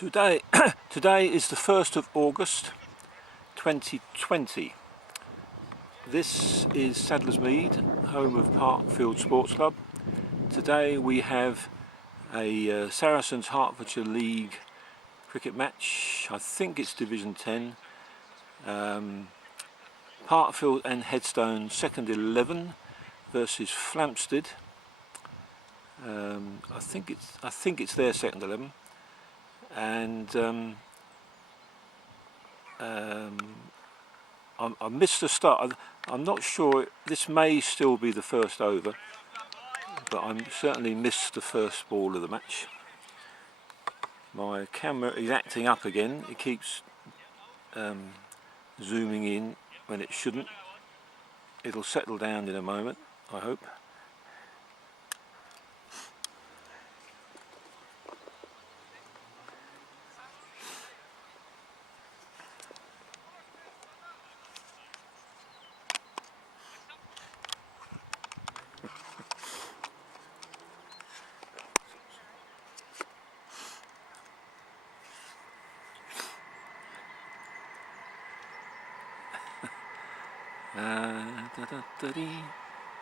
Today, today is the 1st of August 2020. This is Sadlersmead, home of Parkfield Sports Club. Today we have a Saracens Hertfordshire League cricket match. I think it's Division 10. Parkfield and Headstone second 11 versus Flamstead. I think it's their second 11. And I missed the start. I'm not sure, this may still be the first over, but I certainly missed the first ball of the match. My camera is acting up again. It keeps zooming in when it shouldn't. It'll settle down in a moment, I hope.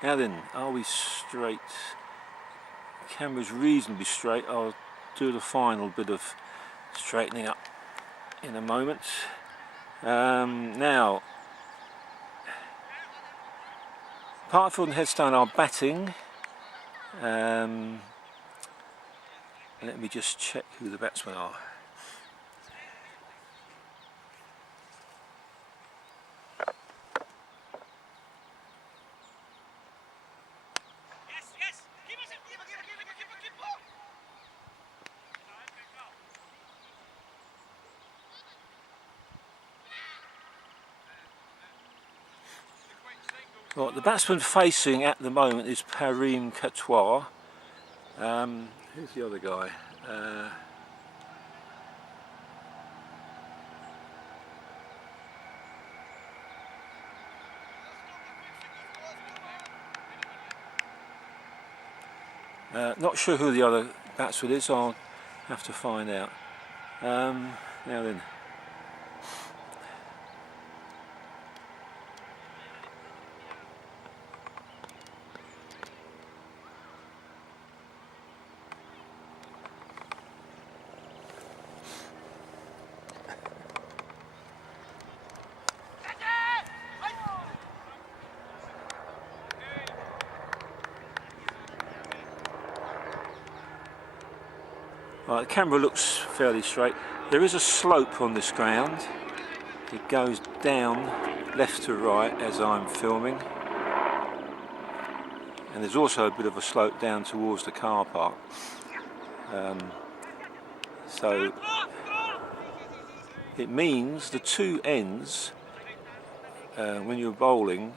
Now then, are we straight? Camera's reasonably straight. I'll do the final bit of straightening up in a moment. Now, Parkfield and Headstone are batting. Let me just check who the batsmen are. Right, the batsman facing at the moment is Parim Katoir. Who's the other guy? Not sure who the other batsman is. I'll have to find out. Now then. Right, the camera looks fairly straight. There is a slope on this ground. It goes down left to right as I'm filming. And there's also a bit of a slope down towards the car park. So it means the two ends, when you're bowling,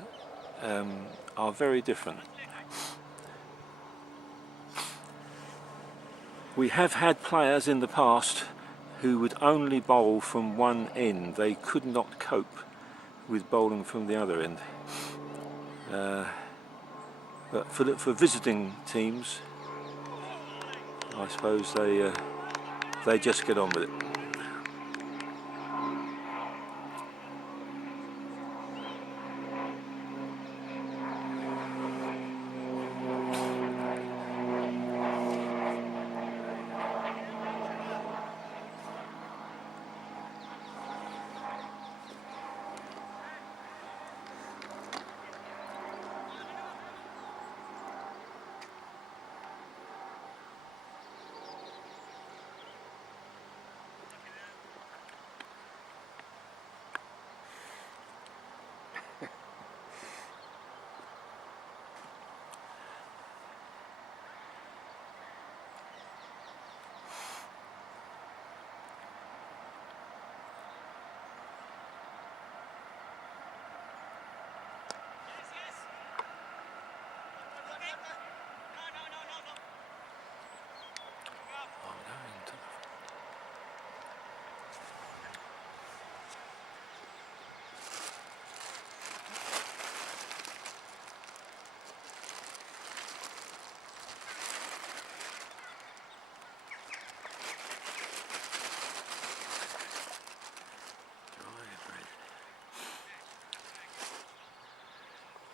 are very different. We have had players in the past who would only bowl from one end. They could not cope with bowling from the other end. But for visiting teams, I suppose they just get on with it.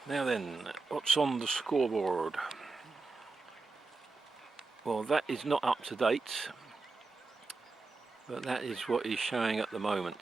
Now then, what's on the scoreboard? Well, that is not up to date, but that is what is showing at the moment.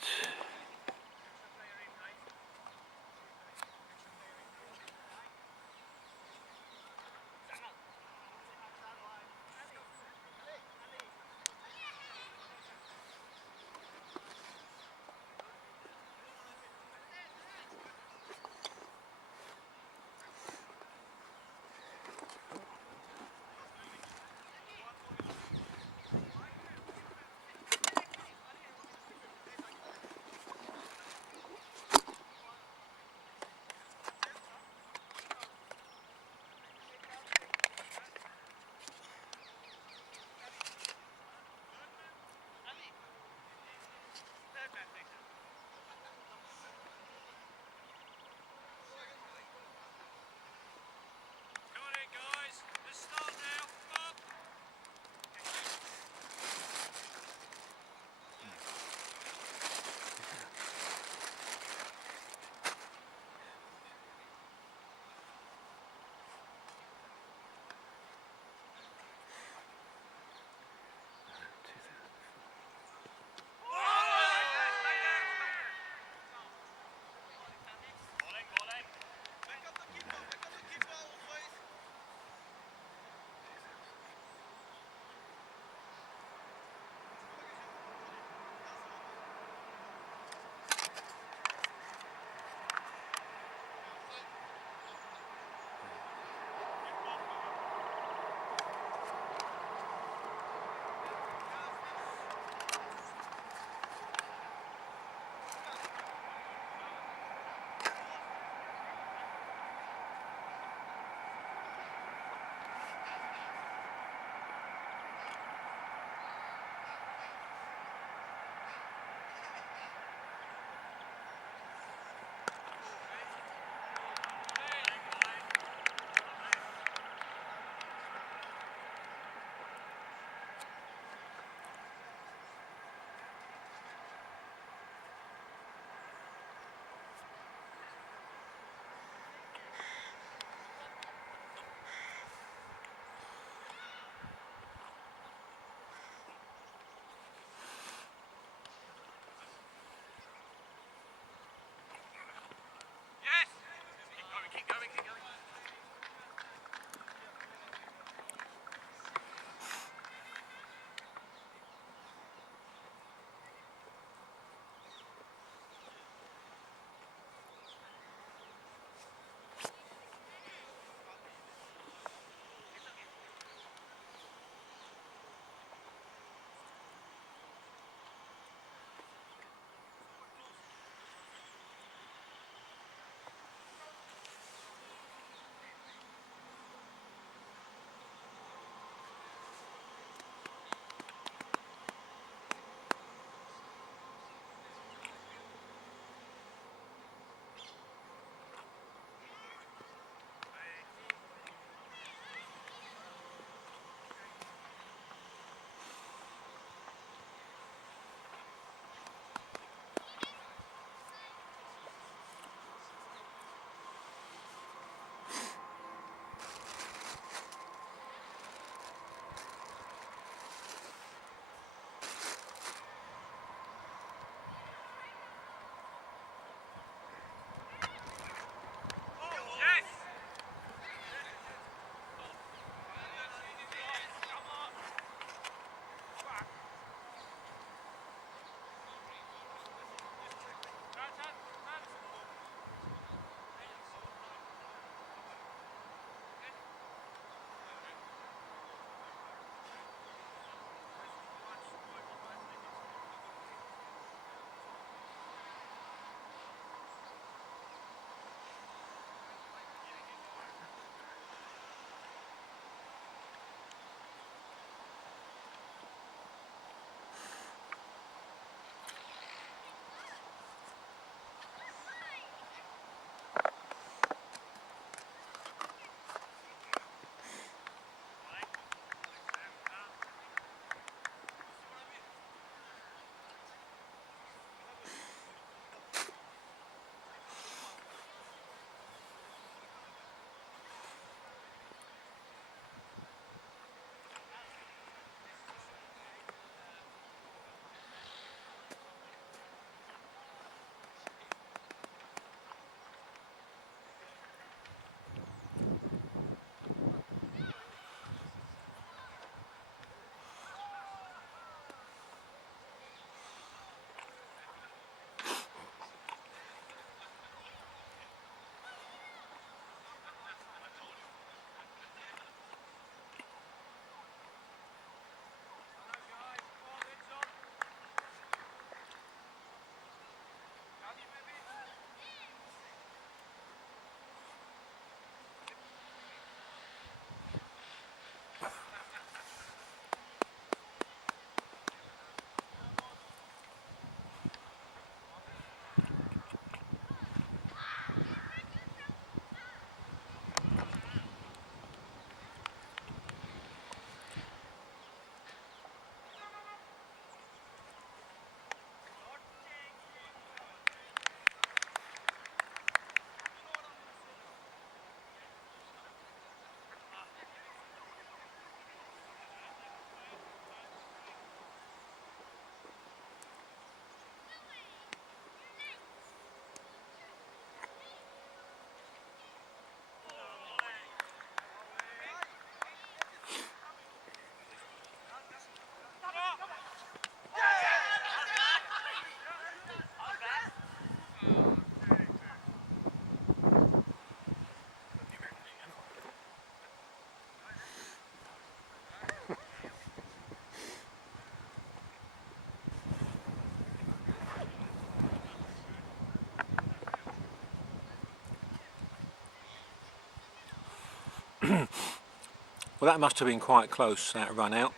Well, that must have been quite close, that run out.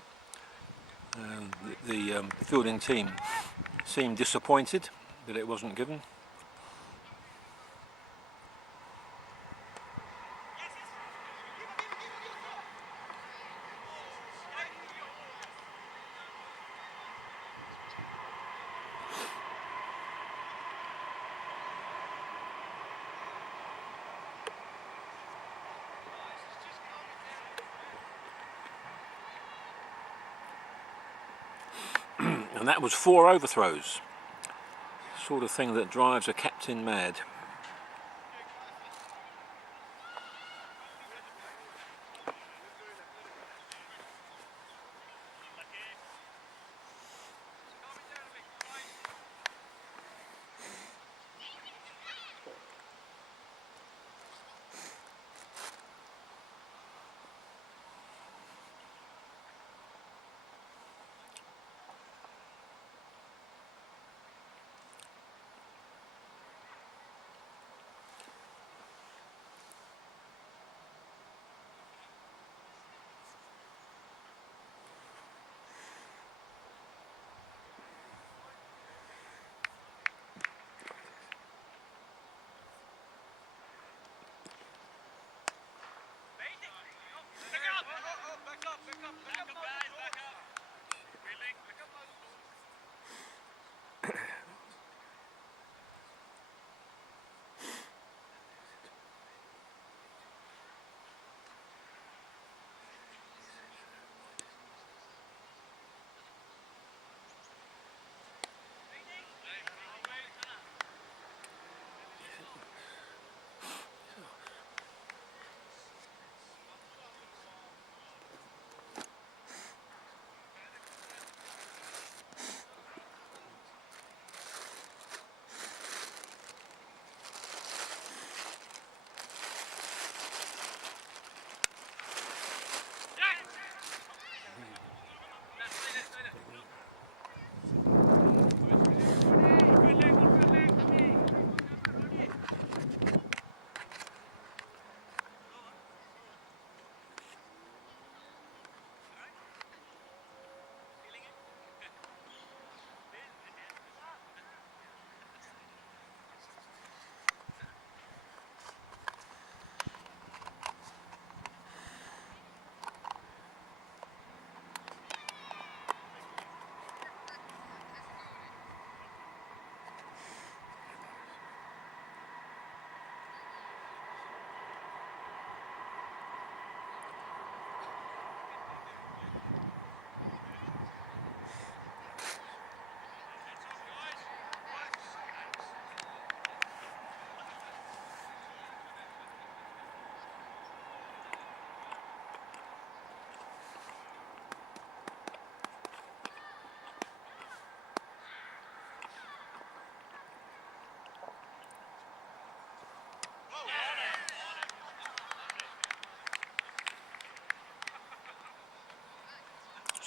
The fielding team seemed disappointed that it wasn't given. And that was 4 overthrows. Sort of thing that drives a captain mad.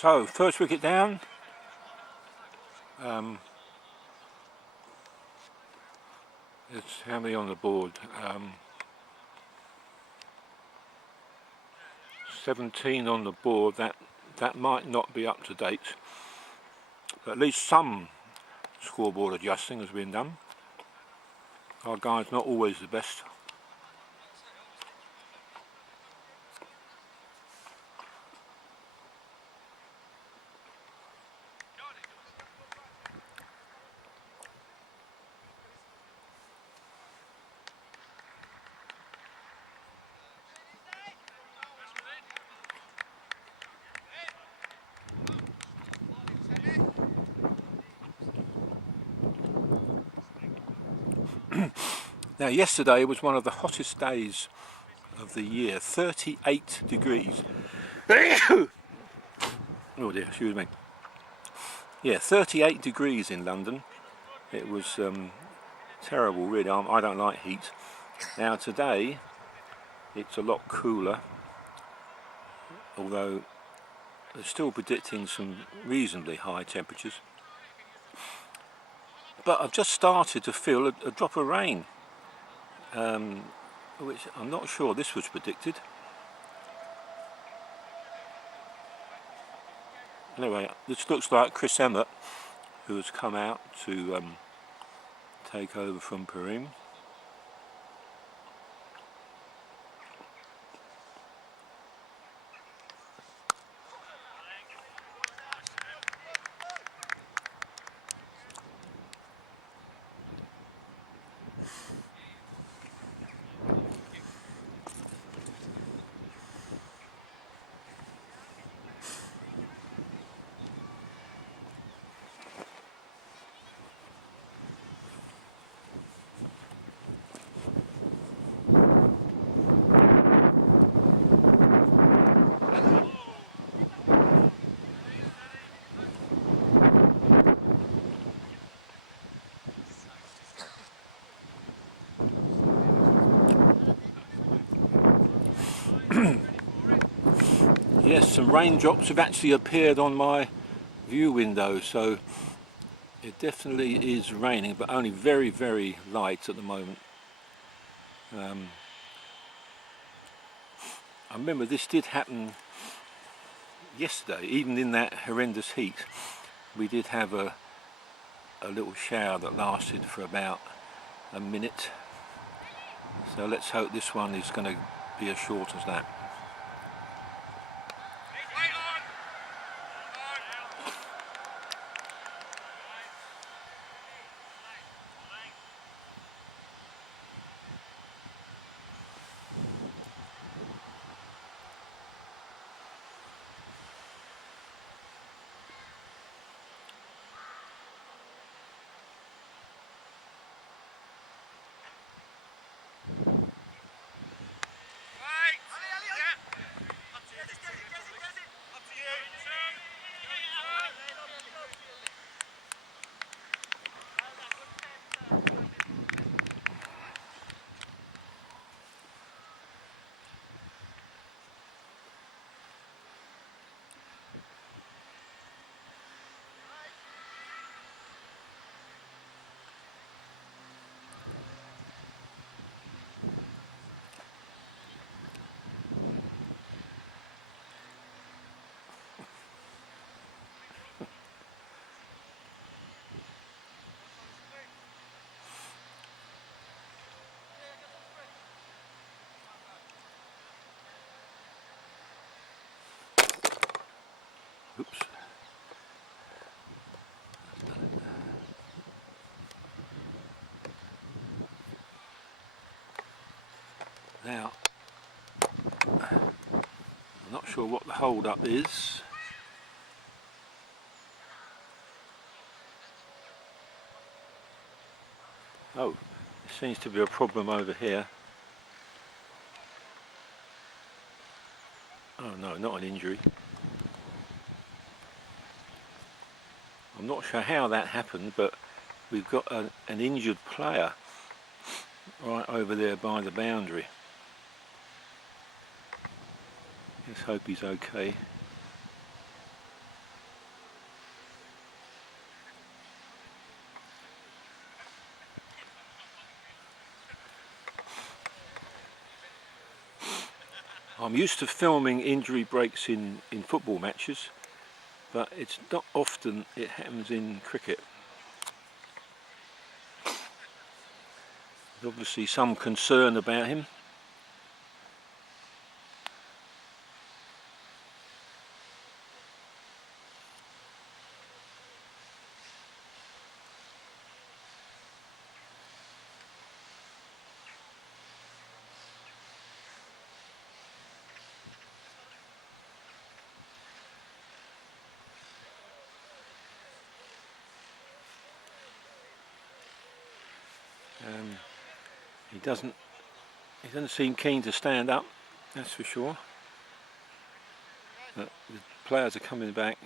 So, first wicket down. It's how many on the board? 17 on the board. That might not be up to date. But at least some scoreboard adjusting has been done. Our guy's not always the best. Now, yesterday was one of the hottest days of the year, 38 degrees. Oh dear, excuse me. Yeah, 38 degrees in London. It was terrible, really. I don't like heat. Now, today it's a lot cooler, although they're still predicting some reasonably high temperatures. But I've just started to feel a drop of rain, which I'm not sure this was predicted. Anyway, this looks like Chris Emmett, who has come out to take over from Perim. Yes, some raindrops have actually appeared on my view window, so it definitely is raining, but only very, very light at the moment. I remember this did happen yesterday, even in that horrendous heat. We did have a little shower that lasted for about a minute, so let's hope this one is going to be as short as that. Oops. Now, I'm not sure what the hold up is. Oh, there seems to be a problem over here. Oh no, not an injury. I'm not sure how that happened, but we've got an injured player right over there by the boundary. Let's hope he's okay. I'm used to filming injury breaks in football matches, but it's not often it happens in cricket. There's obviously some concern about him. He doesn't seem keen to stand up, that's for sure. But the players are coming back.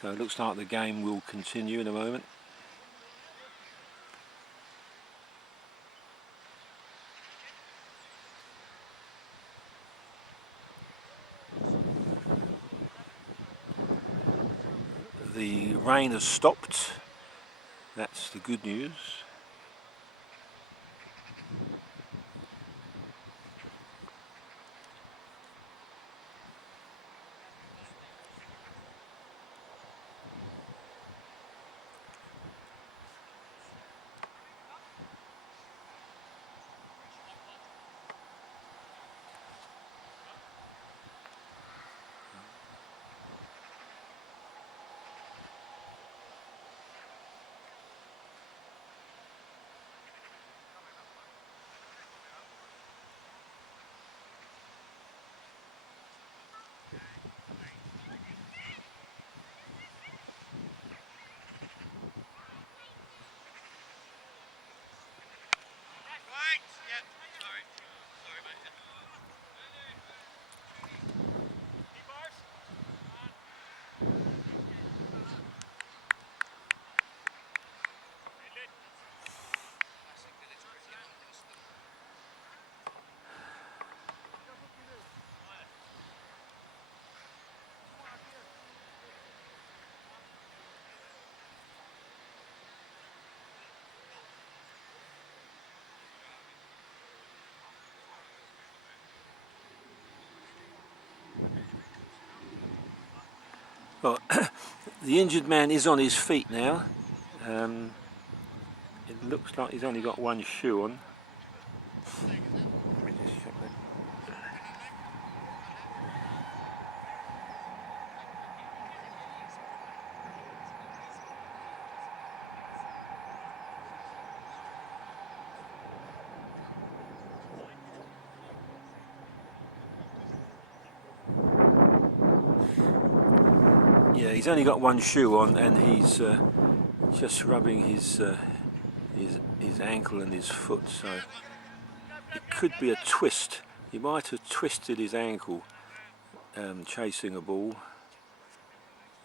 So it looks like the game will continue in a moment. The rain has stopped. That's the good news. Well, the injured man is on his feet now. It looks like he's only got one shoe on. Let me just check that. Yeah, he's only got one shoe on, and he's just rubbing his ankle and his foot, so it could be a twist. He might have twisted his ankle chasing a ball.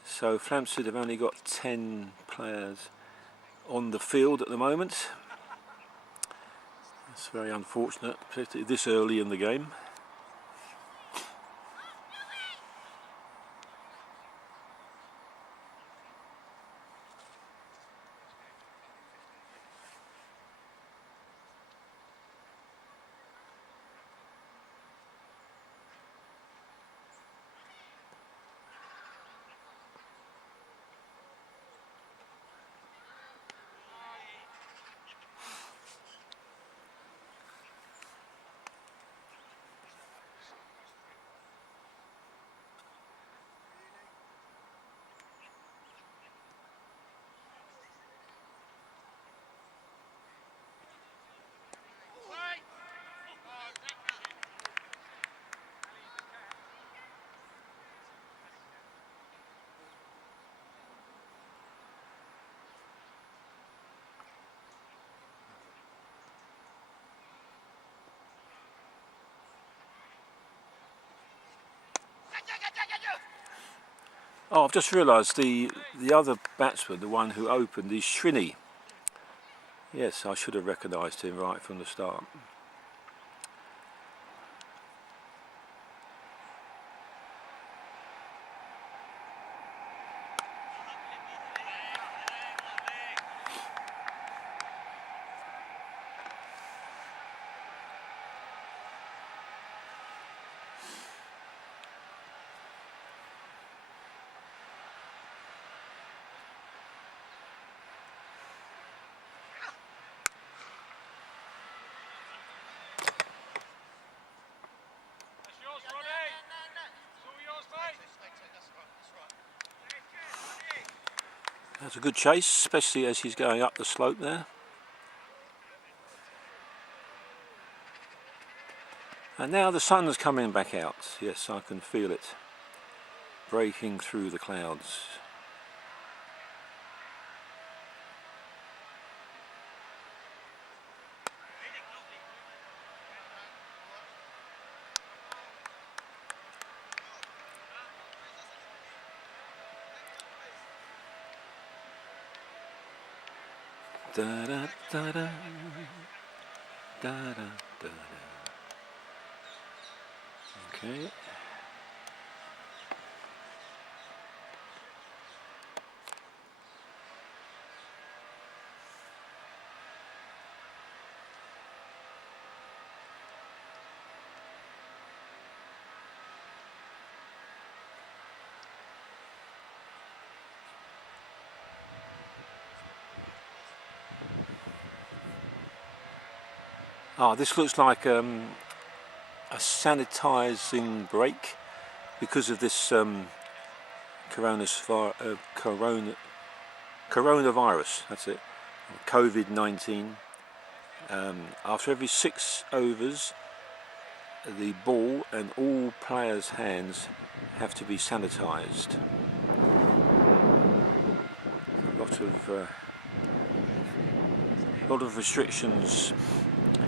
So Flamstead have only got 10 players on the field at the moment. It's very unfortunate, particularly this early in the game. Oh, I've just realised the other batsman, the one who opened, is Srini. Yes, I should have recognised him right from the start. That's a good chase, especially as he's going up the slope there. And now the sun's coming back out. Yes, I can feel it breaking through the clouds. Da da da da da da da. Okay. Oh, this looks like a sanitising break because of this coronavirus, that's it, COVID-19. After every 6 overs, the ball and all players' hands have to be sanitised. A lot of restrictions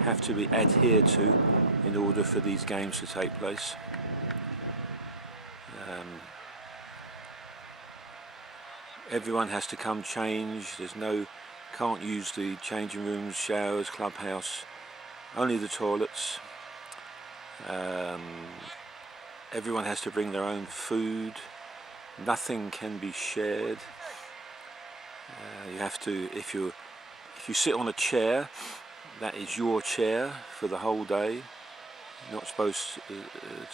have to be adhered to in order for these games to take place. Everyone has to come change. Can't use the changing rooms, showers, clubhouse, only the toilets. Everyone has to bring their own food. Nothing can be shared. You have to, if you sit on a chair, that is your chair for the whole day. You're not supposed to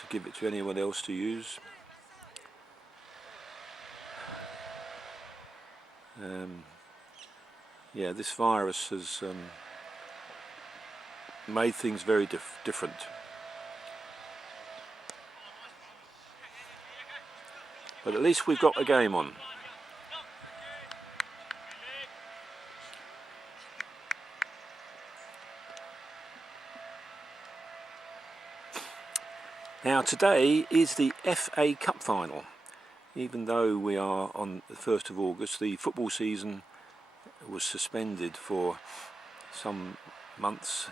give it to anyone else to use. Yeah, this virus has made things very different. But at least we've got a game on. Now today is the FA Cup final. Even though we are on the 1st of August, the football season was suspended for some months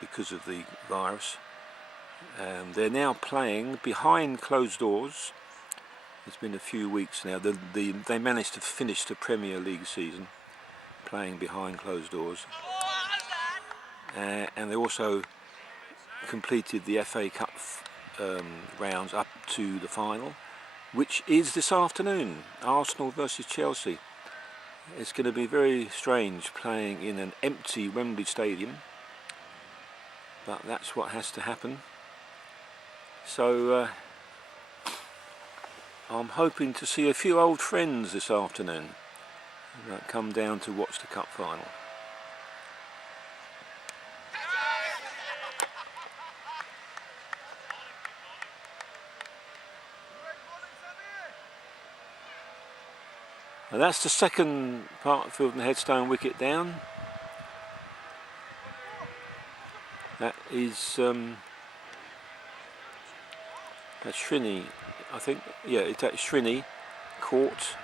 because of the virus. They're now playing behind closed doors. It's been a few weeks now. They managed to finish the Premier League season playing behind closed doors. And they also completed the FA Cup rounds up to the final, which is this afternoon, Arsenal versus Chelsea. It's going to be very strange playing in an empty Wembley Stadium, but that's what has to happen. So I'm hoping to see a few old friends this afternoon that come down to watch the cup final. And that's the second Parkfield and Headstone wicket down. That is that's Srini, I think. Yeah, it's at Srini caught.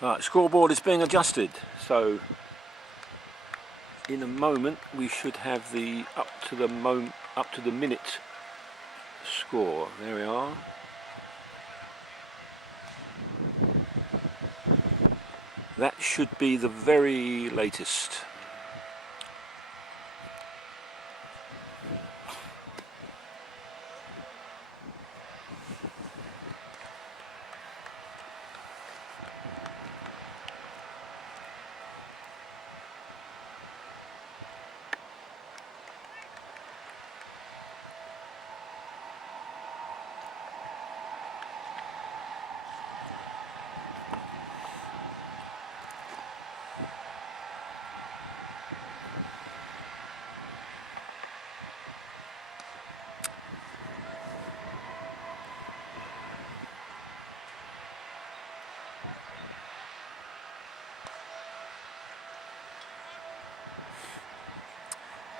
Right, scoreboard is being adjusted, so in a moment we should have the up to the minute score. There we are. That should be the very latest.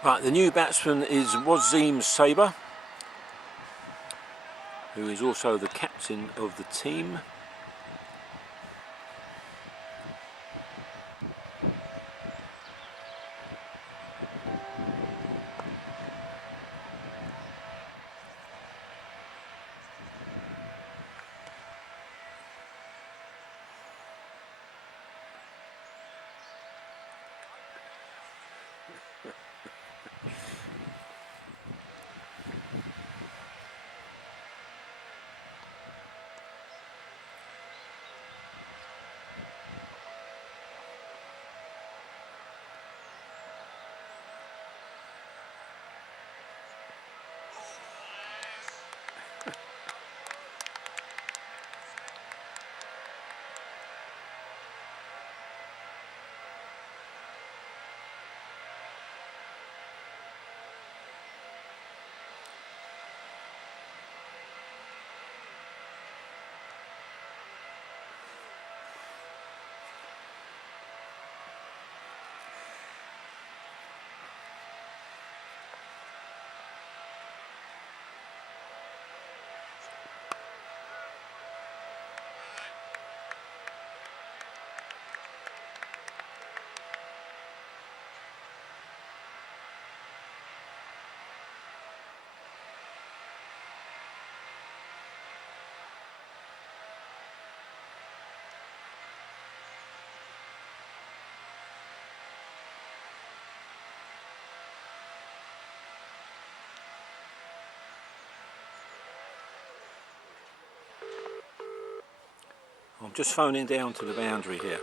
Right, the new batsman is Wasim Saber, who is also the captain of the team. I'm just phoning down to the boundary here.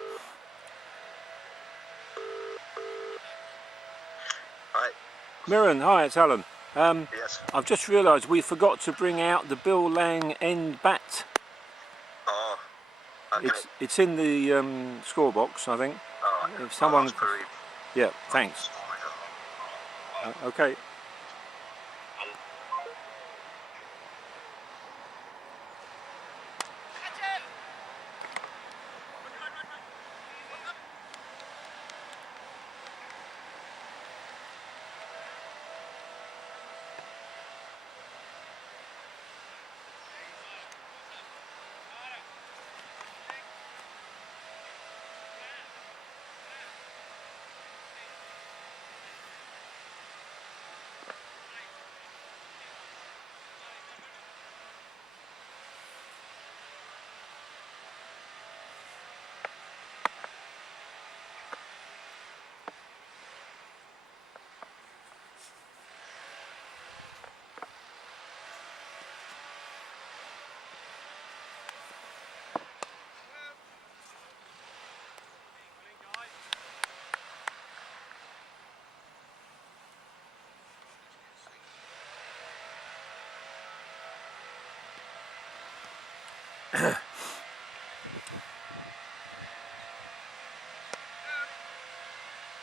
Hi. Mirren, hi, it's Alan. Yes. I've just realised we forgot to bring out the Bill Lang end bat. Oh, okay. It's in the score box, I think. Oh, If someone, that's very... yeah, thanks. Okay.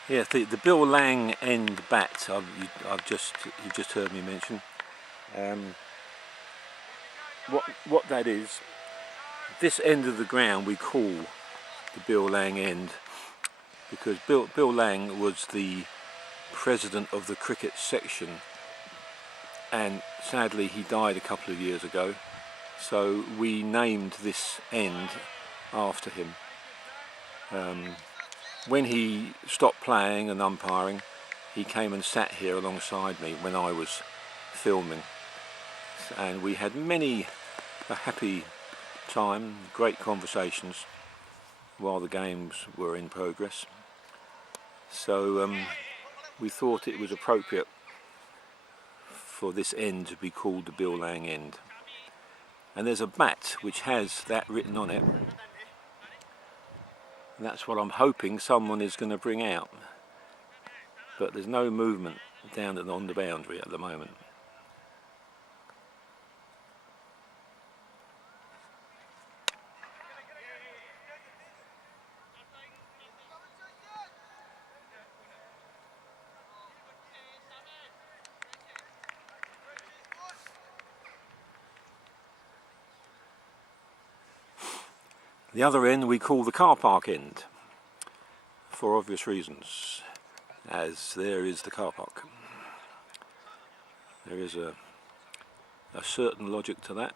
Yeah, the Bill Lang end bat. You've just heard me mention. What that is, this end of the ground we call the Bill Lang end because Bill Lang was the president of the cricket section, and sadly he died a couple of years ago. So we named this end after him. When he stopped playing and umpiring, he came and sat here alongside me when I was filming, and we had many a happy time, great conversations while the games were in progress. So we thought it was appropriate for this end to be called the Bill Lang end. And there's a bat which has that written on it. And that's what I'm hoping someone is going to bring out. But there's no movement down on the boundary at the moment. The other end we call the car park end, for obvious reasons, as there is the car park. There is a certain logic to that.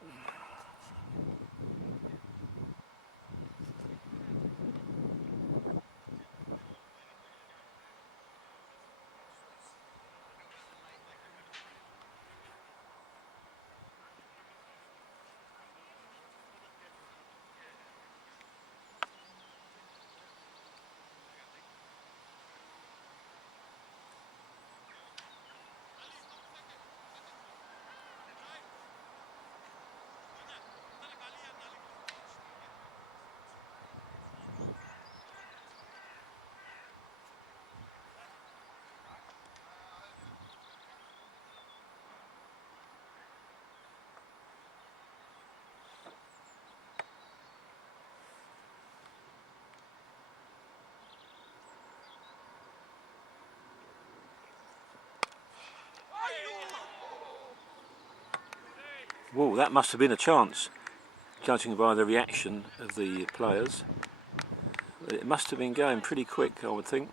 Whoa, that must have been a chance, judging by the reaction of the players. It must have been going pretty quick, I would think.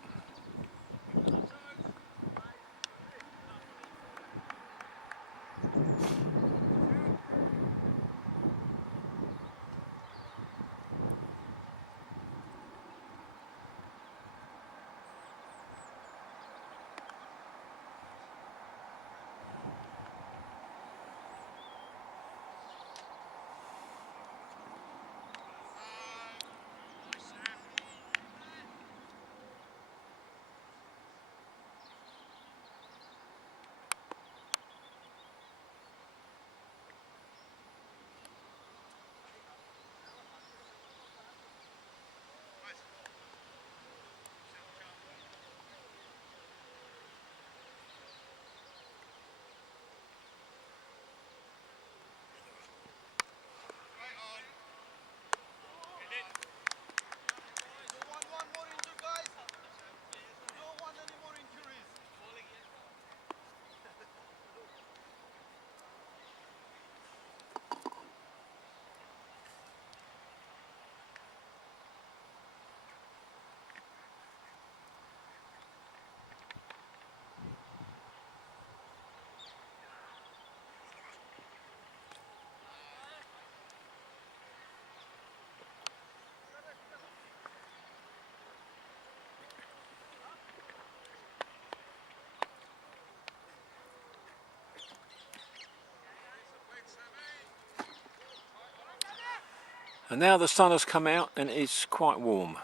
And now the sun has come out and it's quite warm.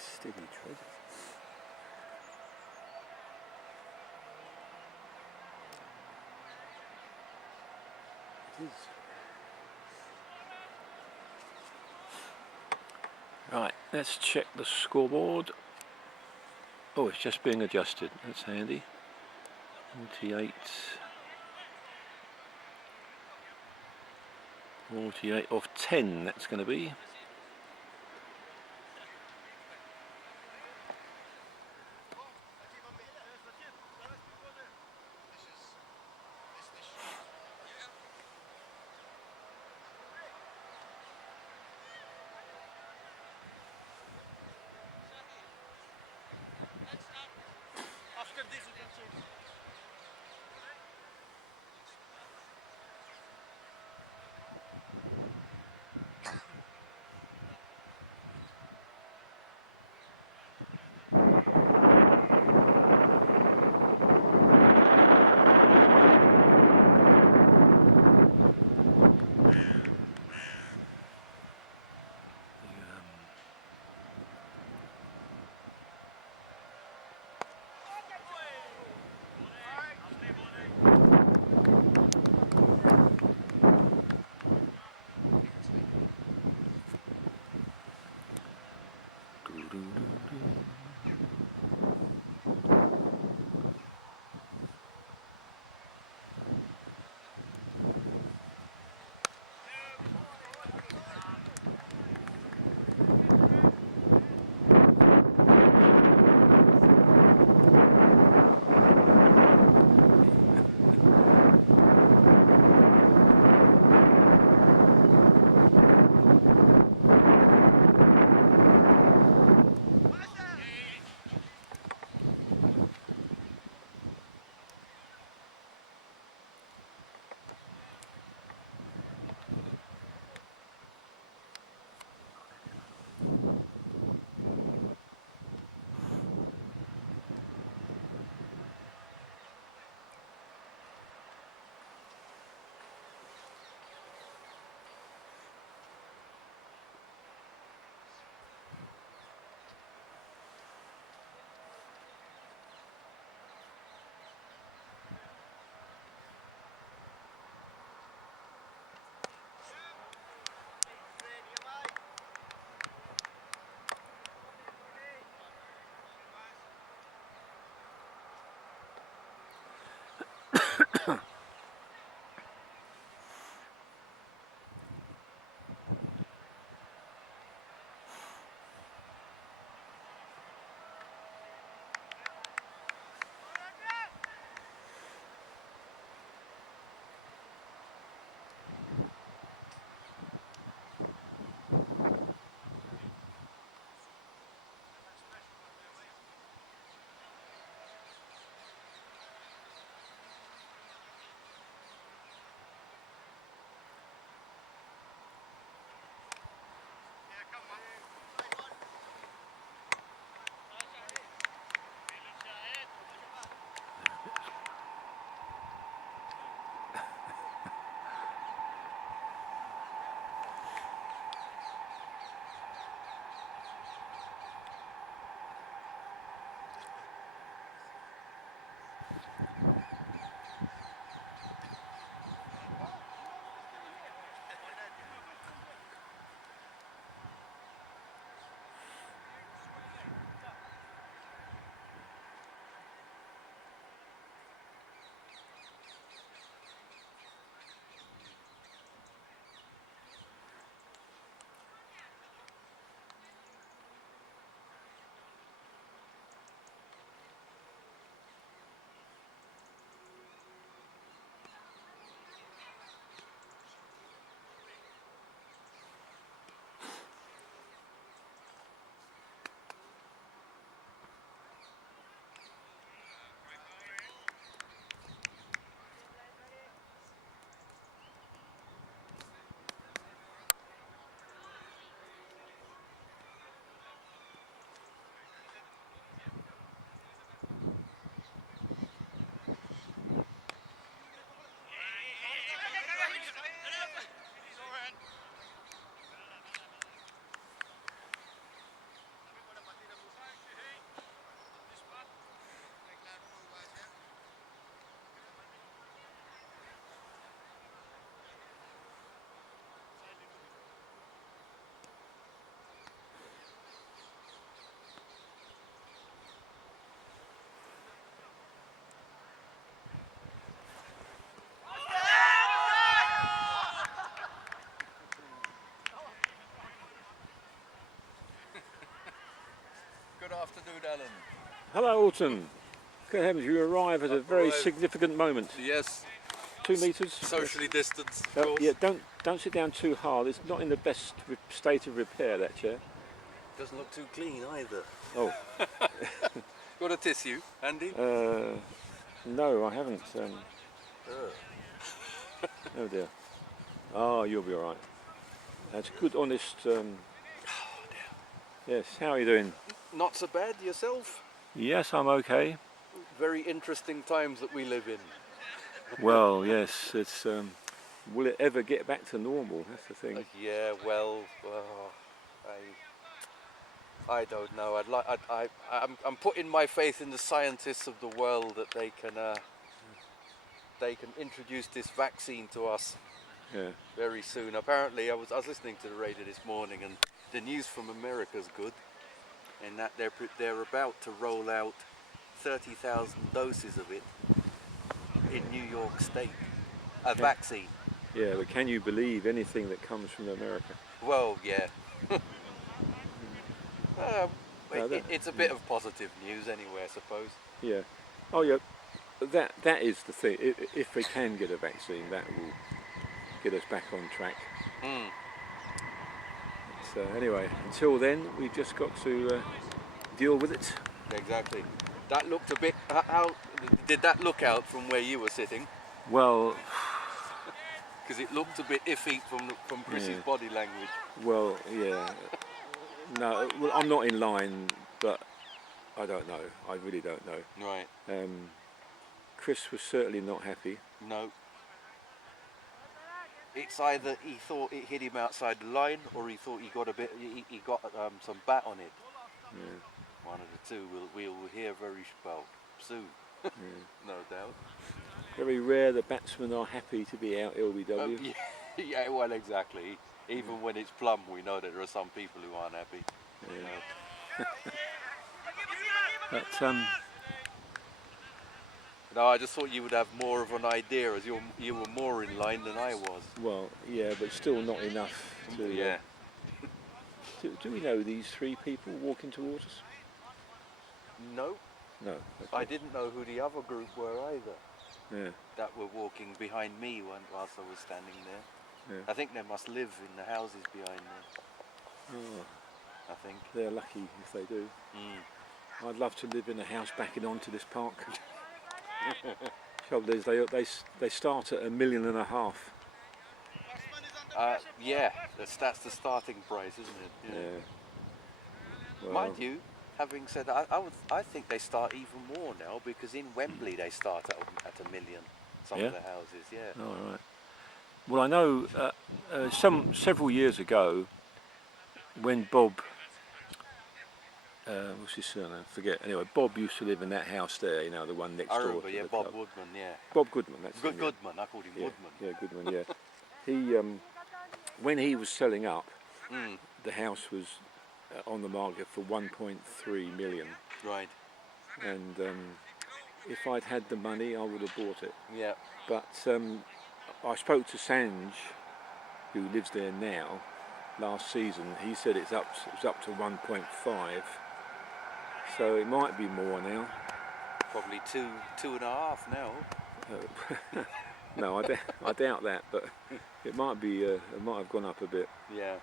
steady tread. It is. Right, let's check the scoreboard. Oh, it's just being adjusted. That's handy. 48 of 10, that's going to be. Alan. Hello, Alton. Good heavens, you arrive at a very Arrived. significant moment. Yes, 2 metres. socially distanced, of Oh, course. yeah, don't sit down too hard. It's not in the best state of repair, that chair. Doesn't look too clean either. Oh, Got a tissue, Andy? no, I haven't. Oh dear. Oh, you'll be all right. That's good, honest. Yes. How are you doing? Not so bad yourself? Yes, I'm okay. Very interesting times that we live in. Well, yes. It's. Will it ever get back to normal? That's the thing. Yeah, well, I don't know. I'm putting my faith in the scientists of the world that they can introduce this vaccine to us Yeah. very soon. Apparently, I was listening to the radio this morning, and the news from America's good, in that they're about to roll out 30,000 doses of it in New York State, a vaccine. Yeah, but can you believe anything that comes from America? Well, yeah. No, It's a bit of positive news anyway, I suppose. Yeah. Oh, yeah. That is the thing. If we can get a vaccine, that will get us back on track. So anyway, until then, we've just got to deal with it. Exactly. That looked a bit. How did that look out from where you were sitting? Well, Because it looked a bit iffy from Chris's Yeah. body language. well, yeah. No, well, I'm not in line, but I don't know. I really don't know. Right. Chris was certainly not happy. No. It's either he thought it hit him outside the line, or he thought he got he got some bat on it. Yeah. One of the two. We'll hear very soon. No doubt. Very rare that batsmen are happy to be out LBW. Yeah, well, exactly. Even when it's plum, we know that there are some people who aren't happy. You know. But No, I just thought you would have more of an idea, as you were more in line than I was. well, yeah, but still not enough to. Yeah. Do we know these three people walking towards us? No, No. I didn't know who the other group were either. Yeah. That were walking behind me whilst I was standing there. Yeah. I think they must live in the houses behind there. Oh, I think. they're lucky if they do. I'd love to live in a house backing onto this park. Trouble is, they start at $1.5 million. Yeah, that's the starting price, isn't it? Yeah. Well, Mind you, having said that, I think they start even more now, because in Wembley they start at $1 million. Some Yeah? of the houses, yeah. all right. Well, I know several years ago, when Bob, what's his surname? Forget. Anyway, Bob used to live in that house there. You know, the one next I door. remember, to yeah, the Bob club. Woodman, yeah. Bob Goodman. That's him, yeah. Goodman, I called him Yeah, Woodman. yeah, Goodman. Yeah. He when he was selling up, the house was on the market for 1.3 million, Right, and if I'd had the money, I would have bought it. yeah. But I spoke to Sanj, who lives there now, last season. He said it's up to 1.5, so it might be more now. Probably two and a half now. No, I doubt that, but it might be. It might have gone up a bit. Yeah.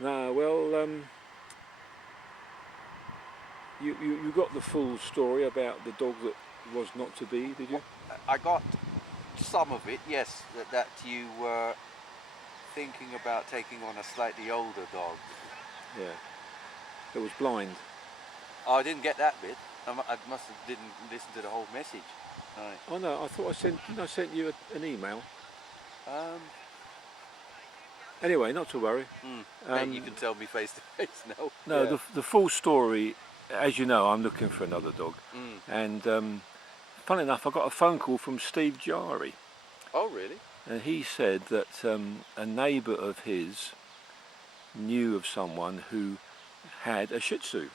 No, well, you got the full story about the dog that was not to be, did you? I got some of it, yes, that you were thinking about taking on a slightly older dog. Yeah. It was blind. Oh, I didn't get that bit. I must have didn't listen to the whole message. Right. Oh no, I thought I sent you an email. Anyway, not to worry. Then you can tell me face to face now. No, Yeah. the full story, as you know, I'm looking for another dog. And funny enough, I got a phone call from Steve Jari. Oh, really? And he said that a neighbour of his knew of someone who had a Shih Tzu,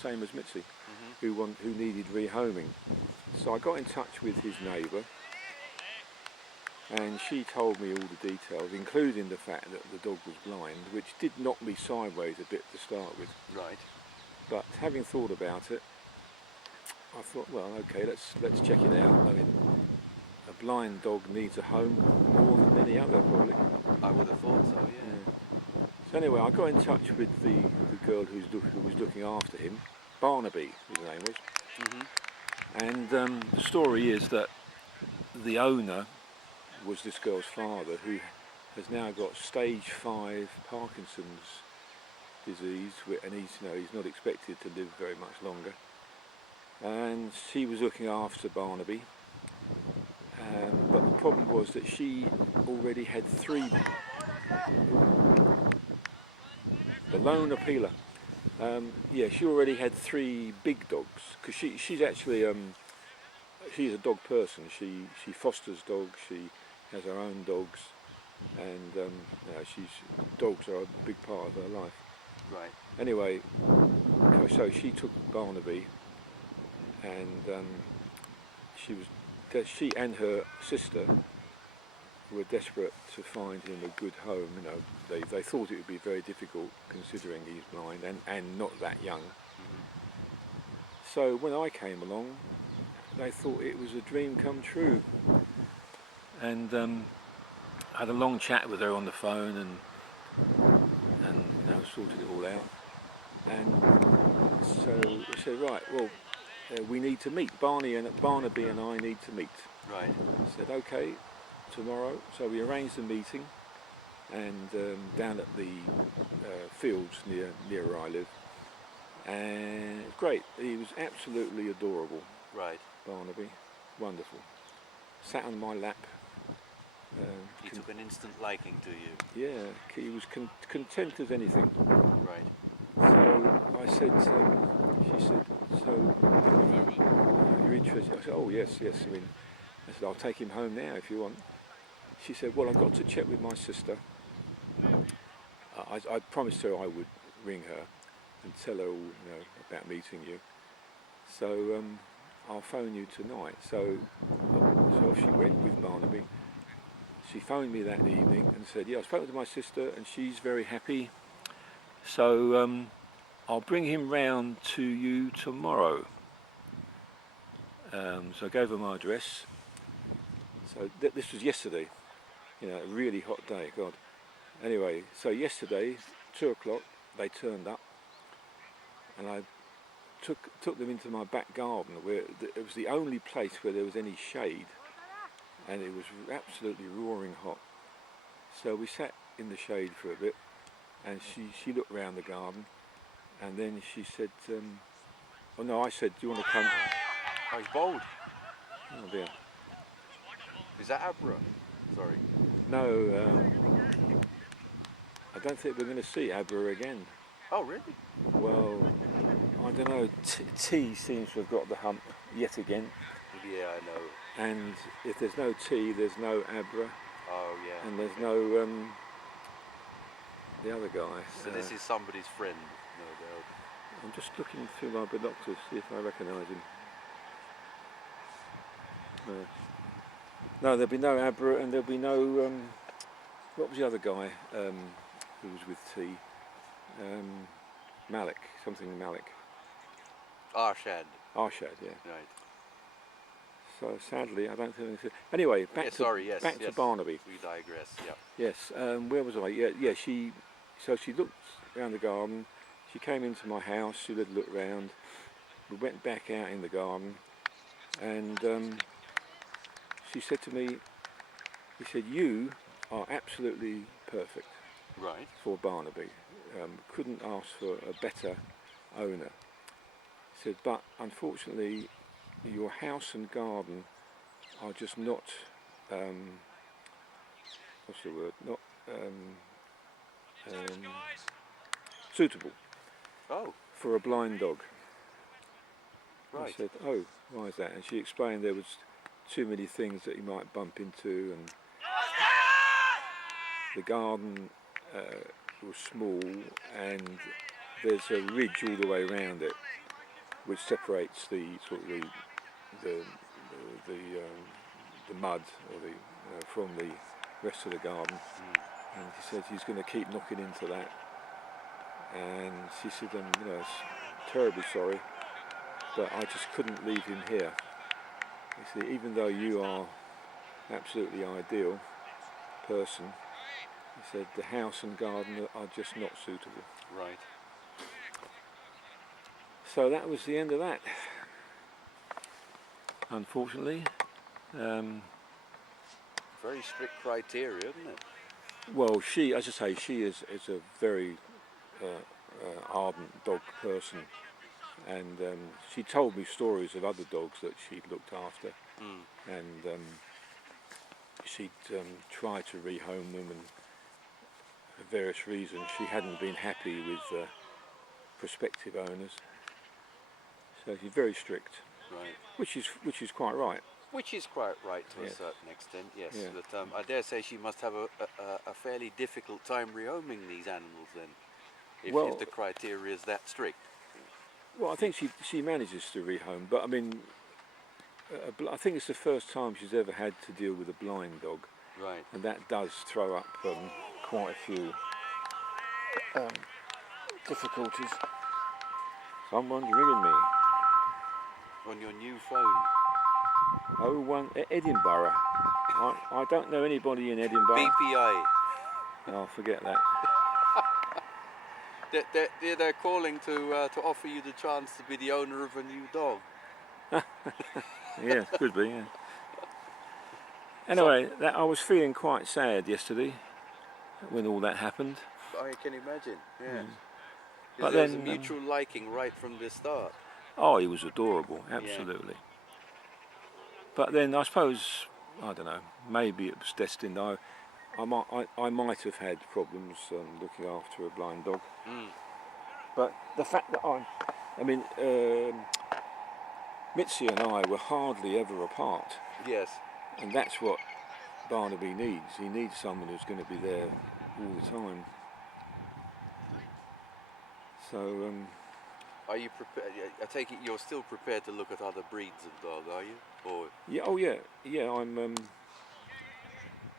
same as Mitzi, who needed rehoming. So I got in touch with his neighbour, and she told me all the details, including the fact that the dog was blind, which did knock me sideways a bit to start with. Right. But having thought about it, I thought, well, okay, let's check it out. I mean, a blind dog needs a home more than any other, probably. I would have thought so, yeah. So anyway, I got in touch with the girl who was looking after him. Barnaby, his name was. And the story is that the owner was this girl's father, who has now got stage 5 Parkinson's disease, and he's not expected to live very much longer. And she was looking after Barnaby, but the problem was that she already had 3. The lone appealer. Yeah, she already had 3 big dogs, because she's actually she's a dog person. She fosters dogs. She has her own dogs, and dogs are a big part of her life. Right. Anyway, so she took Barnaby, and she and her sister were desperate to find him a good home. You know, they thought it would be very difficult considering he's blind and not that young. So when I came along, they thought it was a dream come true, and I had a long chat with her on the phone and sorted it all out. And so I said, right, well, we need to meet. Barnaby and I need to meet. Right. I said, okay, tomorrow. So we arranged a meeting, and down at the fields near where I live. And it was great. He was absolutely adorable. Right. Barnaby, wonderful. Sat on my lap. He took an instant liking to you. Yeah, he was content as anything. Right. So I said, she said, so you're interested? I said, oh yes. I mean, I said, I'll take him home now if you want. She said, well, I've got to check with my sister. I promised her I would ring her and tell her all, about meeting you. So I'll phone you tonight. So off she went with Barnaby. She phoned me that evening and said, yeah, I spoke to my sister and she's very happy. So I'll bring him round to you tomorrow. So I gave her my address. So this was yesterday, a really hot day, God. Anyway, so yesterday, 2 o'clock, they turned up, and I took them into my back garden, where it was the only place where there was any shade, and it was absolutely roaring hot. So we sat in the shade for a bit, and she looked round the garden, and then she said, I said, do you want to come? Oh, he's bold. Oh dear. Is that Abra? Sorry. No, I don't think we're going to see Abra again. Oh, really? Well, I don't know, T seems to have got the hump yet again. Yeah, I know. And if there's no T, there's no Abra. Oh, yeah. And there's no the other guy. So this is somebody's friend, no doubt. I'm just looking through my binoculars to see if I recognise him. No, there'll be no Abra, and there'll be no, what was the other guy who was with T? Malik, something Malik. Arshad. Arshad, yeah. Right. So sadly, I don't think. Anyway, back to Barnaby. We digress. Yeah. Yes. Where was I? Yeah. She looked around the garden. She came into my house. She had a look round. We went back out in the garden, and she said to me, "He said you are absolutely perfect, Right. for Barnaby. Couldn't ask for a better owner." He said, "But unfortunately, your house and garden are just not, what's the word, not suitable for a blind dog." Right. I said, "Oh, why is that?" And she explained there was too many things that he might bump into, and the garden was small, and there's a ridge all the way around it, which separates the sort of the mud or from the rest of the garden, and he said he's going to keep knocking into that. And she said, you know, terribly sorry, but I just couldn't leave him here. You see, even though you are absolutely ideal person, he said the house and garden are just not suitable. Right. So that was the end of that, unfortunately. Very strict criteria, isn't it? Well, she, as I say, she is a very ardent dog person, and she told me stories of other dogs that she'd looked after, and she'd tried to rehome them, and for various reasons she hadn't been happy with prospective owners. So she's very strict, Right. which is quite right. Which is quite right to Yes. a certain extent, yes. Yeah. But I dare say she must have a fairly difficult time rehoming these animals then, if the criteria is that strict. Well, I think she manages to rehome, but I mean, I think it's the first time she's ever had to deal with a blind dog, Right. and that does throw up quite a few difficulties. Someone's ringing me. On your new phone. 01 Edinburgh. I don't know anybody in Edinburgh. BPI. Oh, forget that. They're calling to offer you the chance to be the owner of a new dog. Yeah, could be, yeah. Anyway, I was feeling quite sad yesterday when all that happened. I can imagine, yeah. But There's a then, mutual liking right from the start. Oh, he was adorable, absolutely. But then I suppose, I don't know, maybe it was destined. I might have had problems looking after a blind dog. But the fact that Mitzi and I were hardly ever apart. Yes. And that's what Barnaby needs. He needs someone who's going to be there all the time. So, Are you prepared? I take it you're still prepared to look at other breeds of dog, are you? Or yeah, oh yeah, I'm...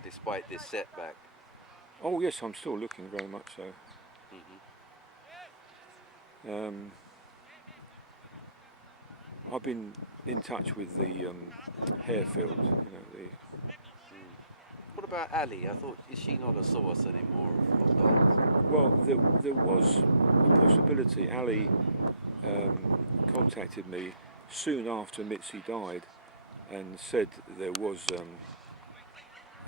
despite this setback? Oh yes, I'm still looking, very much so. I've been in touch with the Harefield, you know, What about Ali? I thought, is she not a source anymore of dogs? well, there was a possibility. Ali contacted me soon after Mitzi died and said there was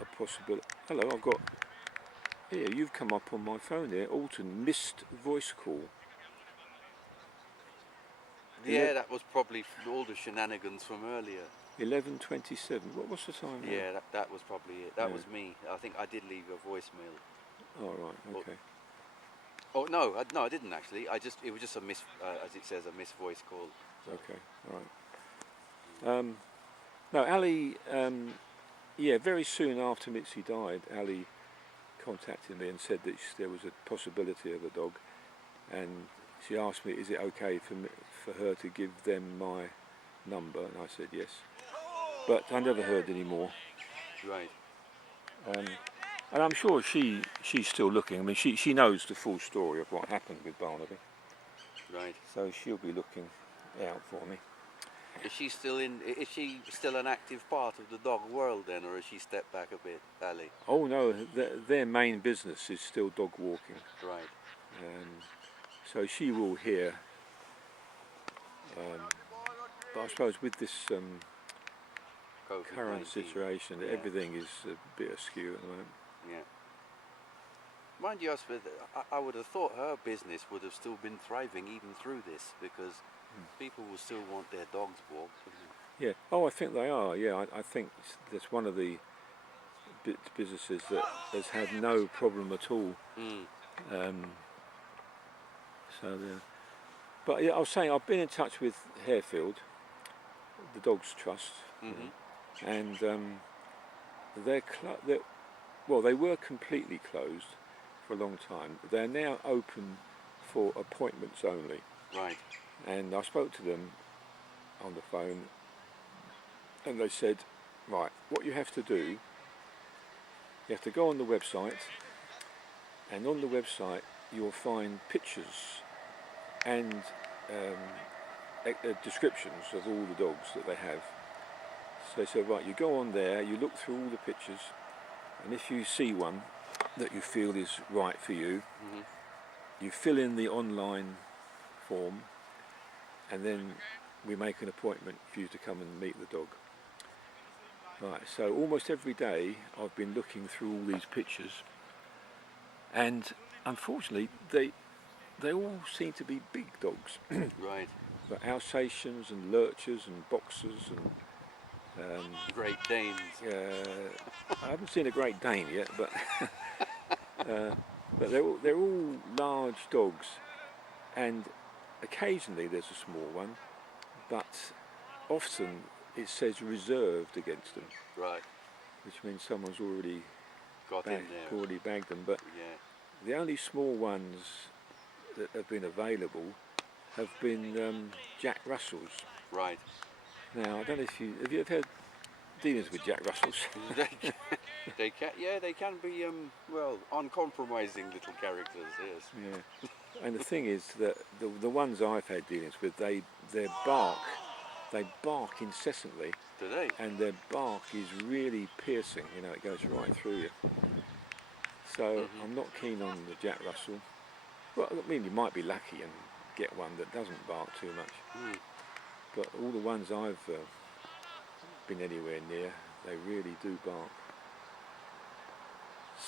a possibility. Hello, I've got... Here, you've come up on my phone here. Alton, missed voice call. Yeah, that was probably all the shenanigans from earlier. 11:27. What was the time? Yeah, that was probably it. That was me. I think I did leave a voicemail. Oh right, okay. Oh no, I didn't actually. It was just a as it says, a missed voice call. So. Okay, all right. No, Ali. Yeah, very soon after Mitzi died, Ali contacted me and said that there was a possibility of a dog, and she asked me, is it okay for her to give them my number, and I said yes. But I never heard any more. Right. And I'm sure she's still looking. I mean, she knows the full story of what happened with Barnaby. Right. So she'll be looking out for me. Is she still an active part of the dog world then, or has she stepped back a bit, Ali? Oh no, their main business is still dog walking. Right. So she will hear. But I suppose with this current COVID-19. situation, everything is a bit askew at the moment. Yeah. Mind you, I would have thought her business would have still been thriving even through this, because people will still want their dogs walked. Yeah. Oh, I think they are. Yeah, I think that's one of the businesses that has had no problem at all. But yeah, I was saying I've been in touch with Harefield, the Dogs Trust, and they were completely closed for a long time. They're now open for appointments only. Right. And I spoke to them on the phone, and they said, right, what you have to do You have to go on the website, and on the website you'll find pictures and descriptions of all the dogs that they have. So they said, right, you go on there, you look through all the pictures, and if you see one that you feel is right for you, you fill in the online form, and then we make an appointment for you to come and meet the dog. Right, so almost every day I've been looking through all these pictures, and unfortunately they all seem to be big dogs. Right. But Alsatians and Lurchers and Boxers and Great Danes. I haven't seen a Great Dane yet, but but they're all large dogs, and occasionally there's a small one, but often it says reserved against them, Right. which means someone's already Got in there. already bagged them. But Yeah. the only small ones that have been available have been Jack Russells. Right. Now I don't know if have you ever had dealings with Jack Russells? they can be well, uncompromising little characters. Yes. Yeah. And the thing is that the ones I've had dealings with, they bark incessantly, Do they? and their bark is really piercing. You know, it goes right through you. So I'm not keen on the Jack Russell. Well, I mean, you might be lucky and get one that doesn't bark too much. But all the ones I've been anywhere near, they really do bark.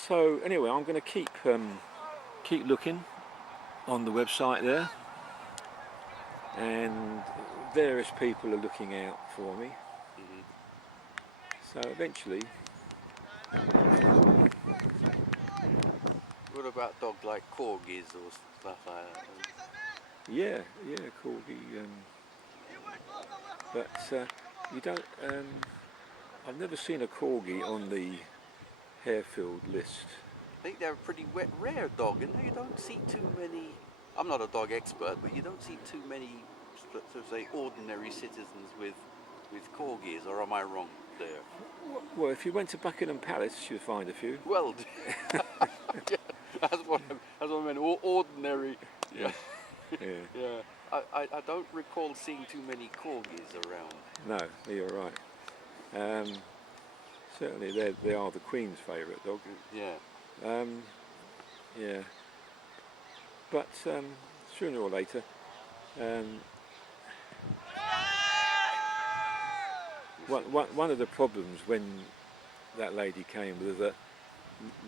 So anyway, I'm going to keep looking on the website there, and various people are looking out for me. So eventually. What about dogs like corgis or stuff like that? Yeah, corgi. But you don't. I've never seen a corgi on the Harefield list. I think they're a pretty rare dog, and you don't see too many. I'm not a dog expert, but you don't see too many, so to say, ordinary citizens with corgis. Or am I wrong there? Well, if you went to Buckingham Palace, you'd find a few. Well, yeah, that's what I meant. Ordinary. Yeah. Yeah. I don't recall seeing too many corgis around. No, you're right. Certainly, they are the Queen's favourite dog. Yeah. Yeah. But sooner or later, one of the problems when that lady came was that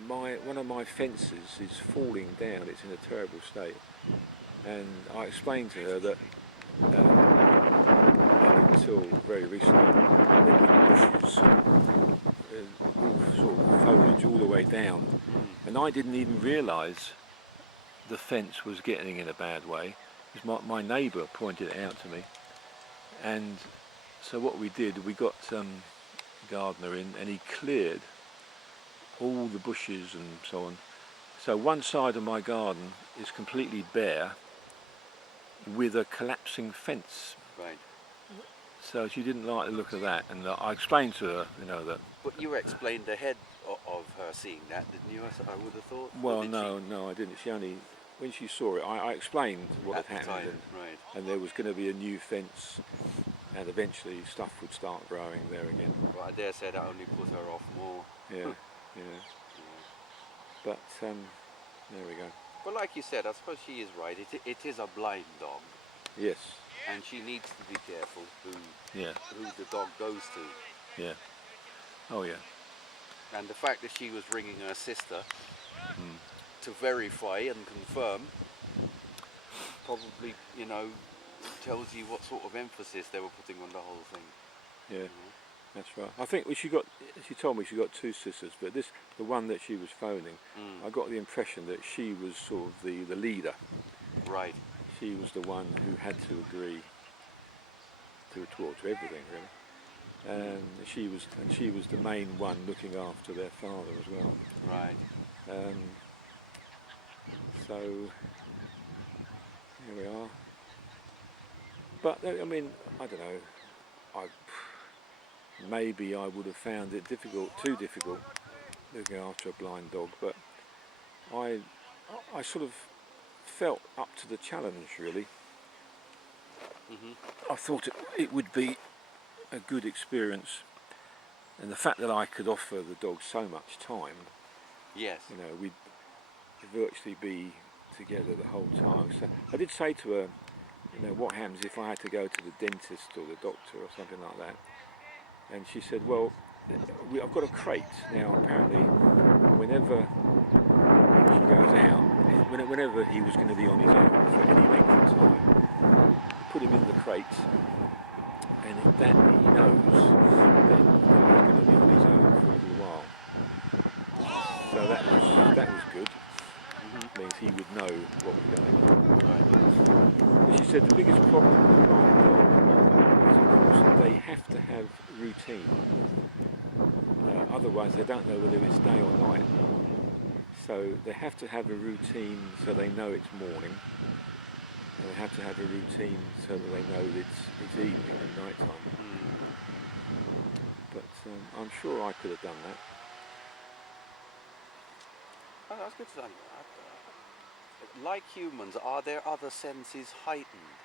one of my fences is falling down. It's in a terrible state, and I explained to her that up until very recently there were bushes, sort of foliage all the way down, and I didn't even realise the fence was getting in a bad way. Because my neighbour pointed it out to me, and so what we did, we got a gardener in, and he cleared all the bushes and so on. So one side of my garden is completely bare with a collapsing fence. Right. So she didn't like the look of that, and I explained to her, that. But you explained ahead of her seeing that, didn't you? I would have thought. Well, no, I didn't. She only, when she saw it, I explained what At had the happened, time, right. and there was going to be a new fence, and eventually stuff would start growing there again. Well, I dare say that only put her off more. Yeah. But there we go. But like you said, I suppose she is right. It is a blind dog, Yes. and she needs to be careful who Yeah. the dog goes to. Yeah. Oh yeah. And the fact that she was ringing her sister to verify and confirm probably, tells you what sort of emphasis they were putting on the whole thing. Yeah. That's right. I think she told me she got two sisters, but the one that she was phoning, I got the impression that she was sort of the leader. Right. She was the one who had to agree to everything, really. And she was the main one looking after their father as well. Right. So here we are. But I mean, I don't know. Maybe I would have found it too difficult looking after a blind dog, but I sort of felt up to the challenge, really. I thought it would be a good experience, and the fact that I could offer the dog so much time, Yes. you know, we'd virtually be together the whole time. So I did say to her, you know, what happens if I had to go to the dentist or the doctor or something like that? And she said, well, I've got a crate. Now, apparently, whenever she goes out, whenever he was going to be on his own for any length of time, put him in the crate, and that he knows that he's going to be on his own for a little while. So that was good. Means he would know what was going on. But she said the biggest problem with the blind dog is, of course, they have to have routine. Otherwise, they don't know whether it's day or night. So they have to have a routine so they know it's morning, and they have to have a routine so that they know it's evening and night time. But I'm sure I could have done that. Oh, that's good to know. Like humans, are their other senses heightened?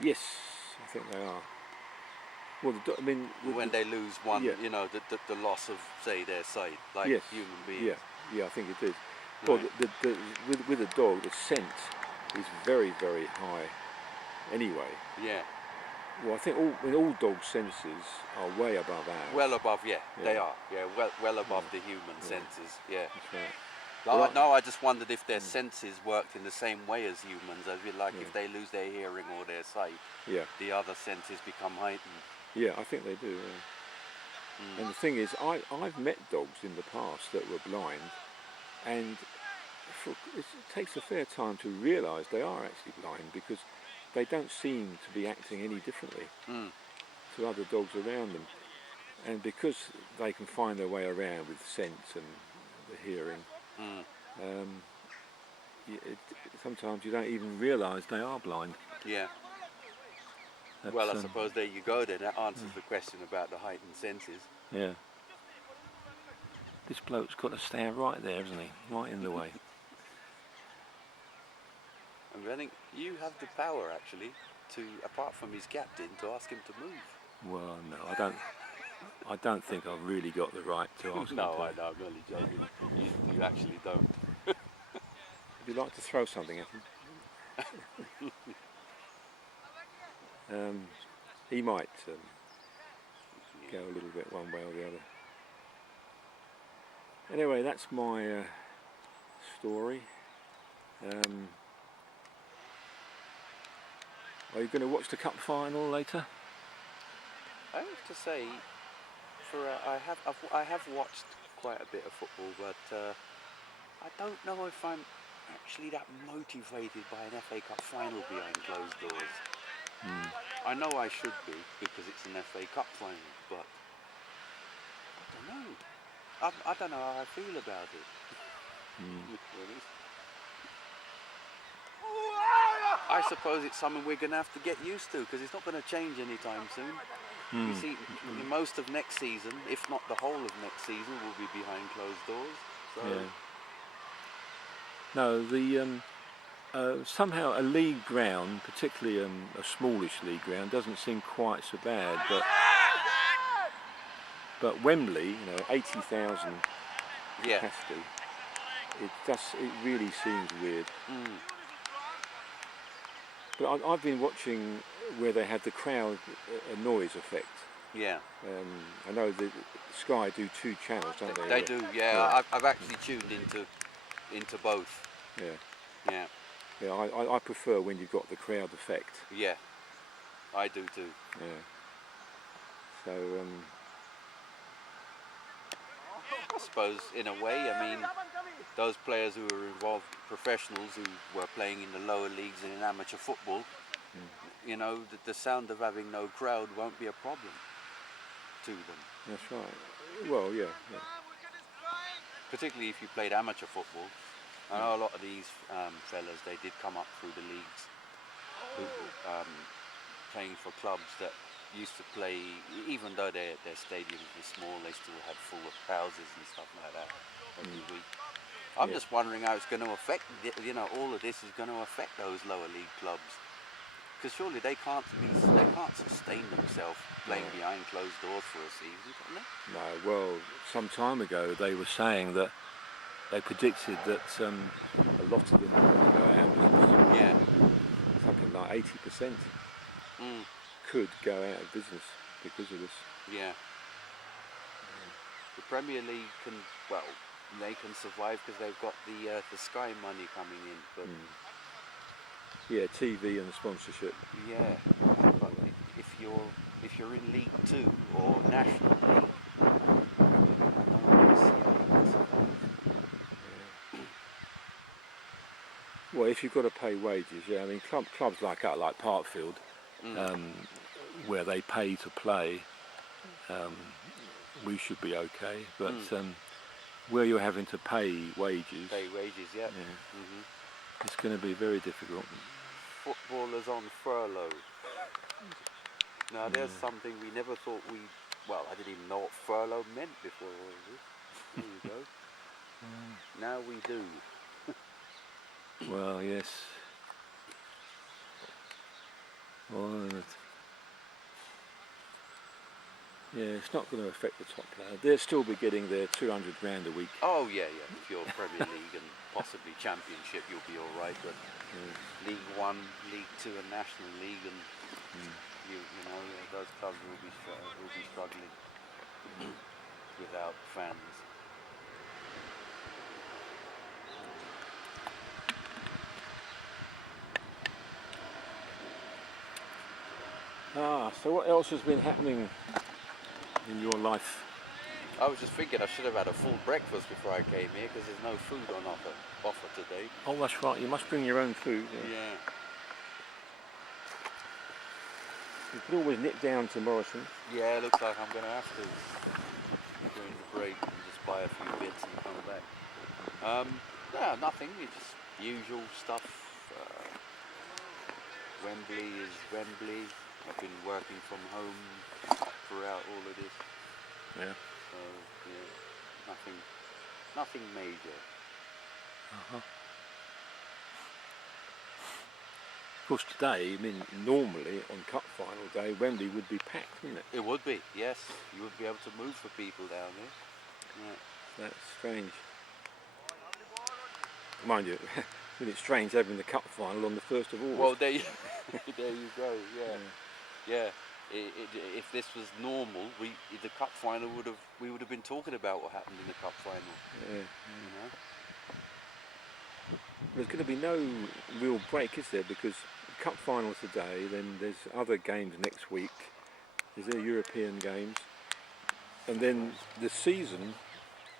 Yes, I think they are. Well, I mean, When they lose one, yeah. you know, the loss of, say, their sight, like yes, human beings. Yeah, I think it is. Right. Well, with a dog, the scent is very, very high anyway. Yeah. Well, I think all dog senses are way above ours. Well above, yeah, Yeah. they are. Yeah, well above the human senses. Yeah. That's right. No, I just wondered if their senses worked in the same way as humans. As we like, if they lose their hearing or their sight, the other senses become heightened. Yeah, I think they do. Yeah. And the thing is, I've met dogs in the past that were blind, and it takes a fair time to realise they are actually blind, because they don't seem to be acting any differently to other dogs around them. And because they can find their way around with scent and the hearing, sometimes you don't even realise they are blind. Yeah. That's, Well, I suppose there you go then. That answers the question about the heightened senses. Yeah. This bloke's got to stand right there, hasn't he? Right in the way. And I think you have the power, actually, to, apart from his captain, to ask him to move. Well, no, I don't think I've really got the right to ask him to. No, I'm only joking. You actually don't. Would you like to throw something at him? He might go a little bit one way or the other. Anyway, that's my story. Are you going to watch the cup final later? I have to say, I have watched quite a bit of football, but I don't know if I'm actually that motivated by an FA Cup final behind closed doors. I know I should be, because it's an FA Cup final, but I don't know. I don't know how I feel about it. I suppose it's something we're going to have to get used to, because it's not going to change anytime soon. You see, most of next season, if not the whole of next season, will be behind closed doors. So. Yeah. No, somehow a league ground, particularly a smallish league ground, doesn't seem quite so bad. But Wembley, 80,000 capacity, it really seems weird. But I've been watching where they have the crowd noise effect. Yeah. I know that Sky do 2 channels, don't they? They do, yeah. I've actually tuned into both. Yeah. Yeah. Yeah, I prefer when you've got the crowd effect. Yeah, I do too. Yeah. So, I suppose in a way, I mean, those players who were involved, professionals who were playing in the lower leagues and in amateur football, the sound of having no crowd won't be a problem to them. That's right. Well, yeah. Particularly if you played amateur football. I know a lot of these fellas, they did come up through the leagues, who, playing for clubs that used to play, even though their stadiums were small, they still had full of houses and stuff like that every week. I'm just wondering how it's going to affect, all of this is going to affect those lower league clubs. Because surely they can't sustain themselves playing behind closed doors for a season, can they? No, well, some time ago they were saying that they predicted that a lot of them were going to go out of business. Yeah. Something like 80% could go out of business because of this. Yeah. The Premier League can, they can survive because they've got the Sky money coming in, but yeah, TV and sponsorship. yeah, but if you're in League 2 or National League, I don't really see it. Well, if you've got to pay wages, I mean, clubs like that, like Parkfield, where they pay to play, we should be okay. But where you're having to pay wages, yeah. It's going to be very difficult. Footballers on furlough. Now there's something we never thought I didn't even know what furlough meant before all this. There you go. Now we do. Well, yes. Well, yeah, it's not going to affect the top player. They'll still be getting their 200 grand a week. Oh yeah. If you're Premier League and possibly Championship, you'll be all right. But League 1, League 2, and National League, and those clubs will be struggling without fans. So what else has been happening in your life? I was just thinking I should have had a full breakfast before I came here because there's no food on offer today. Oh, that's right. You must bring your own food. Yeah. You could always nip down to Morrison. Yeah, it looks like I'm going to have to during the break and just buy a few bits and come back. No, nothing. It's just usual stuff. Wembley is Wembley. I've been working from home throughout all of this. Yeah. So, yeah, nothing major. Of course, today, normally on Cup Final day, Wembley would be packed, wouldn't it? It would be, yes. You would be able to move for people down here. Yeah. That's strange. Mind you, it's strange having the Cup Final on the 1st of August. Well, there you go, yeah. If this was normal, the Cup Final we would have been talking about what happened in the Cup Final. Yeah. There's going to be no real break, is there? Because Cup Final today, then there's other games next week. There's the European games, and then the season,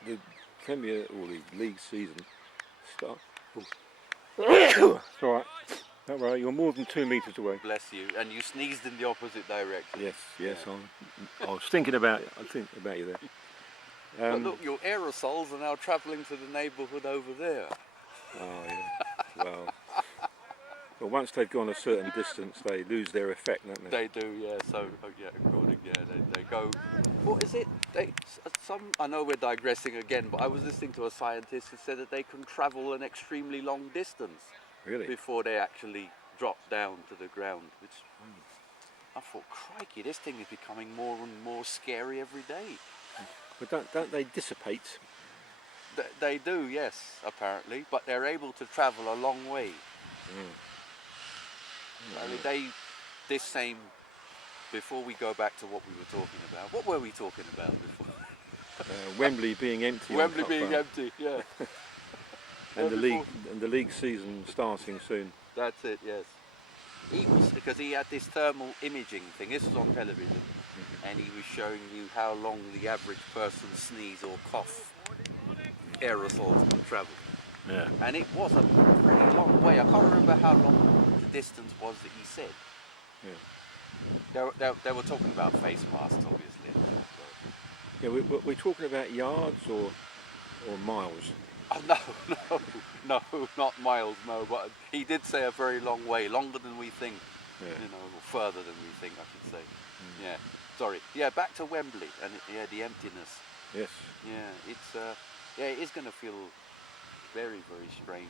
the Premier or the League season, starts. It's all right. Don't worry, you're more than 2 metres away. Bless you. And you sneezed in the opposite direction. Yes. Yeah. I was thinking about you there. But look, your aerosols are now travelling to the neighbourhood over there. Oh yeah. Well, once they've gone a certain distance, they lose their effect, don't they? They do, yeah. So, they go. What is it? I know we're digressing again, but I was listening to a scientist who said that they can travel an extremely long distance. Really? Before they actually drop down to the ground. Which I thought, crikey, this thing is becoming more and more scary every day. But don't they dissipate? They do, yes, apparently, but they're able to travel a long way. I mean, before we go back to what we were talking about, what were we talking about before? Wembley being empty. Wembley being empty, yeah. And the league season starting soon. That's it, yes. Because he had this thermal imaging thing. This was on television, and he was showing you how long the average person's sneeze or cough aerosols can travel. Yeah. And it was a pretty long way. I can't remember how long the distance was that he said. Yeah. They were talking about face masks, obviously. Yeah, we're talking about yards or miles. Oh, no, not miles, no. But he did say a very long way, longer than we think. Yeah. Or further than we think, I should say. Yeah. Sorry. Yeah, back to Wembley and the emptiness. Yes. Yeah, it's it is going to feel very, very strange.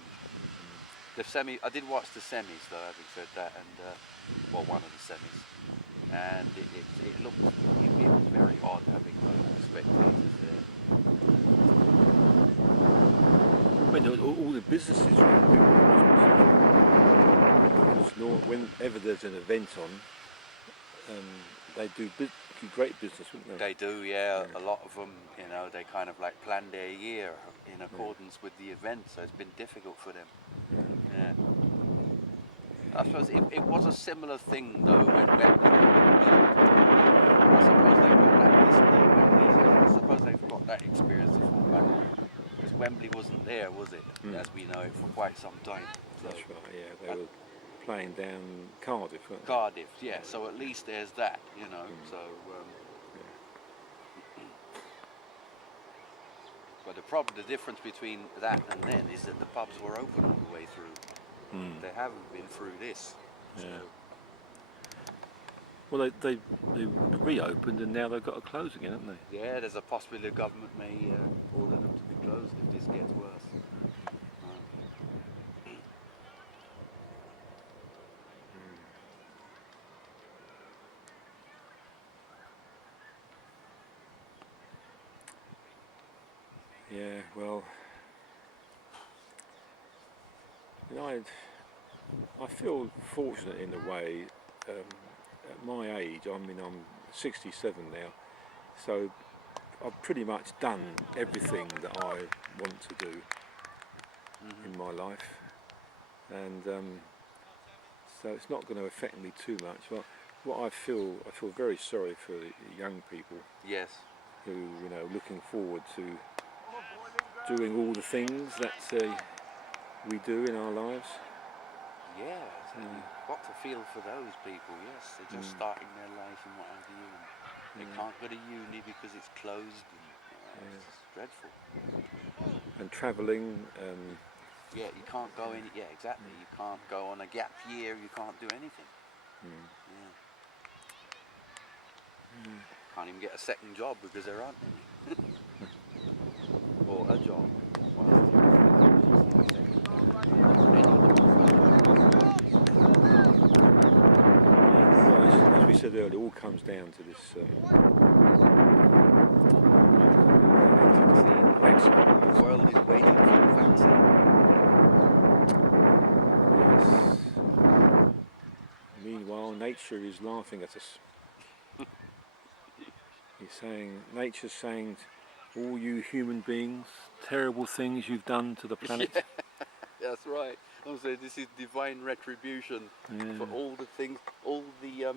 The I did watch the semis though, having said that, and well, one of the semis, and it looked very odd having no spectators there. When all the businesses around whenever there's an event on, they do great business, wouldn't they? They do, yeah. A lot of them, you know, they kind of like plan their year in accordance with the event, so it's been difficult for them. Yeah. I suppose it was a similar thing though when Wembley. I suppose they've got that display Wembley. I suppose they've got that experience before, but because Wembley wasn't there, was it? As we know it for quite some time. So, that's right. Yeah, they were playing down Cardiff, weren't they? Cardiff, yeah. So at least there's that, you know. So. But the difference between that and then is that the pubs were open all the way through. They haven't been through this. So. Yeah. Well, they reopened and now they've got to close again, haven't they? Yeah, there's a possibility the government may order them to be closed if this gets worse. Yeah, well, you know, I feel fortunate in a way. At my age, I mean, I'm 67 now, so I've pretty much done everything that I want to do in my life, and so it's not going to affect me too much. But what I feel very sorry for the young people. Yes. Who, you know, looking forward to doing all the things that we do in our lives. Yeah, so you've got to feel for those people, yes. They're just starting their life and what have you. And they can't go to uni because it's closed. And, it's dreadful. And travelling. Yeah, you can't go in. Yeah, exactly. You can't go on a gap year. You can't do anything. Can't even get a second job because there aren't any. Or a job. As we said earlier, it all comes down to this vaccine. The world is waiting for the vaccine. Yes. Meanwhile, nature is laughing at us. Nature's saying, all you human beings, terrible things you've done to the planet. Yeah, that's right. I'm saying this is divine retribution for all the things, all the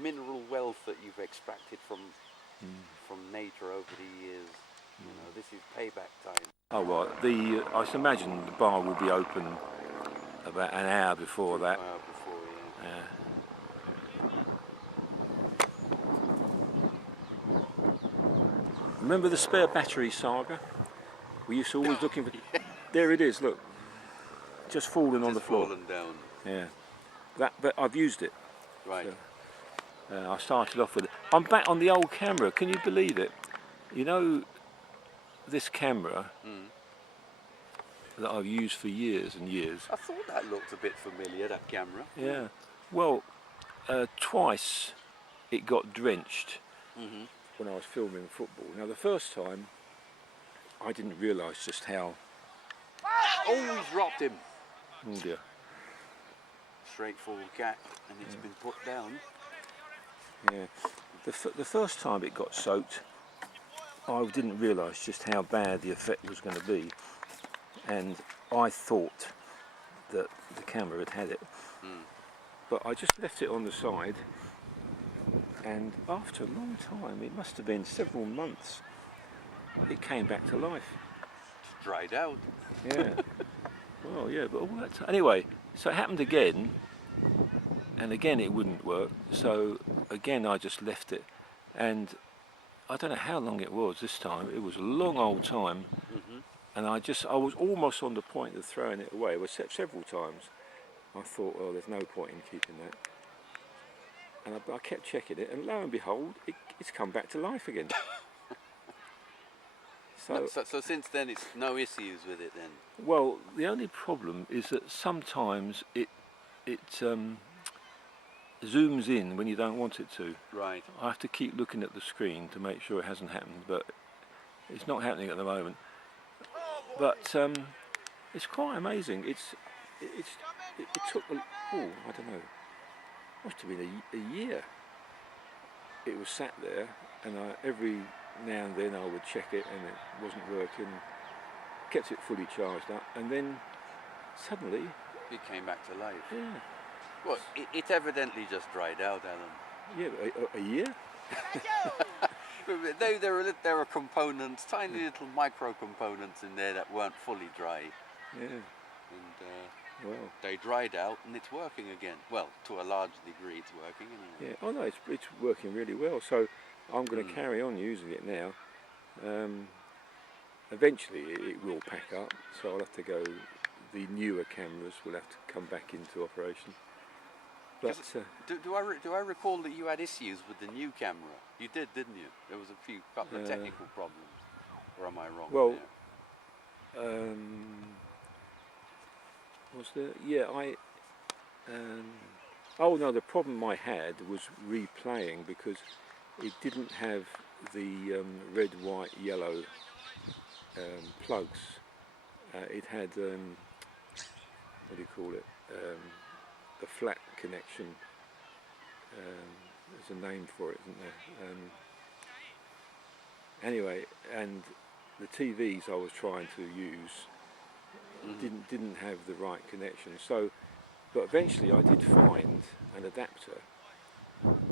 mineral wealth that you've extracted from nature over the years. You know, this is payback time. Oh right. I should imagine the bar will be open about an hour before that. Yeah. Remember the spare battery saga? We used to always looking for. There it is. Look, just fallen on the floor. Fallen down. Yeah. But I've used it. Right. So, I started off with it. I'm back on the old camera. Can you believe it? You know, this camera that I've used for years and years. I thought that looked a bit familiar, that camera. Yeah. Well, twice it got drenched when I was filming football. Now, the first time, I didn't realise just how. Oh, he's dropped him. Oh dear. Straightforward cat, and it's been put down. Yeah. The first time it got soaked, I didn't realise just how bad the effect was going to be, and I thought that the camera had it. But I just left it on the side, and after a long time, it must have been several months, it came back to life. It's dried out. Yeah. Well, yeah, but all that anyway, so it happened again, and again it wouldn't work, so again I just left it, and I don't know how long it was this time. It was a long old time, and I was almost on the point of throwing it away. Well, several times I thought, oh, there's no point in keeping that. and I kept checking it, and lo and behold, it's come back to life again. So since then, it's no issues with it then. Well, the only problem is that sometimes it zooms in when you don't want it to. Right. I have to keep looking at the screen to make sure it hasn't happened, but it's not happening at the moment. But it's quite amazing. It took I don't know, must have been a year. It was sat there, and every now and then I would check it, and it wasn't working. Kept it fully charged up, and then suddenly it came back to life. Yeah. Well, it evidently just dried out, Alan. Yeah, a year. There are components, tiny little micro components in there that weren't fully dry. Yeah. And well, they dried out, and it's working again. Well, to a large degree, it's working anyway. Yeah. Oh no, it's working really well. So I'm going to carry on using it now. Eventually, it will pack up. So I'll have to go. The newer cameras will have to come back into operation. But do I recall that you had issues with the new camera? You did, didn't you? There was a couple of technical problems. Or am I wrong? Well, was there? Yeah, oh no, the problem I had was replaying because it didn't have the red, white, yellow plugs. It had what do you call it? The flat connection. There's a name for it, isn't there? Anyway, and the TVs I was trying to use didn't have the right connection. So, but eventually I did find an adapter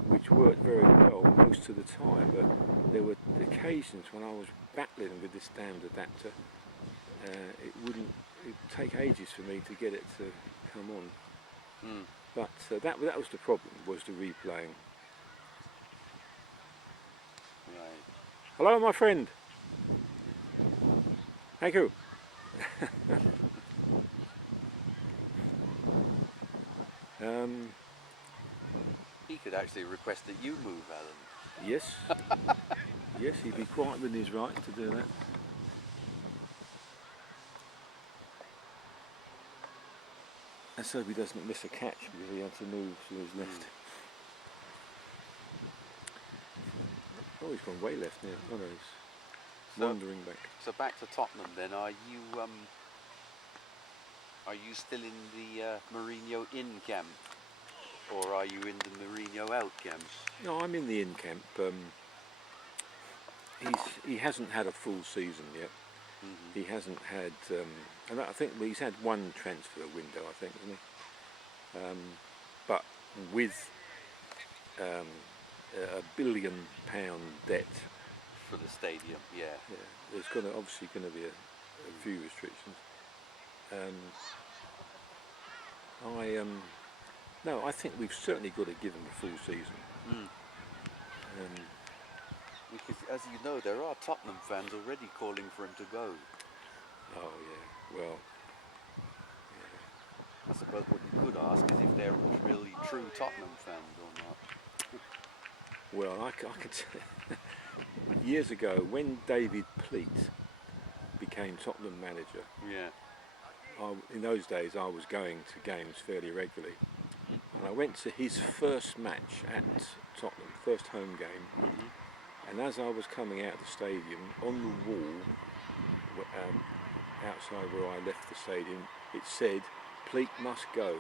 which worked very well most of the time. But there were occasions when I was battling with this damned adapter. It'd take ages for me to get it to come on. But that was the problem, was the replaying. Right. Hello, my friend. Thank you. He could actually request that you move, Alan. Yes. Yes, he'd be quite within his right to do that. And so he doesn't miss a catch because he had to move to his left. Oh, he's gone way left now. Oh no, he's wandering back. So back to Tottenham then. Are you still in the Mourinho in camp, or are you in the Mourinho out camp? No, I'm in the in camp. He hasn't had a full season yet. He hasn't had, and I think he's had one transfer window, I think, hasn't he? But with £1 billion debt For the stadium, yeah. There's obviously going to be a few restrictions. No, I think we've certainly got to give him a full season. Because, as you know, there are Tottenham fans already calling for him to go. Oh yeah, well. I suppose what you could ask is if they're really true Tottenham fans or not. Well, I could tell years ago when David Pleat became Tottenham manager. Yeah. In those days, I was going to games fairly regularly, and I went to his first match at Tottenham, first home game. And as I was coming out of the stadium, on the wall outside where I left the stadium, it said, "Pleat must go."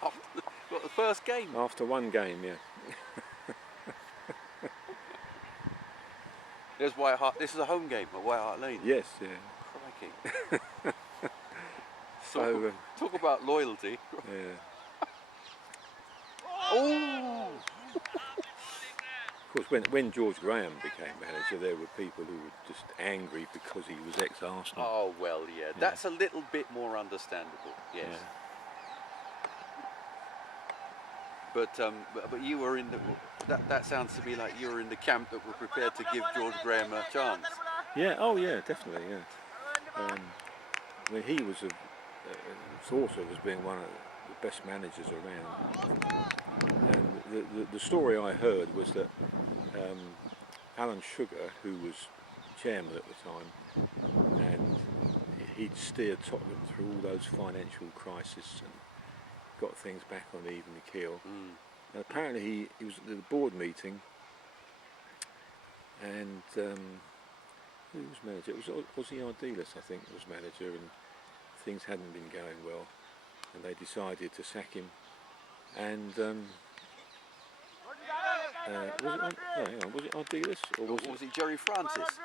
What, the first game? After one game, yeah. There's White Hart. This is a home game at White Hart Lane. Yes, yeah. Crikey. So, talk about loyalty. Yeah. Oh! Of course, when George Graham became manager, there were people who were just angry because he was ex-Arsenal. Oh well, yeah. That's a little bit more understandable. Yes. Yeah. But you were in the. That sounds to me like you were in the camp that were prepared to give George Graham a chance. Yeah. Oh, yeah. Definitely. Yeah. I mean, he was thought of as being one of the best managers around, and the story I heard was that Alan Sugar, who was chairman at the time, and he'd steered Tottenham through all those financial crises and got things back on even keel. And apparently he was at the board meeting, and who was manager? It was Ozzy Ardiles, I think, was manager, and things hadn't been going well, and they decided to sack him. And was it Ardiles or was it Jerry Francis?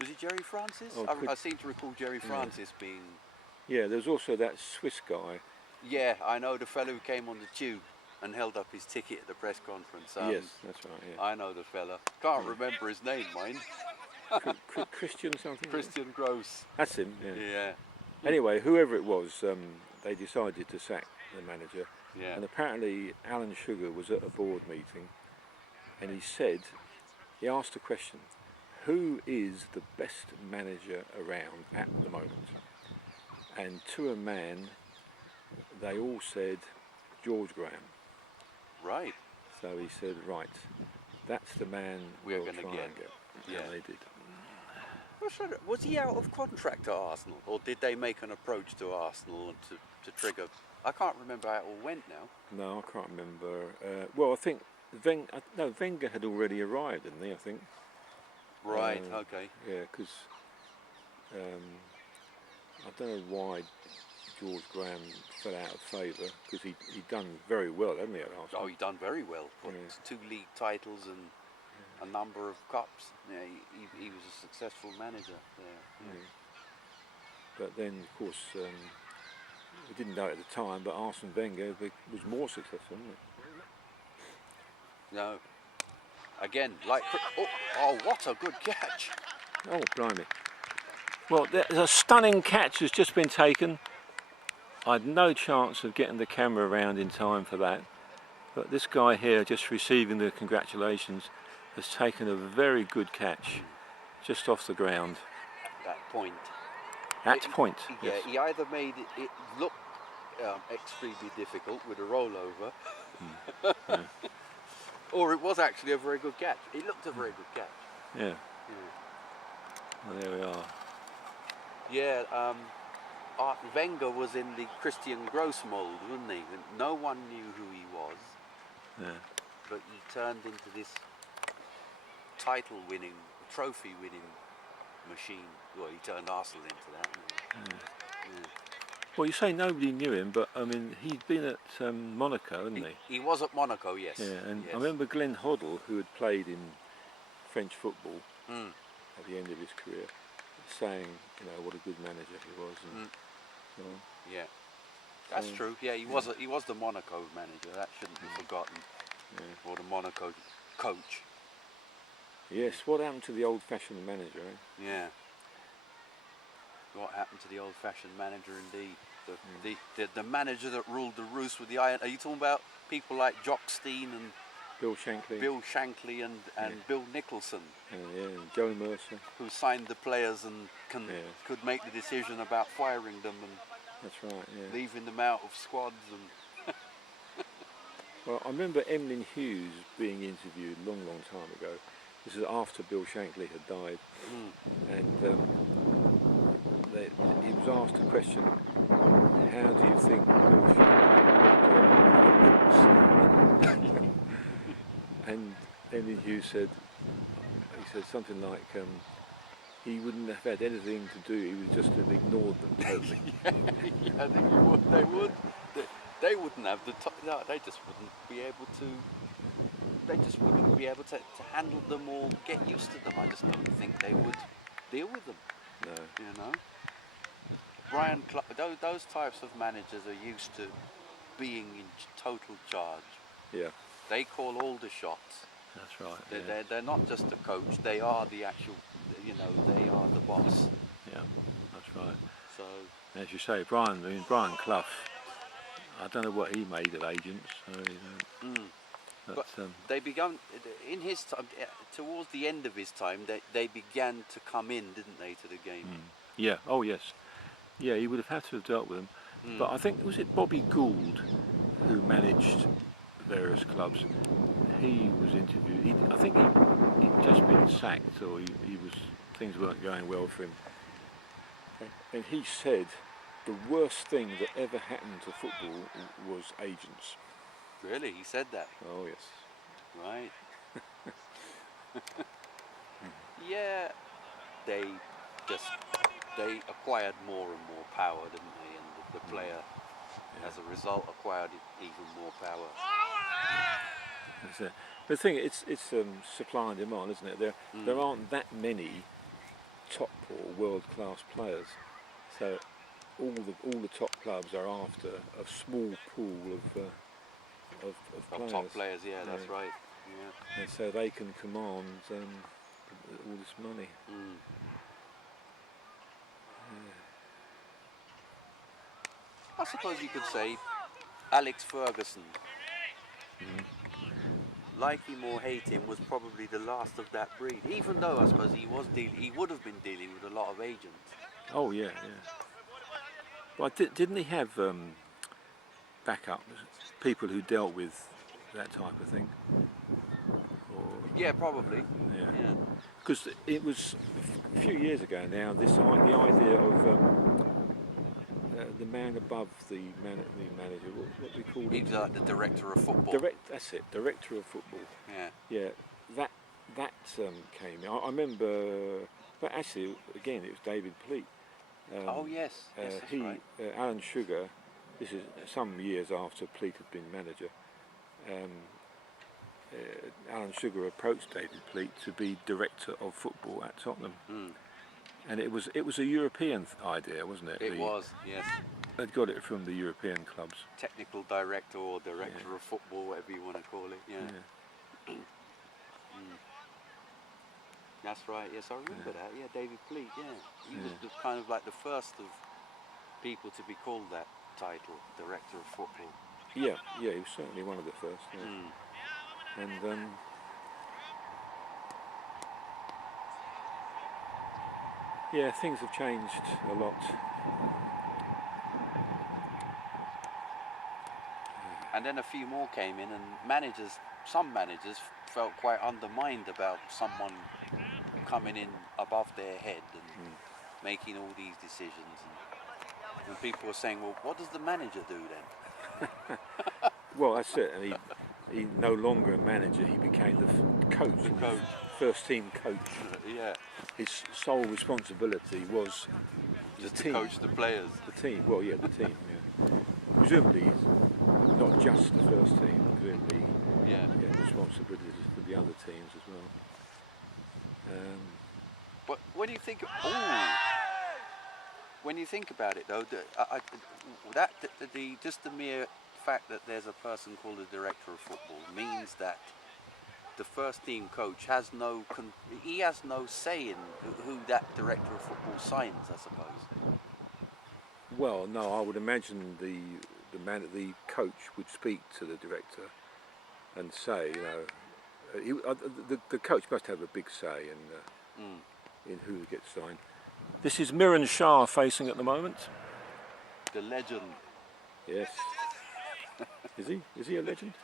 Was it Jerry Francis? Oh, I seem to recall Jerry Francis being... Yeah, there was also that Swiss guy. Yeah, I know the fellow who came on the tube and held up his ticket at the press conference. Yes, that's right, yeah. I know the fella. Can't remember his name, mind. Christian something? Christian Gross. That's him, yeah. Yeah. Anyway, whoever it was, they decided to sack the manager. Yeah. And apparently Alan Sugar was at a board meeting, and he asked a question: who is the best manager around at the moment? And to a man, they all said George Graham. Right. So he said, right, that's the man We're we'll going to try get. and get. Yeah, they did. Was he out of contract at Arsenal, or did they make an approach to Arsenal to trigger? I can't remember how it all went now. No, I can't remember. Well, I think Wenger had already arrived, didn't he? I think. Right. Okay. Yeah, because I don't know why George Graham fell out of favour, because he'd done very well, hadn't he, at Arsenal? Oh, he done very well. Got 2 league titles and a number of cups. Yeah, he was a successful manager there. Yeah. But then, of course, we didn't know at the time, but Arsene Wenger was more successful, wasn't it? No. Again, like... Oh, what a good catch. Oh, blimey. Well, there's a stunning catch has just been taken. I had no chance of getting the camera around in time for that. But this guy here, just receiving the congratulations, has taken a very good catch just off the ground. That point. At point, Yeah, yes. he either made it look extremely difficult with a rollover, or it was actually a very good catch. It looked a very good catch. Yeah. Well, there we are. Yeah, Wenger was in the Christian Gross mould, wasn't he? No one knew who he was, but he turned into this title-winning, trophy-winning machine. Well, he turned Arsenal into that. Well, you say nobody knew him, but I mean, he'd been at Monaco, hadn't he? He was at Monaco, yes. Yeah, and yes. I remember Glenn Hoddle, who had played in French football at the end of his career, saying, you know, what a good manager he was, and so on. Yeah, that's true. Yeah, he was the Monaco manager. That shouldn't be forgotten. Or the Monaco coach. Yes, what happened to the old-fashioned manager? Eh? Yeah. What happened to the old-fashioned manager, indeed? The manager that ruled the roost with the iron. Are you talking about people like Jock Stein and Bill Shankly. Bill Shankly and Bill Nicholson, and Joe Mercer. who signed the players and could make the decision about firing them and That's right. Yeah. leaving them out of squads and. Well, I remember Emlyn Hughes being interviewed a long, long time ago. This is after Bill Shankly had died, and he was asked a question: how do you think Bill Shankly? And Emlyn Hughes said, something like, he wouldn't have had anything to do. He would just have ignored them totally. I think they would. They wouldn't have the no, they just wouldn't be able to. They just wouldn't be able to handle them or get used to them. I just don't think they would deal with them. No. You know, Brian Clough, those types of managers are used to being in total charge. Yeah. They call all the shots. That's right. They're not just a coach. They are the actual. You know, they are the boss. Yeah, that's right. So, as you say, Brian Clough. I don't know what he made of agents. So, you know, but they began in his time. Towards the end of his time, they began to come in, didn't they, to the game? Yeah. Oh, yes. Yeah, he would have had to have dealt with them. But I think was it Bobby Gould who managed various clubs. He was interviewed. I think he'd just been sacked, or things weren't going well for him. And he said the worst thing that ever happened to football was agents. Really? He said that? Oh yes. Right. Yeah, they acquired more and more power, didn't they? And the player, as a result, acquired even more power. That's it. The thing, it's supply and demand, isn't it? There aren't that many top or world class players, so all the top clubs are after a small pool of players. Top players, yeah, that's right. Yeah. And so they can command all this money. I suppose you could say Alex Ferguson, like him or hate him, was probably the last of that breed. Even though I suppose he would have been dealing with a lot of agents. Oh yeah. Well, didn't he have backup people who dealt with that type of thing? Yeah, probably. Yeah. Because it was a few years ago now. The idea of the man above the manager. What we call him? He's like the director of football. That's it. Director of football. Yeah. Yeah. That came. I remember. But actually, again, it was David Pleat. Oh yes. Yes, that's right. Alan Sugar. This is some years after Pleat had been manager. Alan Sugar approached David Pleat to be director of football at Tottenham, and it was a European idea, wasn't it? It was, yes. They'd got it from the European clubs. Technical director or director of football, whatever you want to call it. Yeah. That's right. Yes, I remember that. Yeah, David Pleat. Yeah, he was kind of like the first of people to be called that title, director of football. Yeah, he was certainly one of the first. Yeah. And things have changed a lot. And then a few more came in, and some managers felt quite undermined about someone coming in above their head and making all these decisions. And people were saying, well, what does the manager do then? Well, that's it. And he no longer a manager, he became the coach. The coach. First team coach. Yeah. His sole responsibility was Just the to team. coach the players. The team, well, yeah, the team. Yeah. Presumably, not just the first team, presumably he had responsibilities for the other teams as well. But when you think about it, though, just the mere fact that there's a person called a director of football means that the first team coach has no say in who that director of football signs, I suppose. Well, no, I would imagine the coach would speak to the director and say, the coach must have a big say in who gets signed. This is Miran Shah facing at the moment. The legend. Yes. Is he a legend?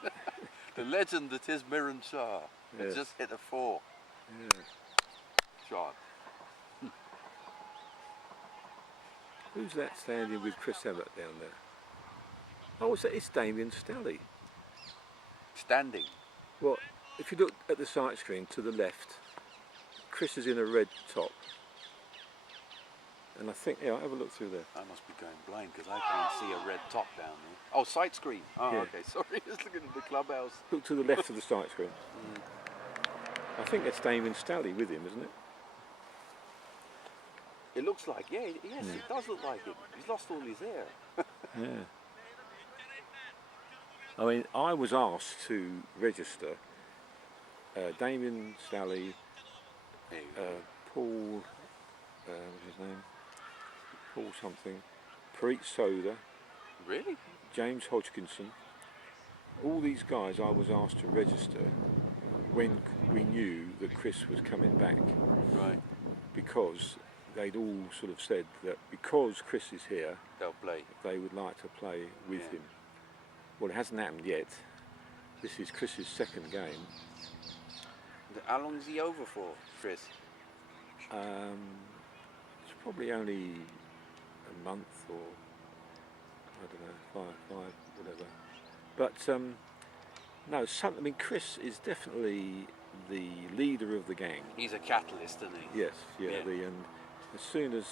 The legend that is Miran Shah. Yes. Has just hit a 4. Yeah. Shot. Who's that standing with Chris Emmett down there? Oh, it's Damien Stalley. Standing? Well, if you look at the sight screen to the left, Chris is in a red top. And I think, have a look through there. I must be going blind because I can't see a red top down there. Oh, sight screen. Oh, yeah. Okay, sorry, just looking at the clubhouse. Look to the left of the sight screen. I think that's Damien Stalley with him, isn't it? It looks like, yes, it does look like it. He's lost all his hair. Yeah. I mean, I was asked to register Damien Stalley, Paul, what's his name? Paul something, Preet Soda. Really? James Hodgkinson. All these guys I was asked to register when we knew that Chris was coming back. Right. Because they'd all sort of said that because Chris is here, they'll play. They would like to play with him. Well, it hasn't happened yet. this is Chris's second game. How long is he over for, Chris? It's probably only a month or I don't know, five, whatever. But no, I mean Chris is definitely the leader of the gang. He's a catalyst, isn't he? Yes, yeah. Yeah. And as soon as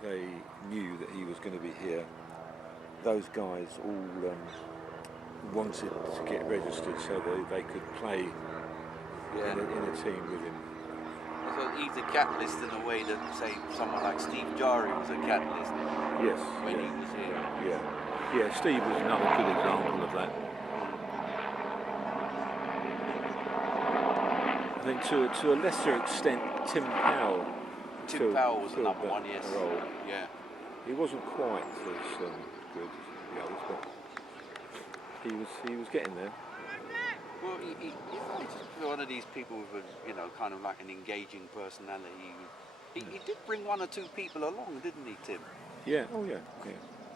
they knew that he was going to be here, those guys all wanted to get registered so that they could play Yeah. in a team with him. So he's a catalyst in a way that, say, someone like Steve Jari was a catalyst Yes. when yeah, he was here. yeah. Steve was another good example of that. I think to a lesser extent, Tim Powell. Tim Powell was filled another that one, yes. role. Yeah. He wasn't quite as good as the others, but he was getting there. Well, he's one of these people with a, kind of like an engaging personality. He did bring one or two people along, didn't he, Tim? Yeah. Oh yeah. Yeah.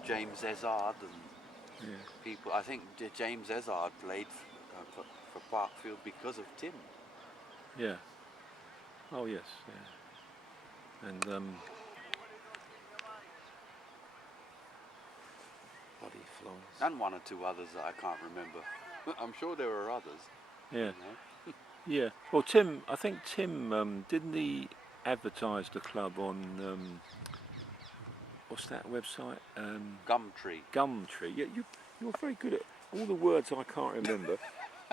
James Ezard and people. I think James Ezard played for Parkfield because of Tim. Yeah. Oh yes. Yeah. And bloody flies. And one or two others that I can't remember. I'm sure there were others. Yeah. You know? Yeah. Well, Tim. I think Tim didn't he advertise the club on what's that website? Gumtree. Gumtree. Yeah. You're very good at all the words I can't remember.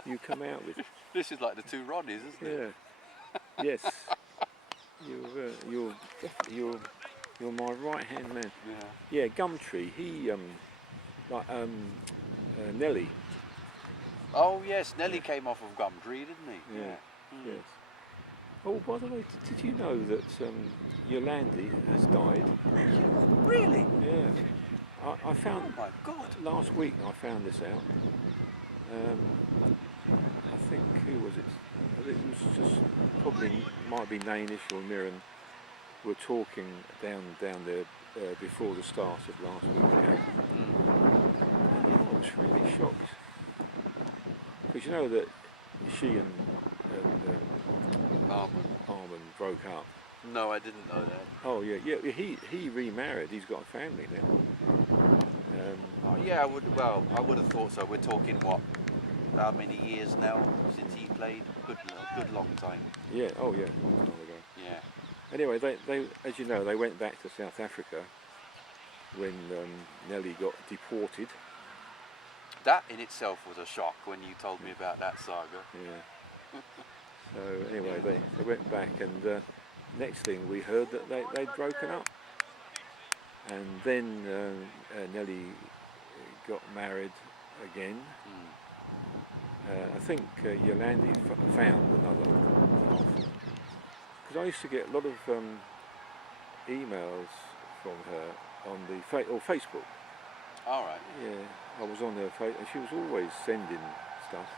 You come out with. This is like the two Ronnies, isn't it? Yeah. Yes. You're my right hand man. Yeah. Yeah. Gumtree. He Nelly. Oh yes, Nelly came off of Gumtree, didn't he? Yeah. Yes. Oh, by the way, did you know that Yolandi has died? Really? Yeah. I found. Oh my God. Last week I found this out. I think who was it? It was just probably might be Nainish or Mirren were talking down there before the start of last week's game. And I was really shocked. Because you know that she and Armand broke up. No, I didn't know that. Oh yeah. He remarried. He's got a family now. Oh, yeah, I would have thought so. We're talking what? How many years now since he played? Good long time. Yeah. Oh yeah. A long time ago. Yeah. Anyway, they as you know, they went back to South Africa when Nelly got deported. That in itself was a shock when you told me about that saga. Yeah. So anyway, they went back, and next thing we heard that they'd broken up. And then Nelly got married again. I think Yolandi found another half. Because I used to get a lot of emails from her on the Facebook. All right. Yeah, I was on her Facebook, and she was always sending stuff.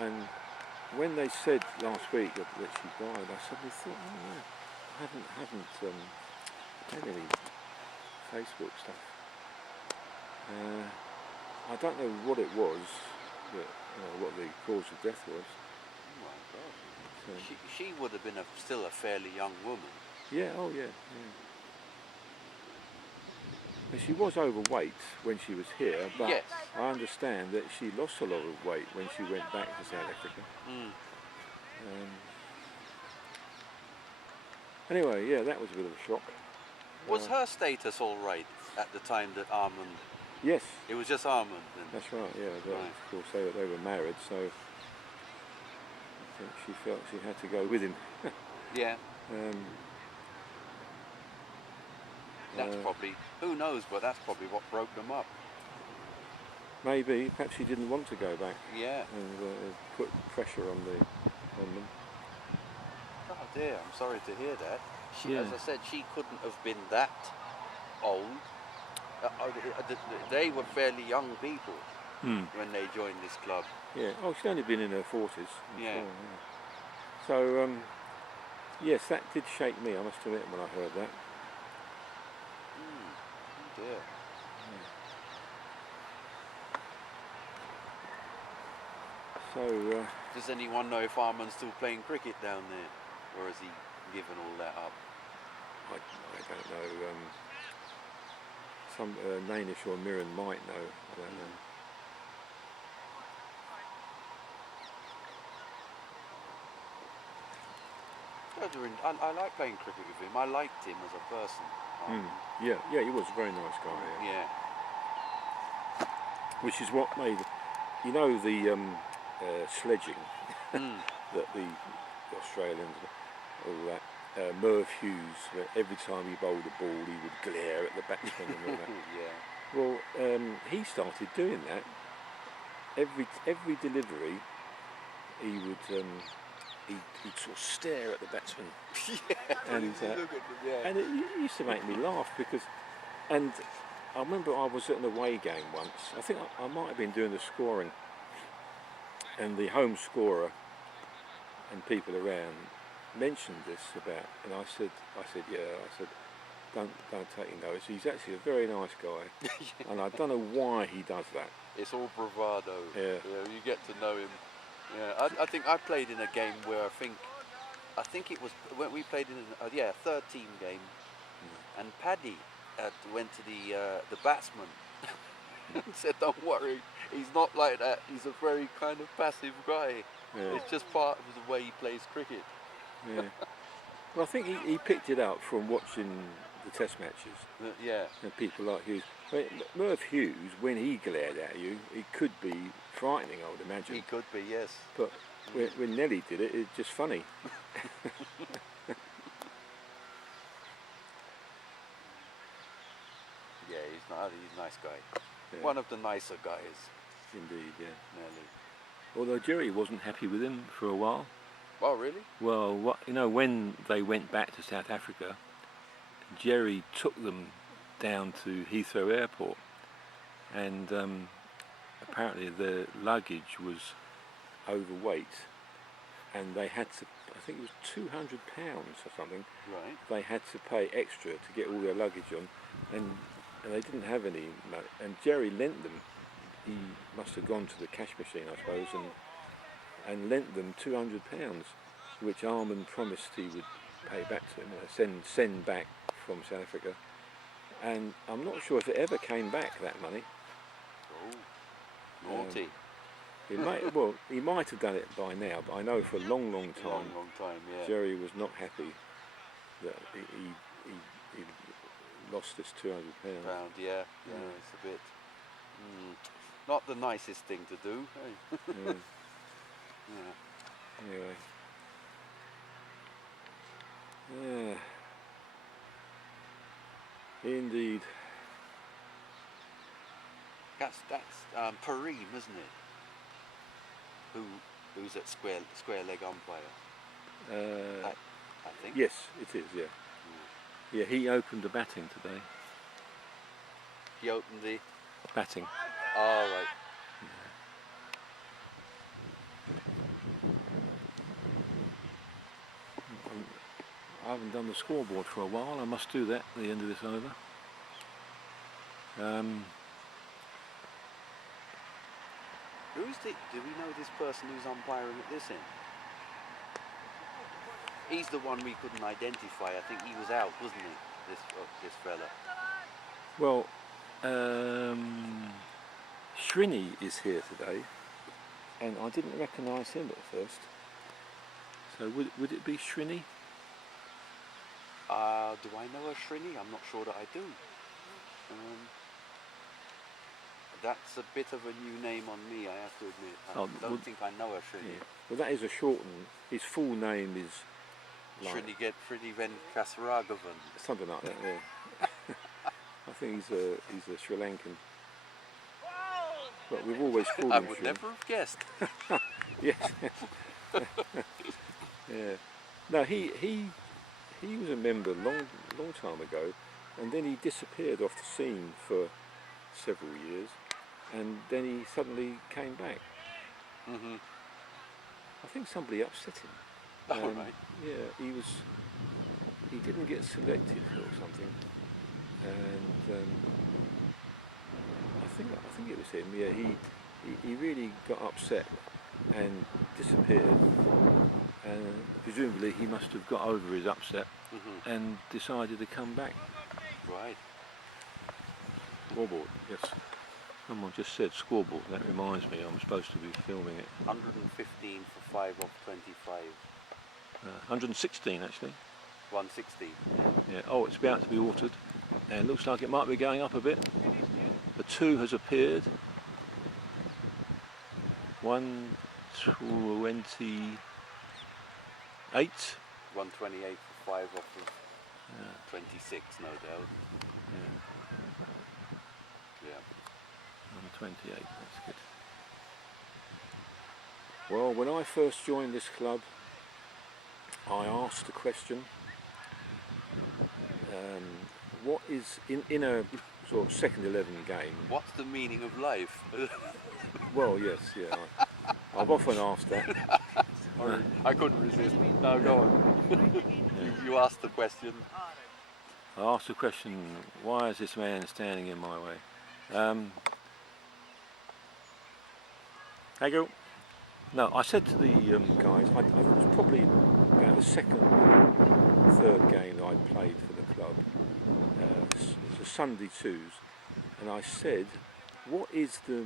And when they said last week that she died, I suddenly thought, oh no, I haven't had any Facebook stuff. I don't know what it was, what the cause of death was. Oh my God. So, She would have been still a fairly young woman. yeah, oh yeah. And she was overweight when she was here, but Yes. I understand that she lost a lot of weight when she went back to South Africa. Anyway, yeah, that was a bit of a shock. Was her status all right at the time that Armand? Yes, It was just Armand then. that's right. Yeah, but Right. of course they were married, so I think she felt she had to go with him. Yeah. That's Uh, probably, who knows, but that's probably what broke them up. Maybe, perhaps she didn't want to go back Yeah. and put pressure on them. Oh dear, I'm sorry to hear that. Yeah. As I said, she couldn't have been that old. They were fairly young people when they joined this club. Yeah. Oh, she'd only been in her 40s. Yeah. So, yes, that did shake me, I must admit, when I heard that. Oh dear. So Does anyone know if Armand's still playing cricket down there, or has he given all that up? I don't know. Some Nanish or Mirren might know. I don't know. I like playing cricket with him. I liked him as a person. Yeah, he was a very nice guy. Yeah. Which is what made, you know, the sledging that the Australians, all that. Merv Hughes, every time he bowled a ball, he would glare at the batsman and all that. Yeah. Well, he started doing that. Every delivery, he would he'd sort of stare at the batsman. And it used to make me laugh because, and I remember I was at an away game once. I think I might have been doing the scoring, and the home scorer and people around mentioned this about, and I said, don't take notice. He's actually a very nice guy, and I don't know why he does that. It's all bravado. Yeah. You get to know him. Yeah, I think I played in a game where I think it was when we played in a 13 game, and Paddy went to the batsman and said, "Don't worry, he's not like that. He's a very kind of passive guy. Yeah. It's just part of the way he plays cricket." Yeah. Well, I think he picked it up from watching the Test matches. Yeah. And people like Hughes. Merv Hughes, when he glared at you, it could be frightening, I would imagine. He could be, yes. But when Nelly did it, it's just funny. Yeah, he's a nice guy. Yeah. One of the nicer guys. Indeed, yeah. Nelly. Although Jerry wasn't happy with him for a while. Oh, really? Well, when they went back to South Africa, Jerry took them down to Heathrow Airport, and apparently the luggage was overweight, and they had to, I think it was £200 or something. Right. They had to pay extra to get all their luggage on, and they didn't have any money. And Jerry lent them. He must have gone to the cash machine, I suppose, and lent them £200, which Armand promised he would pay back to him, send back from South Africa. And I'm not sure if it ever came back, that money. Oh, naughty. He might have done it by now, but I know for a long time, Yeah. Jerry was not happy that he lost this £200. Pound, yeah, it's a bit not the nicest thing to do. Hey? Yeah. Yeah. Anyway. Indeed. That's Pareem, isn't it? Who's at square leg umpire? I think. Yes, it is. Yeah. Yeah, he opened the batting today. He opened the Batting. Oh, right. I haven't done the scoreboard for a while. I must do that at the end of this over. Do we know this person who's umpiring at this end? He's the one we couldn't identify. I think he was out, wasn't he? This fella. Well, Srini is here today, and I didn't recognise him at first. So would it be Srini? Do I know a Srini? I'm not sure that I do. That's a bit of a new name on me, I have to admit. I don't think I know a Srini. Yeah. Well, that is a shortened. His full name is like Srini Venkasaragavan. something like that. Yeah. I think he's a Sri Lankan. But we've always called him I would Srini. never have guessed. Yes. Yeah. No, he was a member long time ago, and then he disappeared off the scene for several years, and then he suddenly came back. Mm-hmm. I think somebody upset him. Oh, right. Yeah, he didn't get selected or something, and I think it was him. Yeah, he really got upset and disappeared. And presumably he must have got over his upset and decided to come back. Right. Scoreboard, yes. Someone just said scoreboard. That reminds me, I'm supposed to be filming it. 115 for 5 off 25. 116 actually. 116. Yeah. Oh, it's about to be altered, and it looks like it might be going up a bit. A 2 has appeared. 128. 128 for 5 off of 26, no doubt. Yeah. Yeah. 128. That's good. Well, when I first joined this club, I asked the question, what is in a sort of second 11 game? What's the meaning of life? Well, yes, yeah. I've often asked that. I couldn't resist. No, go on. You asked the question. I asked the question, why is this man standing in my way? Hey, go. No, I said to the guys, I was probably about the second, third game that I'd played for the club. It's a Sunday twos, and I said, what is the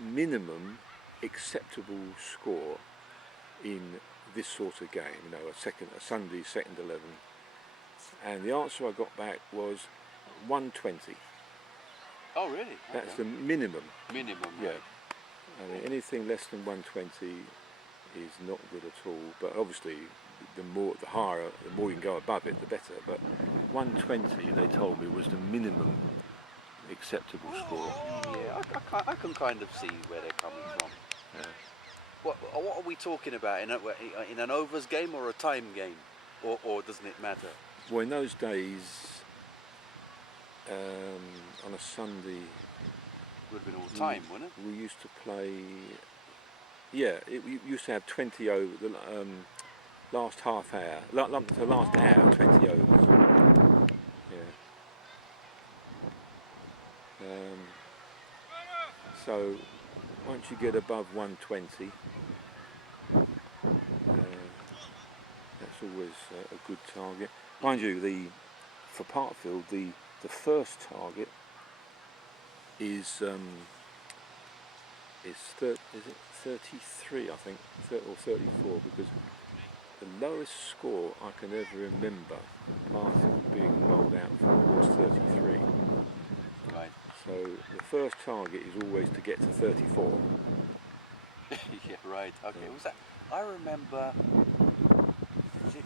minimum acceptable score in this sort of game? You know, a Sunday second 11. And the answer I got back was 120. Oh, really? That's the minimum. Minimum. Yeah. Right. I mean, anything less than 120 is not good at all. But obviously, the more you can go above it, the better. But 120, they told me, was the minimum acceptable score. Yeah, I can kind of see where they're coming from. Yeah. What are we talking about? In an overs game or a time game? Or doesn't it matter? Well, in those days, on a Sunday, Would have been all time, wouldn't it? we used to play. Yeah, we used to have 20 over the last half hour, the last hour, 20 overs. Yeah. So once you get above 120, that's always a good target. Mind you, for Parkfield, the first target is 33, I think, or 34, because the lowest score I can ever remember Parkfield being bowled out for was 33. Right. So the first target is always to get to 34. Yeah, right. Okay. Was that? I remember. Was it?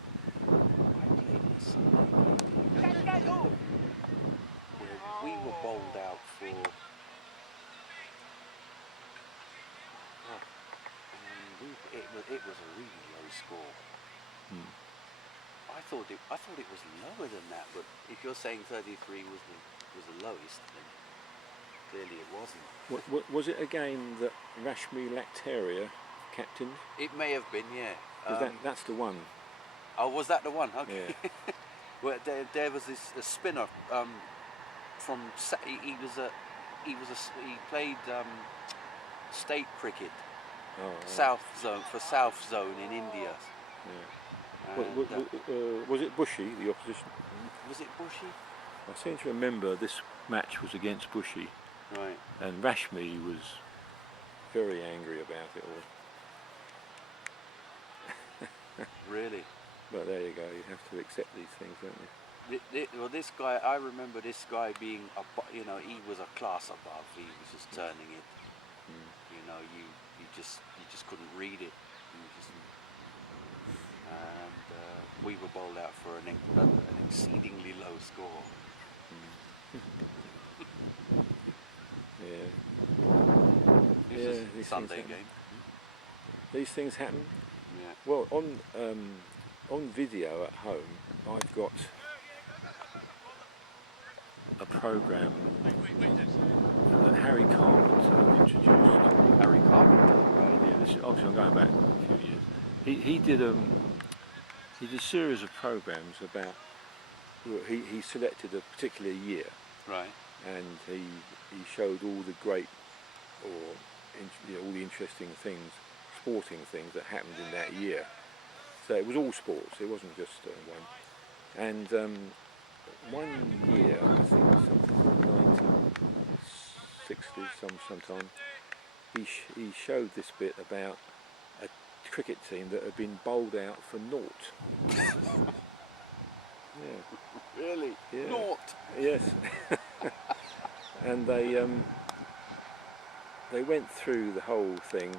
I played in a Sunday game where we were bowled out for. It was a really low score. I thought it was lower than that, but if you're saying 33 was the lowest, then clearly it wasn't. Was it a game that Rashmi Lacteria captained? It may have been, yeah. That's the one. Oh, was that the one? Okay. Yeah. Well, there was this a spinner from he played state cricket, Oh, right. South Zone in India. Yeah. And, Was it Bushy, the opposition? was it Bushy? I seem to remember this match was against Bushy, Right. and Rashmi was very angry about it all. Really? But there you go, you have to accept these things, don't you? Well, this guy, I remember this guy being, he was a class above. He was just turning it. You know, you just couldn't read it. And we were bowled out for an exceedingly low score. Yeah. It was a Sunday game. These things happen. Yeah. Well, on video at home, I've got a program that Harry Carpenter introduced. Harry Carpenter. Yeah, this is, obviously I'm going back a few years. He did a series of programs about. He selected a particular year. Right. And he showed all the great, all the interesting things, sporting things that happened in that year. So it was all sports, it wasn't just one. And one year, I think something like 1960s, sometime, he showed this bit about a cricket team that had been bowled out for naught. Yeah. Really? Yeah. Naught? Yes. And they went through the whole thing,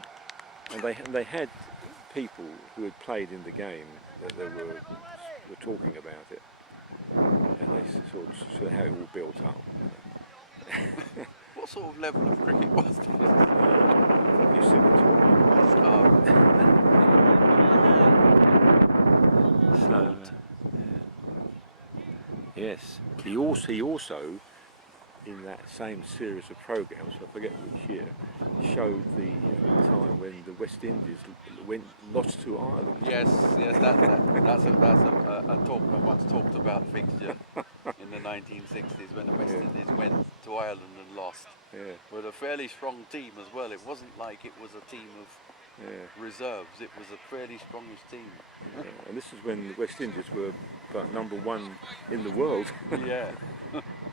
and they had people who had played in the game that they were talking about it, and they sort of how it all built up. What sort of level of cricket was this? Probably similar to what you So, yes, he also in that same series of programmes, I forget which year, showed the time when the West Indies lost to Ireland. Yes, that's a talk I once talked about fixture in the 1960s when the West Indies went to Ireland and lost. Yeah. With a fairly strong team as well. It wasn't like it was a team of reserves. It was a fairly strongish team. Yeah. And this is when the West Indies were about #1 in the world. Yeah.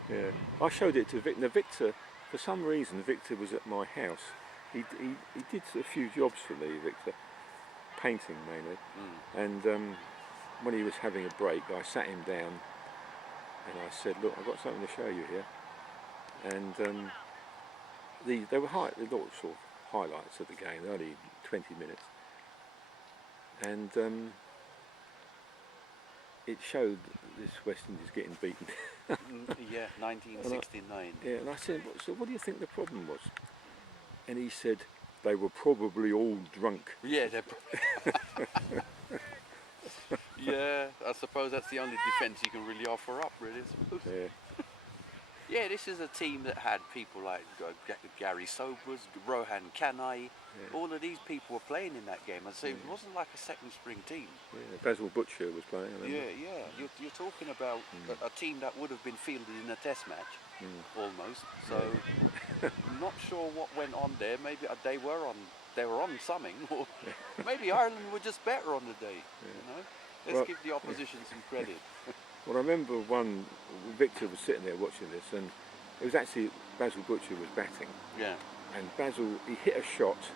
Yeah, I showed it to Victor. Now Victor, for some reason, Victor was at my house. He did a few jobs for me, Victor, painting mainly. And when he was having a break, I sat him down and I said, "Look, I've got something to show you here." And they were sort of highlights of the game, only 20 minutes. And it showed this West Indies getting beaten. Yeah, 1969. And I said, "So what do you think the problem was?" And he said, "They were probably all drunk." Yeah, yeah, I suppose that's the only defence you can really offer up, really, I suppose. Yeah. Yeah, this is a team that had people like Gary Sobers, Rohan Kanai. All of these people were playing in that game. I'd say it wasn't like a second string team. Yeah, Basil Butcher was playing. Yeah. You're talking about a team that would have been fielded in a test match, almost. So I'm not sure what went on there. Maybe they were on something, or maybe Ireland were just better on the day. You know, let's give the opposition some credit. Well, I remember Victor was sitting there watching this, and it was actually Basil Butcher was batting. Yeah. And Basil, he hit a shot,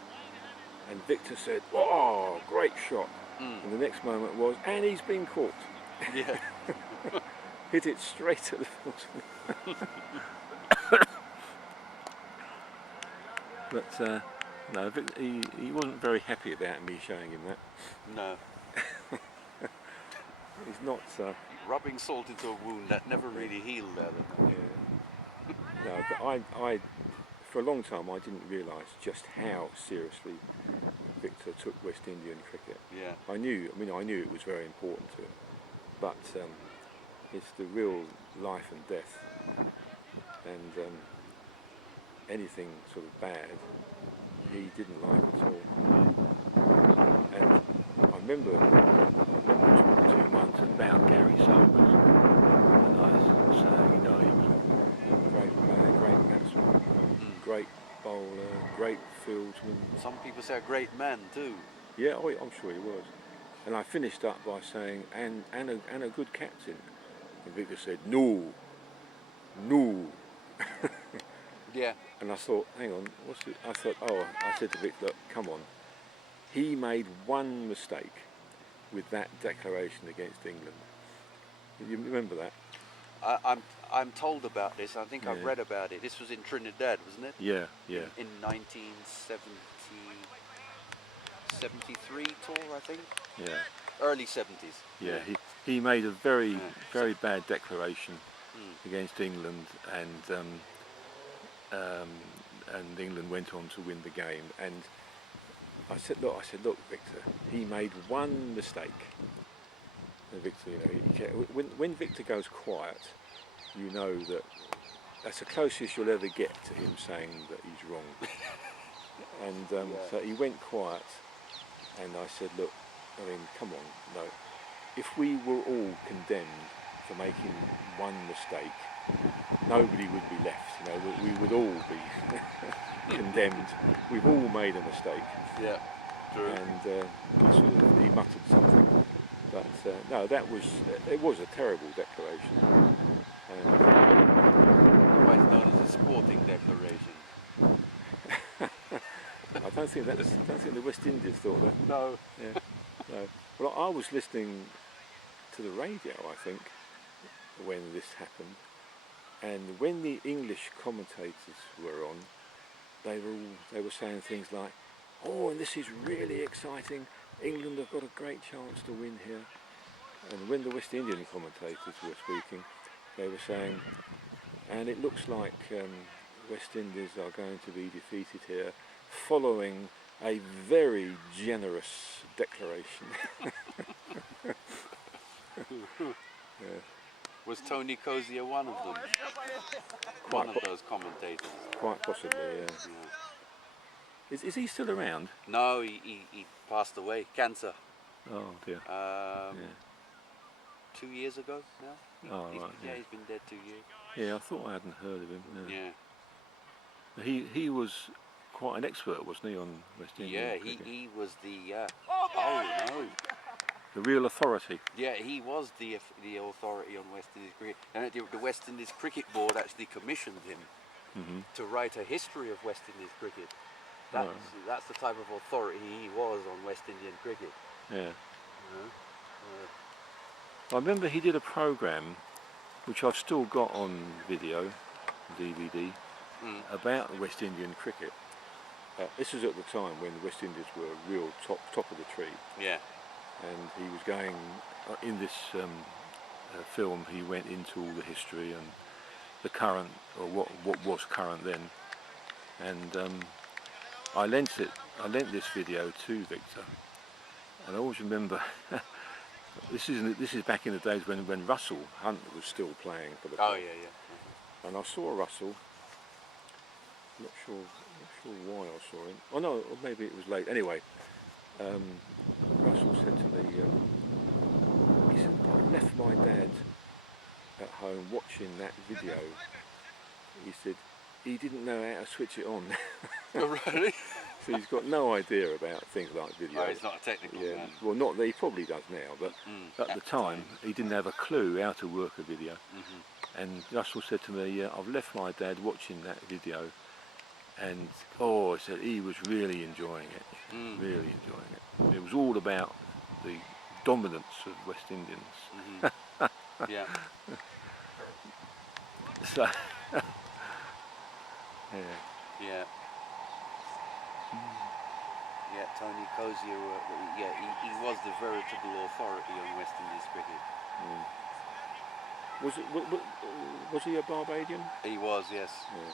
and Victor said, "Oh, great shot." And the next moment was, "And he's been caught." Yeah. Hit it straight at the foot. But no, he wasn't very happy about me showing him that. No. He's not. Rubbing salt into a wound that never really healed there. No, but I, for a long time, I didn't realise just how seriously Victor took West Indian cricket. Yeah. I knew it was very important to him, but it's the real life and death, and anything sort of bad, he didn't like at all. And I remember talking to him once about Gary Sobers, and I was saying, he was a great player, great batsman, great bowler, great fieldsman. Some people say a great man too. Yeah, I'm sure he was. And I finished up by saying, and a good captain. And Victor said, no. Yeah. And I thought, hang on, I said to Victor, look, come on. He made one mistake with that declaration against England. You remember that? I'm told about this. I think I've read about it. This was in Trinidad, wasn't it? Yeah. In 1973 tour, I think. Yeah. Early 70s. Yeah. He made a very bad declaration against England, and England went on to win the game. And I said, look, Victor, he made one mistake. And Victor, when Victor goes quiet, you know that's the closest you'll ever get to him saying that he's wrong. And so he went quiet, and I said, look, come on, no. If we were all condemned for making one mistake, nobody would be left. We would all be condemned. We've all made a mistake. Yeah. True. and he muttered something. But no, it was a terrible declaration. Otherwise known as a sporting declaration. I don't think the West Indies thought that. No. Yeah, no. Well, I was listening to the radio, I think, when this happened, and when the English commentators were on, they were saying things like, "Oh, and this is really exciting. England have got a great chance to win here." And when the West Indian commentators were speaking, they were saying, "And it looks like West Indies are going to be defeated here, following a very generous declaration." Yeah. Was Tony Cozier one of them? One of those commentators? Quite possibly, yeah. Is he still around? No, he passed away. Cancer. Oh dear. 2 years ago now. Oh, right, Yeah, he's been dead 2 years. Yeah, I thought I hadn't heard of him. Yeah. He was quite an expert, wasn't he, on West Indian Yeah, cricket? he was the. Oh no. The real authority. Yeah, he was the authority on West Indies cricket, and the West Indies Cricket Board actually commissioned him to write a history of West Indies cricket. That's the type of authority he was on West Indian cricket. Yeah. I remember he did a programme, which I've still got on video, DVD, about West Indian cricket. This was at the time when the West Indies were real top of the tree. Yeah. And he was going, in this film, he went into all the history and the current, or what was current then. And I lent this video to Victor, and I always remember, this is back in the days when Russell Hunt was still playing for the club. Oh yeah. And I saw Russell, not sure why I saw him. Oh no, or maybe it was late. Anyway, Russell said to me, he said, "I left my dad at home watching that video." He said he didn't know how to switch it on. Oh, really? So he's got no idea about things like video. Oh, he's not a technical man. Well, not that he probably does now, but at the time he didn't have a clue how to work a video. And Russell said to me, "I've left my dad watching that video, and he said he was really enjoying it, really enjoying it. It was all about the dominance of West Indians." Yeah. So, Yeah. Yeah, Tony Cozier, he was the veritable authority on West Indies cricket. Was he a Barbadian? He was, yes. Yeah.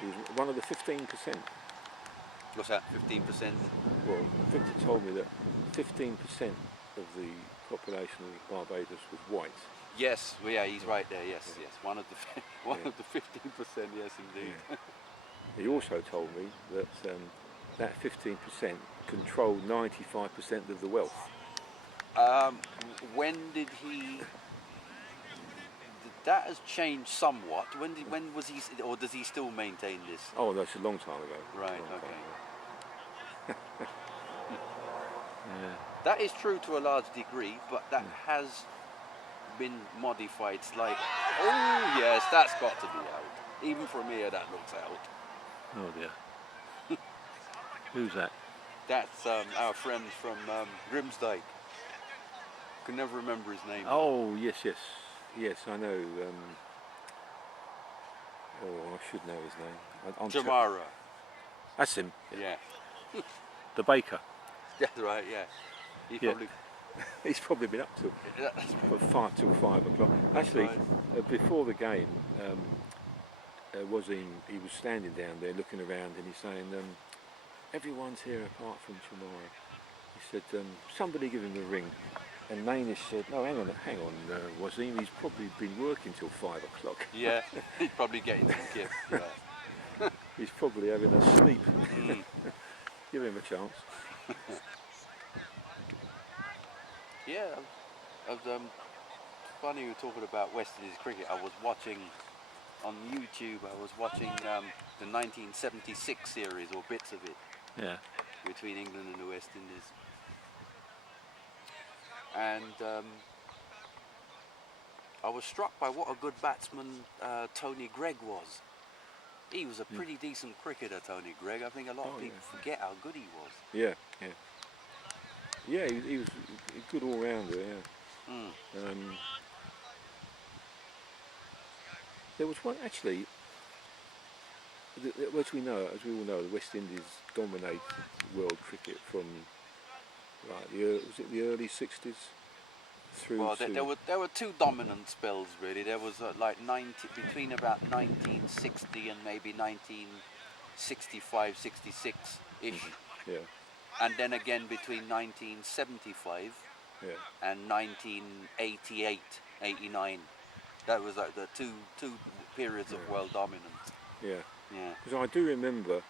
He was one of the 15%. What's that, 15%? Well, Victor told me that 15% of the population of Barbados was white. Yes, well, yeah, he's right there, yes. One of the 15%, yes indeed. Yeah. He also told me that that 15% controlled 95% of the wealth. When did he... That has changed somewhat. When was he, or does he still maintain this? Oh, that's a long time ago. Right, Long okay. time ago. Yeah. That is true to a large degree, but that has been modified slightly. Oh yes, that's got to be out. Even from here, that looks out. Oh dear. Who's that? That's our friend from Grimsdyke. Can never remember his name. Oh yes, I know. I should know his name. Jamara. That's him. Yeah. The baker. That's right. Yeah. He probably. He's probably been up till till 5 o'clock. Actually, right. Before the game, he was standing down there looking around, and he's saying, "Everyone's here apart from Jamara." He said, "Somebody give him a ring." And Manish said, "No, hang on, Wasim, he's probably been working till 5 o'clock." Yeah, he's probably getting some gift. Yeah. He's probably having a sleep. Give him a chance. Yeah, funny you were talking about West Indies cricket. I was watching on YouTube. I was watching the 1976 series, or bits of it, Yeah. between England and the West Indies. And I was struck by what a good batsman Tony Greig was. He was a pretty decent cricketer, Tony Greig. I think a lot of people forget how good he was. Yeah, yeah. Yeah, he was a good all-rounder, yeah. There was one, actually, as we all know, the West Indies dominated world cricket from, like, was it the early 60s? Well, there were two dominant spells really. There was between about 1960 and maybe 1965, 66 ish, Yeah, and then again between 1975 yeah, and 1988, 89. That was like the two periods of world dominance. yeah. Yeah. Because I do remember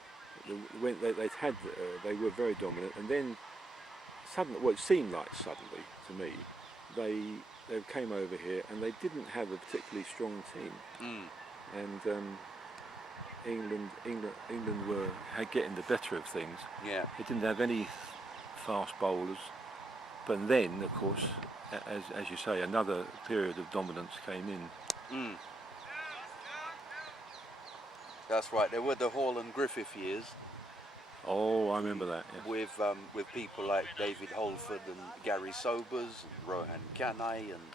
when they were very dominant, and then suddenly, well, it seemed like suddenly to me, they came over here and they didn't have a particularly strong team, and England were getting the better of things. Yeah. They didn't have any fast bowlers, but then, of course, as you say, another period of dominance came in. That's right. There were the Hall and Griffith years. Oh, I remember that. Yeah. With people like David Holford and Gary Sobers and Rohan Kanai and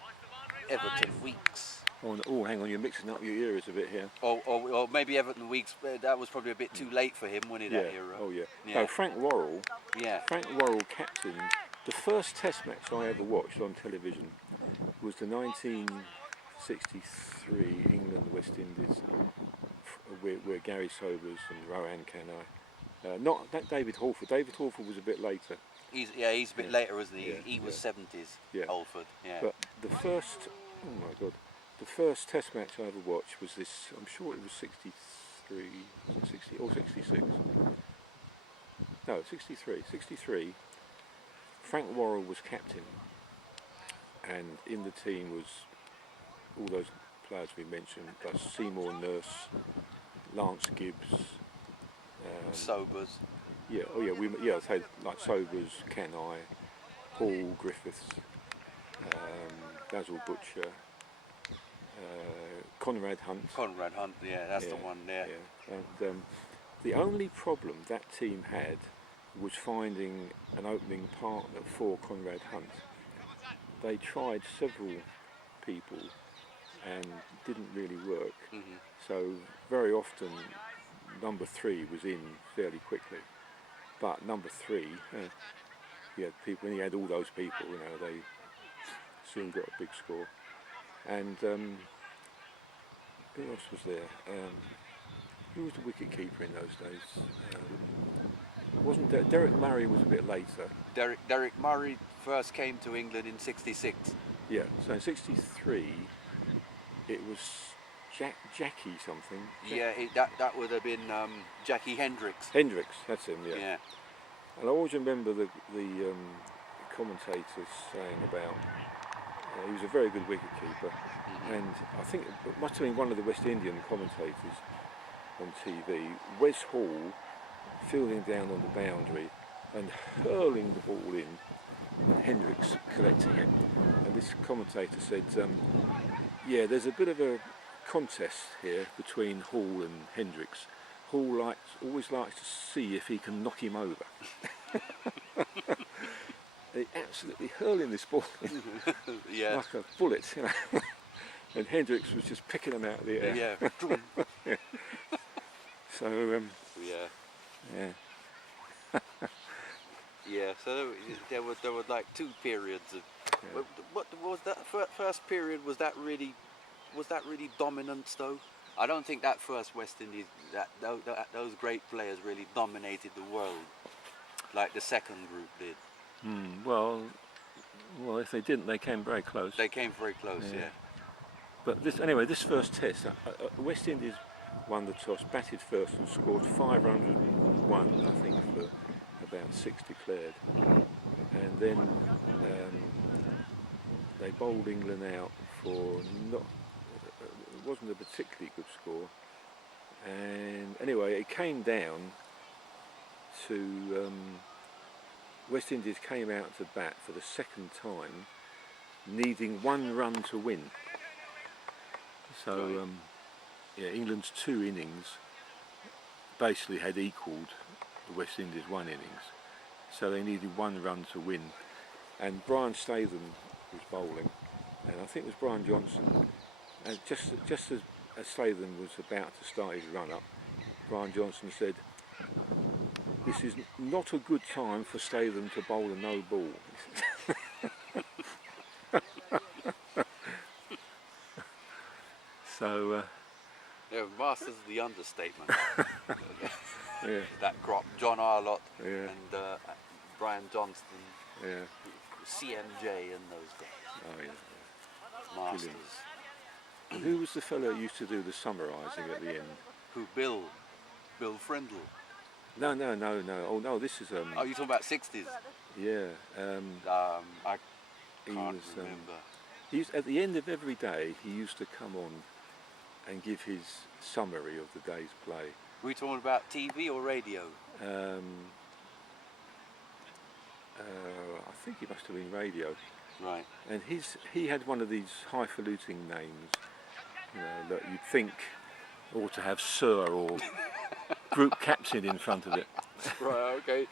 Everton Weeks. Oh, hang on, you're mixing up your eras a bit here. Or maybe Everton Weeks. That was probably a bit too late for him, wasn't it, that era? Oh yeah. Yeah. No, Frank Worrell. Yeah. Frank Worrell captained. The first Test match I ever watched on television was the 1963 England-West Indies, where Gary Sobers and Rohan Kanai. Not that David Holford. David Holford was a bit later. He's a bit later, wasn't he? Yeah, he was 70s. Yeah. Holford. Yeah. But the first, oh my God, the first Test match I ever watched was this. I'm sure it was 63, 60 or 66. No, 63. 63. Frank Worrell was captain, and in the team was all those players we mentioned, plus Seymour Nurse, Lance Gibbs. Sobers. Yeah, I'd say like Sobers, Kanai, Hall, Griffiths, Basil Butcher, Conrad Hunt. Conrad Hunt, yeah, that's the one there. Yeah. And the only problem that team had was finding an opening partner for Conrad Hunt. They tried several people and didn't really work. So very often number 3 was in fairly quickly, but number 3, people, when he had all those people, they soon got a big score. And who else was there? Who was the wicket keeper in those days? Wasn't Derek Murray was a bit later. Derek Murray first came to England in 66. Yeah, so in 63 it was Jackie something. Yeah, that would have been Jackie Hendricks. Hendricks, that's him. Yeah. And I always remember the commentators saying about he was a very good wicketkeeper, and I think it must have been one of the West Indian commentators on TV, Wes Hall, fielding down on the boundary and hurling the ball in, and Hendricks collecting it. And this commentator said, yeah, there's a bit of a contest here between Hall and Hendricks. Hall always likes to see if he can knock him over. He absolutely hurling this ball in like a bullet, and Hendricks was just picking them out of the air. Yeah. So yeah. So there were like 2 periods of. Yeah. What was that first period? Was that really dominance though? I don't think that first West Indies, those great players really dominated the world like the second group did. Well, if they didn't, they came very close. They came very close, yeah. But this first Test, West Indies won the toss, batted first and scored 501, I think, for about 6 declared. And then they bowled England out for wasn't a particularly good score. And anyway, it came down to West Indies came out to bat for the second time, needing 1 run to win. So yeah, England's 2 innings basically had equalled the West Indies 1 innings. So they needed 1 run to win. And Brian Statham was bowling, and I think it was Brian Johnson. And just as Statham was about to start his run up, Brian Johnson said, "This is not a good time for Statham to bowl a no ball." So Yeah, masters of the understatement. yeah, That crop, John Arlott yeah, and Brian Johnston, yeah, CMJ in those days. oh yeah. Masters. And who was the fellow who used to do the summarising at the end? Who? Bill Frindle. No. Oh no, this is Oh, you're talking about 60s? yeah. I He can't was remember. he used, at the end of every day he used to come on and give his summary of the day's play. Were we talking about TV or radio? I think it must have been radio. Right. And he had one of these highfalutin names, you know, that you'd think ought to have Sir or Group Captain in front of it. Right, okay.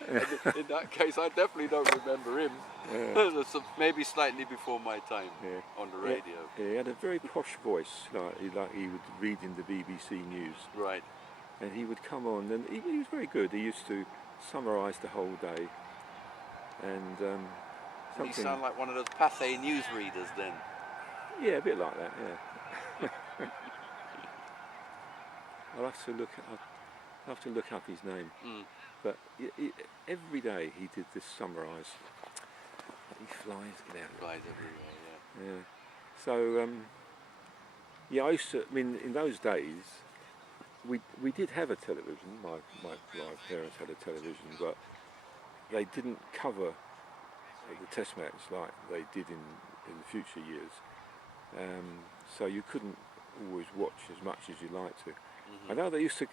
In that case, I definitely don't remember him. Yeah. So maybe slightly before my time Yeah. on the radio. Yeah, he had a very posh voice, like he would read in the BBC News. Right. And he would come on, and he was very good. He used to summarise the whole day. And You something, sound like one of those Pathé newsreaders then. yeah, a bit like that, yeah. I'll have to look up his name. Mm. But every day he did this summarise. He flies, get out of it. Flies everywhere, yeah. Yeah. So yeah, I used to. I mean, in those days, we did have a television. My parents had a television, but they didn't cover the Test match like they did in the future years. So you couldn't always watch as much as you liked to. Mm-hmm. I know they used to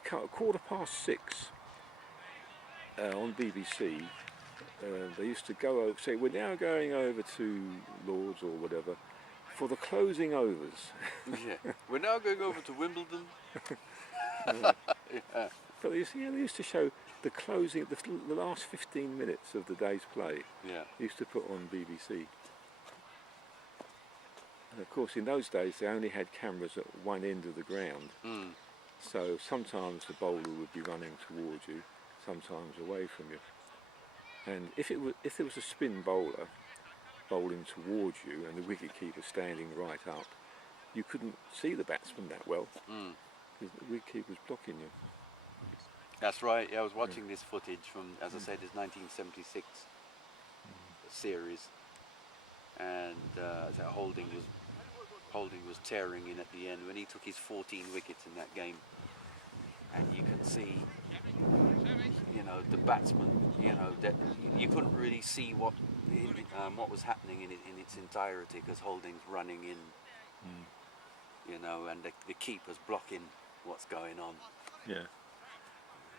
cut at 6:15 on BBC. They used to go over, say, "We're now going over to Lord's or whatever for the closing overs." Yeah. We're now going over to Wimbledon. Yeah. Yeah. But they used to show the closing, the last 15 minutes of the day's play. Yeah. They used to put on BBC. And of course, in those days, they only had cameras at one end of the ground. Mm. So sometimes the bowler would be running towards you, sometimes away from you. And if there was a spin bowler bowling towards you and the wicketkeeper standing right up, you couldn't see the batsman that well because the wicketkeeper's blocking you. That's right. Yeah, I was watching this footage from, as I said, his 1976 series, and so Holding was tearing in at the end when he took his 14 wickets in that game, and you can see, you know, the batsman, you know, that you couldn't really see what was happening in its entirety because Holding's running in, you know, and the keeper's blocking what's going on. Yeah.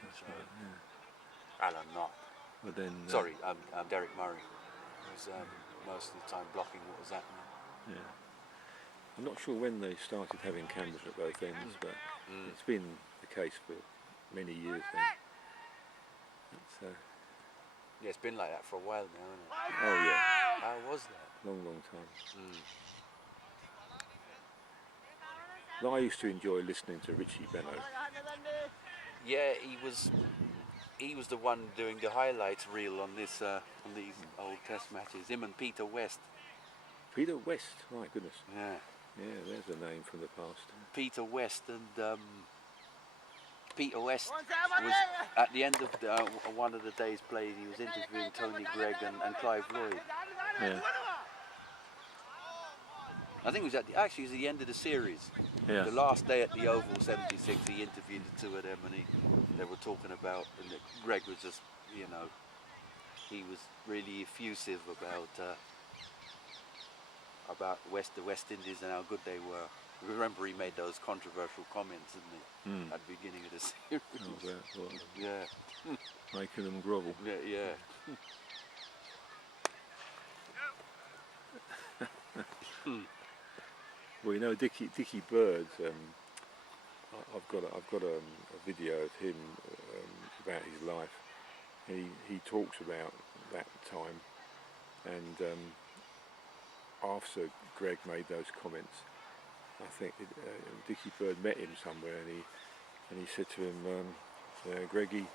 That's right. Yeah. Alan Knott. But then. Sorry, Derek Murray was most of the time blocking what was happening. Yeah. I'm not sure when they started having cameras at both ends, but it's been the case for many years now. Yeah, it's been like that for a while now, isn't it? Oh yeah, How was that? long time. I used to enjoy listening to Richie Benaud. Yeah, he was the one doing the highlights reel on this on these old Test matches. Him and Peter West. Peter West, my goodness. Yeah. Yeah, there's a name from the past. Peter West and Peter West was at the end of one of the days played. He was interviewing Tony Gregg and Clive Lloyd. Yeah. I think it was actually it was the end of the series. Yeah. The last day at the Oval 76, he interviewed the two of them, and they were talking about, and Greg was just, you know, he was really effusive about the West Indies and how good they were. Remember, he made those controversial comments, didn't he, at the beginning of the series? Oh, well, Yeah, making them grovel. yeah. Well, you know, Dickie Bird. I've got a video of him about his life. He talks about that time, and after Greg made those comments, I think Dickie Bird met him somewhere, and he said to him, Greggy,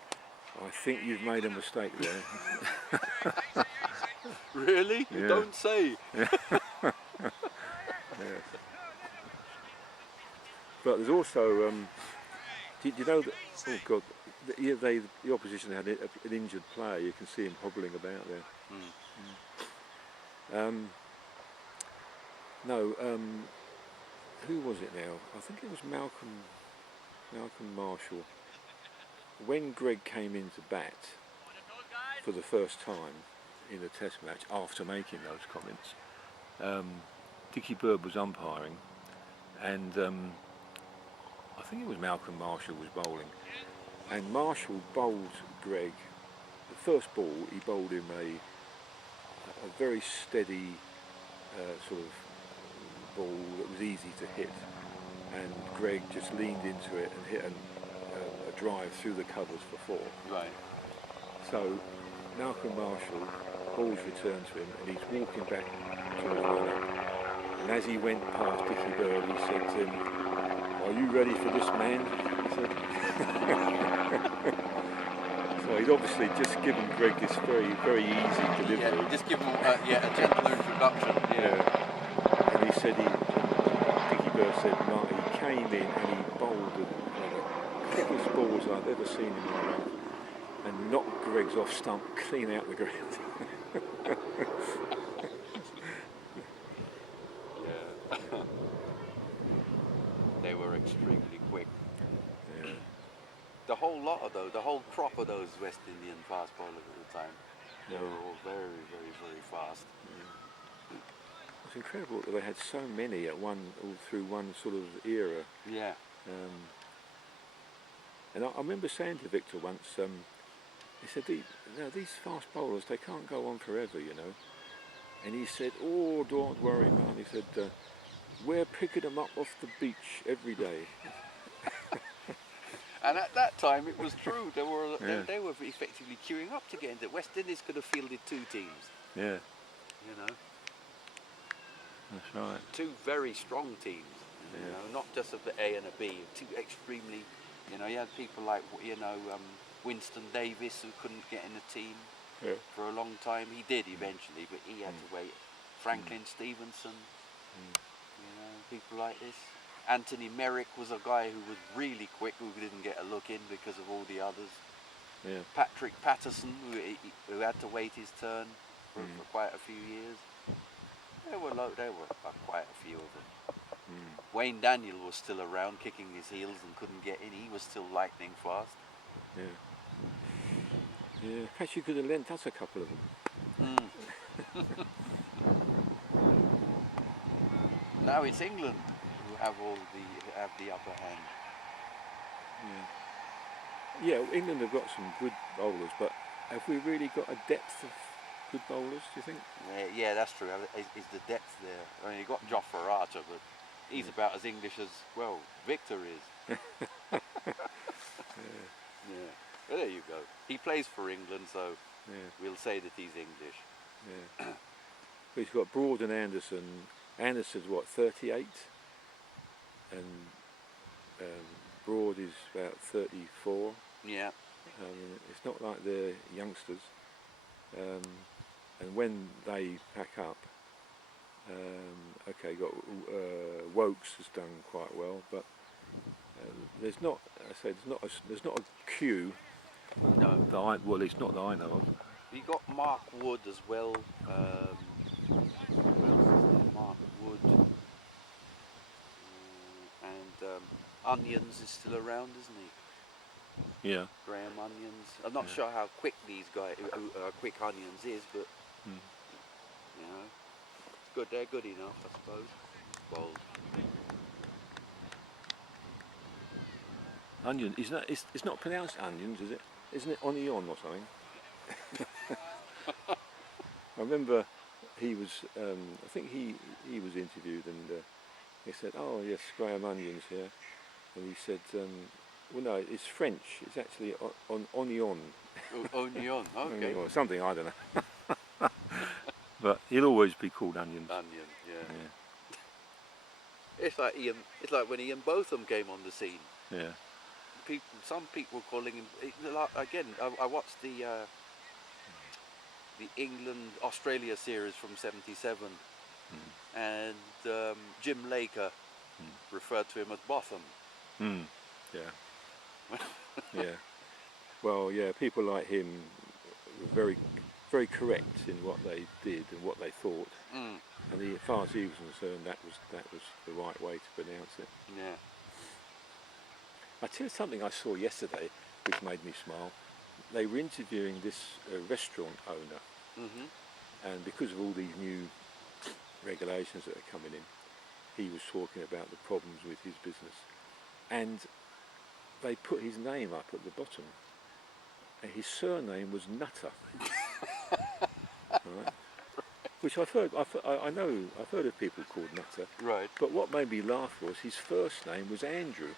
I think you've made a mistake there. Really? Yeah. Don't say. Yes. But there's also, did you know that? Oh God, the opposition had an injured player. You can see him hobbling about there. No, who was it now? I think it was Malcolm Marshall. When Greg came into bat for the first time in a test match after making those comments, Dickie Bird was umpiring, and I think it was Malcolm Marshall was bowling, and Marshall bowled Greg. The first ball, he bowled him a very steady sort of ball that was easy to hit, and Greg just leaned into it and hit a drive through the covers for 4. Right. So Malcolm Marshall, ball's returned to him, and he's walking back to his line-up. And as he went past Dickie Bird, he said to him, "Are you ready for this, man?" He said. So he'd obviously just given Greg this very, very easy delivery. Yeah, just give him a gentle introduction. Yeah. And he said, Dickie Bird said, "Mark, he came in and he bowled the quickest balls I've ever seen in my life, and knocked Greg's off stump clean out the ground." They were extremely quick. Yeah. The whole crop of those West Indian fast bowlers at the time, they were all very, very, very fast. It's incredible that they had so many all through one sort of era. Yeah. And I remember saying to Victor once, he said, these fast bowlers, they can't go on forever, you know. And he said, "Oh, don't worry, man." He said, "We're picking them up off the beach every day." And at that time, it was true. They were effectively queuing up to get into. West Indies could have fielded 2 teams. Yeah, You know, that's right. 2 very strong teams. You Yeah. know, not just of the A and a B. 2 extremely. You know, you had people like Winston Davis, who couldn't get in a team for a long time. He did eventually, but he had to wait. Franklin Stevenson. You know, people like this. Anthony Merrick was a guy who was really quick, who didn't get a look in because of all the others. Yeah. Patrick Patterson, who had to wait his turn for quite a few years. There were quite a few of them. Wayne Daniel was still around, kicking his heels and couldn't get in. He was still lightning fast. Yeah. Yeah. Perhaps you could have lent us a couple of them. Now it's England who have the upper hand. Yeah, England have got some good bowlers, but have we really got a depth of good bowlers, do you think? Yeah, that's true. Is the depth there? I mean, you got Jofra Archer, but he's about as English as, well, Victor is. Yeah. Well, there you go. He plays for England, so we'll say that he's English. Yeah. But he's got Broad and Anderson. Anderson's what, 38? And Broad is about 34. Yeah. It's not like they're youngsters. And when they pack up, got Wokes has done quite well, but there's not a queue. No. It's not that I know of. We got Mark Wood as well. Who else is there? Mark Wood. And Onions is still around, isn't he? Yeah. Graham Onions. I'm not sure how quick these guys, quick Onions is, but you know, good. They're good enough, I suppose. Bold. Onion. It's not pronounced onions, is it? Isn't it onion or something? I remember he was. I think he was interviewed, and he said, "Oh yes, Graham Onions here," and he said, "Well, no, it's French. It's actually onion." Onion, okay. Or something, I don't know. But he'll always be called Onions. Onion, yeah. Yeah. It's like when Ian Botham came on the scene. Yeah. Some people were calling him. Again, I watched the England-Australia series from '77, and Jim Laker referred to him as Botham. Yeah. Yeah. Well, yeah, people like him were very, very correct in what they did and what they thought. And as far as he was concerned, that was the right way to pronounce it. Yeah. I tell you something I saw yesterday, which made me smile. They were interviewing this restaurant owner, and because of all these new regulations that are coming in, he was talking about the problems with his business, and they put his name up at the bottom, and his surname was Nutter. Right? Which I've heard of people called Nutter. Right. But what made me laugh was his first name was Andrew.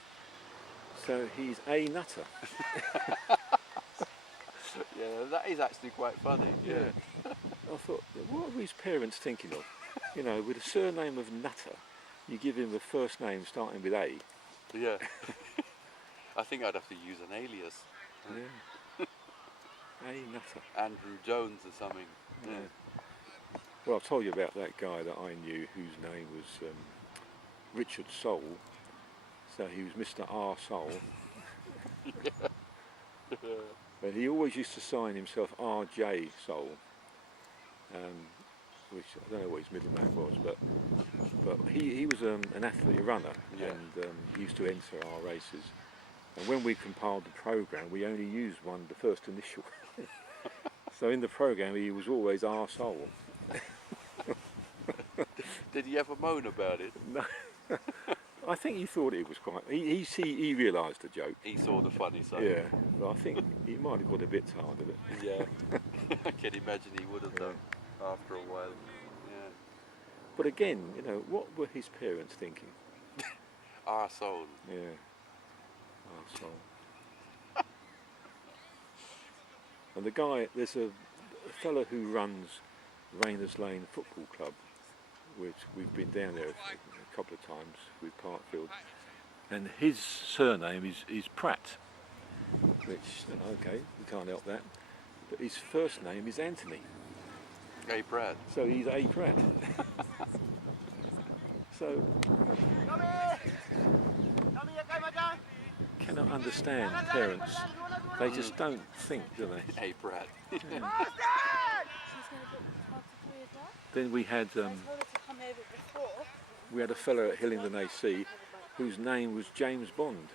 So he's a nutter. Yeah, that is actually quite funny. Yeah. I thought, what were his parents thinking of? You know, with a surname of Nutter, you give him a first name starting with A. Yeah. I think I'd have to use an alias. Yeah. A Nutter. Andrew Jones or something. Yeah. Well, I've told you about that guy that I knew whose name was Richard Soul. So he was Mr. R. Soul. But he always used to sign himself R.J. Soul, which I don't know what his middle name was, but he was an athlete, a runner, and he used to enter our races. And when we compiled the programme, we only used the first initial. So in the programme, he was always R. Soul. Did he ever moan about it? No. I think he thought it was quite. He realised the joke. He saw the funny side. Yeah, but I think he might have got a bit tired of it. Yeah, I can imagine he would have done after a while. Yeah. But again, you know, what were his parents thinking? Arsehole. Yeah, arsehole. And the guy, there's a fellow who runs Rayners Lane Football Club, which we've been down there a couple of times with Parkfield, and his surname is Pratt, which, okay, we can't help that, but his first name is Anthony. Hey, Brad. So he's A. Pratt. So, cannot understand parents. They just don't think, do they? Hey, Brad. Yeah. Then we had a fellow at Hillingdon AC whose name was James Bond.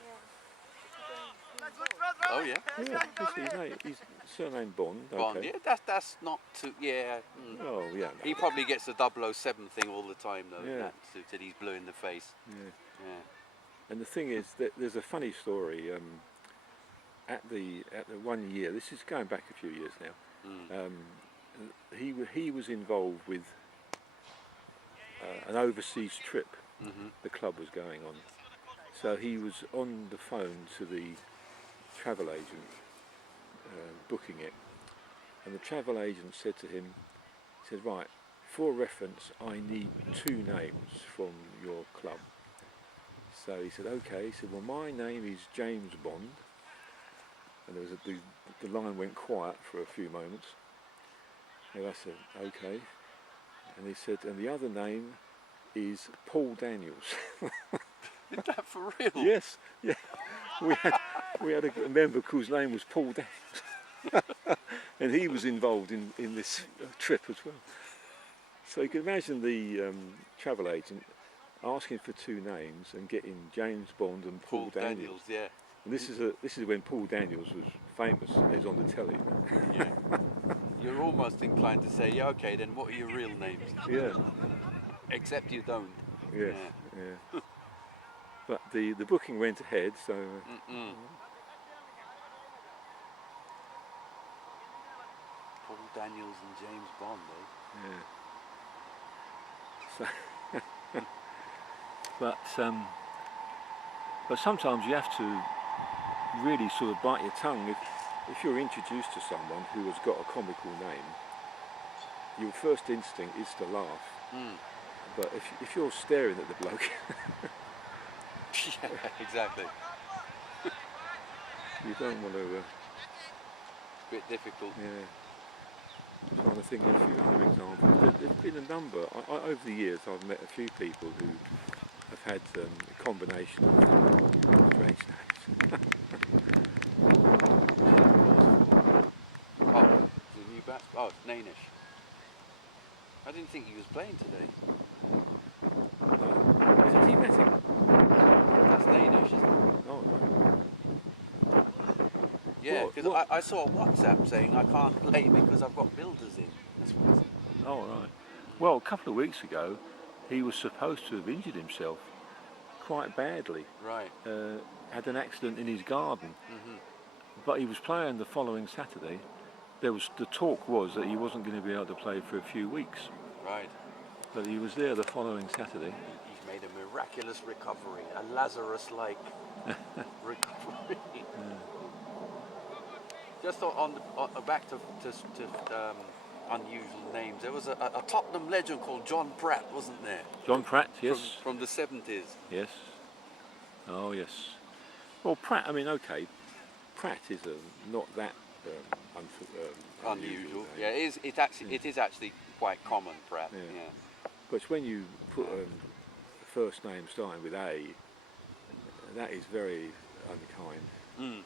Oh yeah. Yeah, his surname Bond. Okay. Bond. Yeah, that's not too. Yeah. Oh yeah. No. He probably gets the 007 thing all the time though. Yeah. That he's blue in the face. Yeah. Yeah. And the thing is that there's a funny story. At the 1 year, this is going back a few years now. He was involved with an overseas trip the club was going on. So he was on the phone to the travel agent booking it, and the travel agent said to him, he said, right, for reference I need 2 names from your club. So he said, okay. He said, well, my name is James Bond. And there was the line went quiet for a few moments. And I said, okay. And he said, and the other name is Paul Daniels. Is that for real? Yes, yeah. We had a member whose name was Paul Daniels. And he was involved in this trip as well. So you can imagine the travel agent asking for 2 names and getting James Bond and Paul Daniels. Yeah. And this is when Paul Daniels was famous. He was on the telly. Yeah. You're almost inclined to say, yeah, okay, then what are your real names? Yeah. Except you don't. Yeah. Yeah. But the booking went ahead, so Paul Daniels and James Bond, eh? yeah. So, but sometimes you have to really sort of bite your tongue. If you're introduced to someone who has got a comical name, your first instinct is to laugh. But if you're staring at the bloke, Yeah, exactly. you don't want to. Bit difficult. Yeah. I'm trying to think of a few other examples. There's been a number. Over the years, I've met a few people who have had a combination of strange names. Oh, the new bat. Oh, Nanish. I didn't think he was playing today. Isn't he betting? That's Nanish, isn't it? Oh, no. Yeah, What- because what- I saw a WhatsApp saying I can't play because I've got builders in. That's what it said. Oh, right. Well, a couple of weeks ago, he was supposed to have injured himself quite badly. Right. Had an accident in his garden. But he was playing the following Saturday. The talk was that he wasn't going to be able to play for a few weeks. Right. But he was there the following Saturday. He's made a miraculous recovery, a Lazarus-like recovery. Just back to unusual names. There was a Tottenham legend called John Pratt, wasn't there? John Pratt, yes. From the 70s. Yes. Oh, yes. Well, Pratt, I mean, okay. Pratt is not that Unusual. name. Yeah, it is actually quite common, Pratt. Yeah. Yeah. But when you put a first name starting with A, that is very unkind.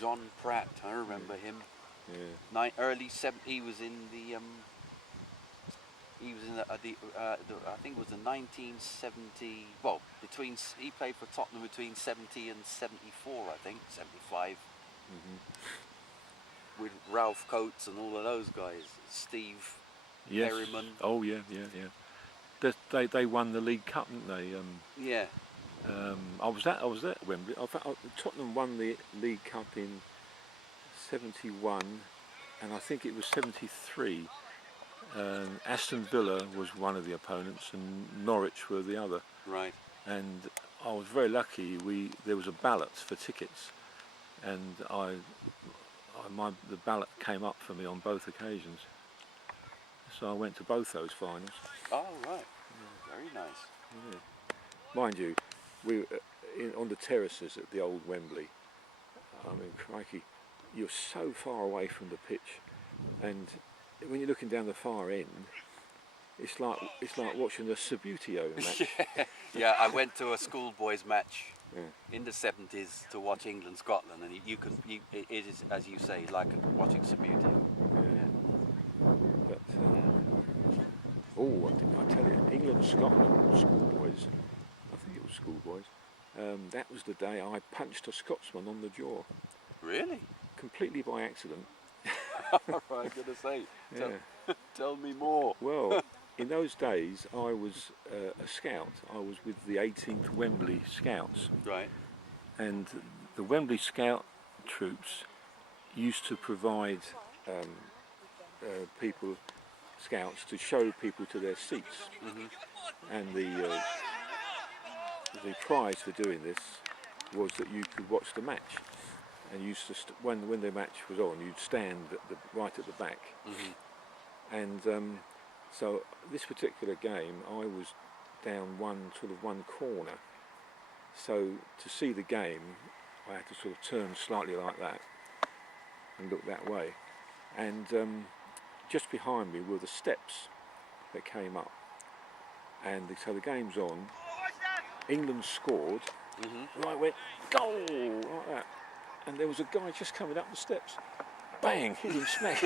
John Pratt, I remember him. Yeah. Early 70s. He was in the. He was in the I think it was the 1970. Well, he played for Tottenham between 70 and 74, I think, 75. With Ralph Coates and all of those guys, Steve Yes. Perryman. Oh, yeah. They won the League Cup, didn't they? Yeah. I was at Wembley. In fact, Tottenham won the League Cup in 71, and I think it was 73. Aston Villa was one of the opponents, and Norwich were the other. Right. And I was very lucky. There was a ballot for tickets, and the ballot came up for me on both occasions. So I went to both those finals. Oh, right. Very nice. Yeah. Mind you, we on the terraces at the old Wembley. I mean, crikey, you're so far away from the pitch, and when you're looking down the far end, it's like watching a Subbuteo match. Yeah, I went to a schoolboys match in the 70s to watch England-Scotland, and it is, as you say, like watching Subbuteo. But I tell you, England-Scotland schoolboys. I think it was schoolboys. That was the day I punched a Scotsman on the jaw. Really? Completely by accident. I'm going to say, tell me more. Well, in those days, I was a scout. I was with the 18th Wembley Scouts. Right. And the Wembley Scout troops used to provide scouts to show people to their seats. And the prize for doing this was that you could watch the match. And you used to when the match was on, you'd stand right at the back. And so this particular game, I was down one corner. So to see the game, I had to sort of turn slightly like that and look that way. And just behind me were the steps that came up. And so the game's on. England scored, and I went goal like that. And there was a guy just coming up the steps. Bang! Hit him smack.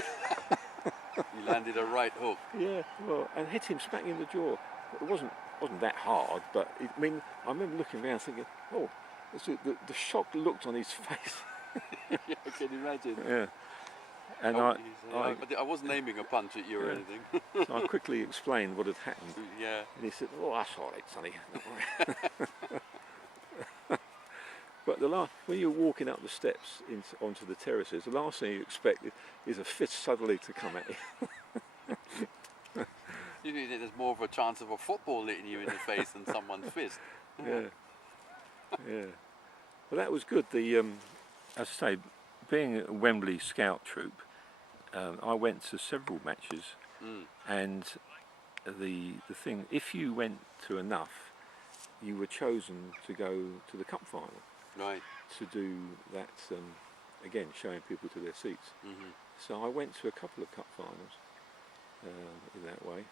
You landed a right hook. Yeah, well, and hit him smack in the jaw. It wasn't that hard, but I remember looking around thinking, oh, the shocked look on his face. Yeah, I can imagine. Yeah. And Oh, I wasn't aiming a punch at you or Yeah. anything. so I quickly explained what had happened. Yeah. And he said, "Oh, that's all right, Sonny. Don't worry." But when you're walking up the steps onto the terraces, the last thing you expect is a fist suddenly to come at you. You think that there's more of a chance of a football hitting you in the face than someone's fist. Yeah, yeah. Well, that was good. As I say, being a Wembley Scout troop, I went to several matches, and the thing, if you went to enough, you were chosen to go to the cup final. Right. To do that, again, showing people to their seats. Mm-hmm. So I went to a couple of cup finals in that way.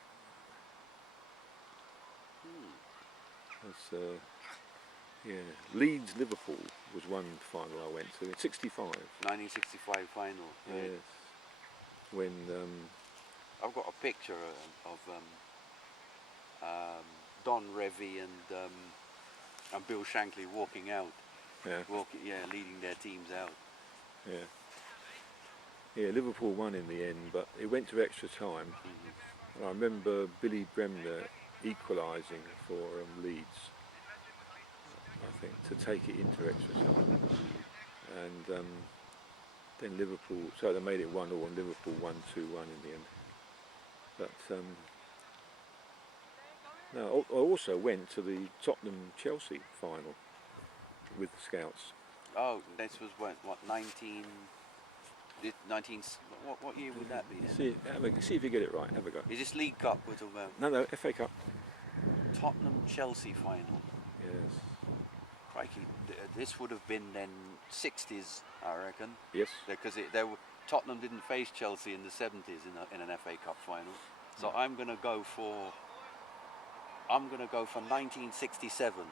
Leeds Liverpool was one final I went to in '65. 1965 final. Right. Yes. When I've got a picture of Don Revy and Bill Shankly walking out. Leading their teams out. Yeah, Liverpool won in the end, but it went to extra time. And I remember Billy Bremner equalising for Leeds, I think, to take it into extra time. And then Liverpool, so they made it 1-1, and Liverpool won 2-1 in the end. But no, I also went to the Tottenham-Chelsea final with the Scouts. Oh, this was what 19. What year would that be then? See if you get it right. Have a go. Is this League Cup we're talking about? No, FA Cup. Tottenham-Chelsea final. Yes. Crikey, this would have been then 60s, I reckon. Yes. Because Tottenham didn't face Chelsea in the 70s in an FA Cup final. So I'm going to go for 1967.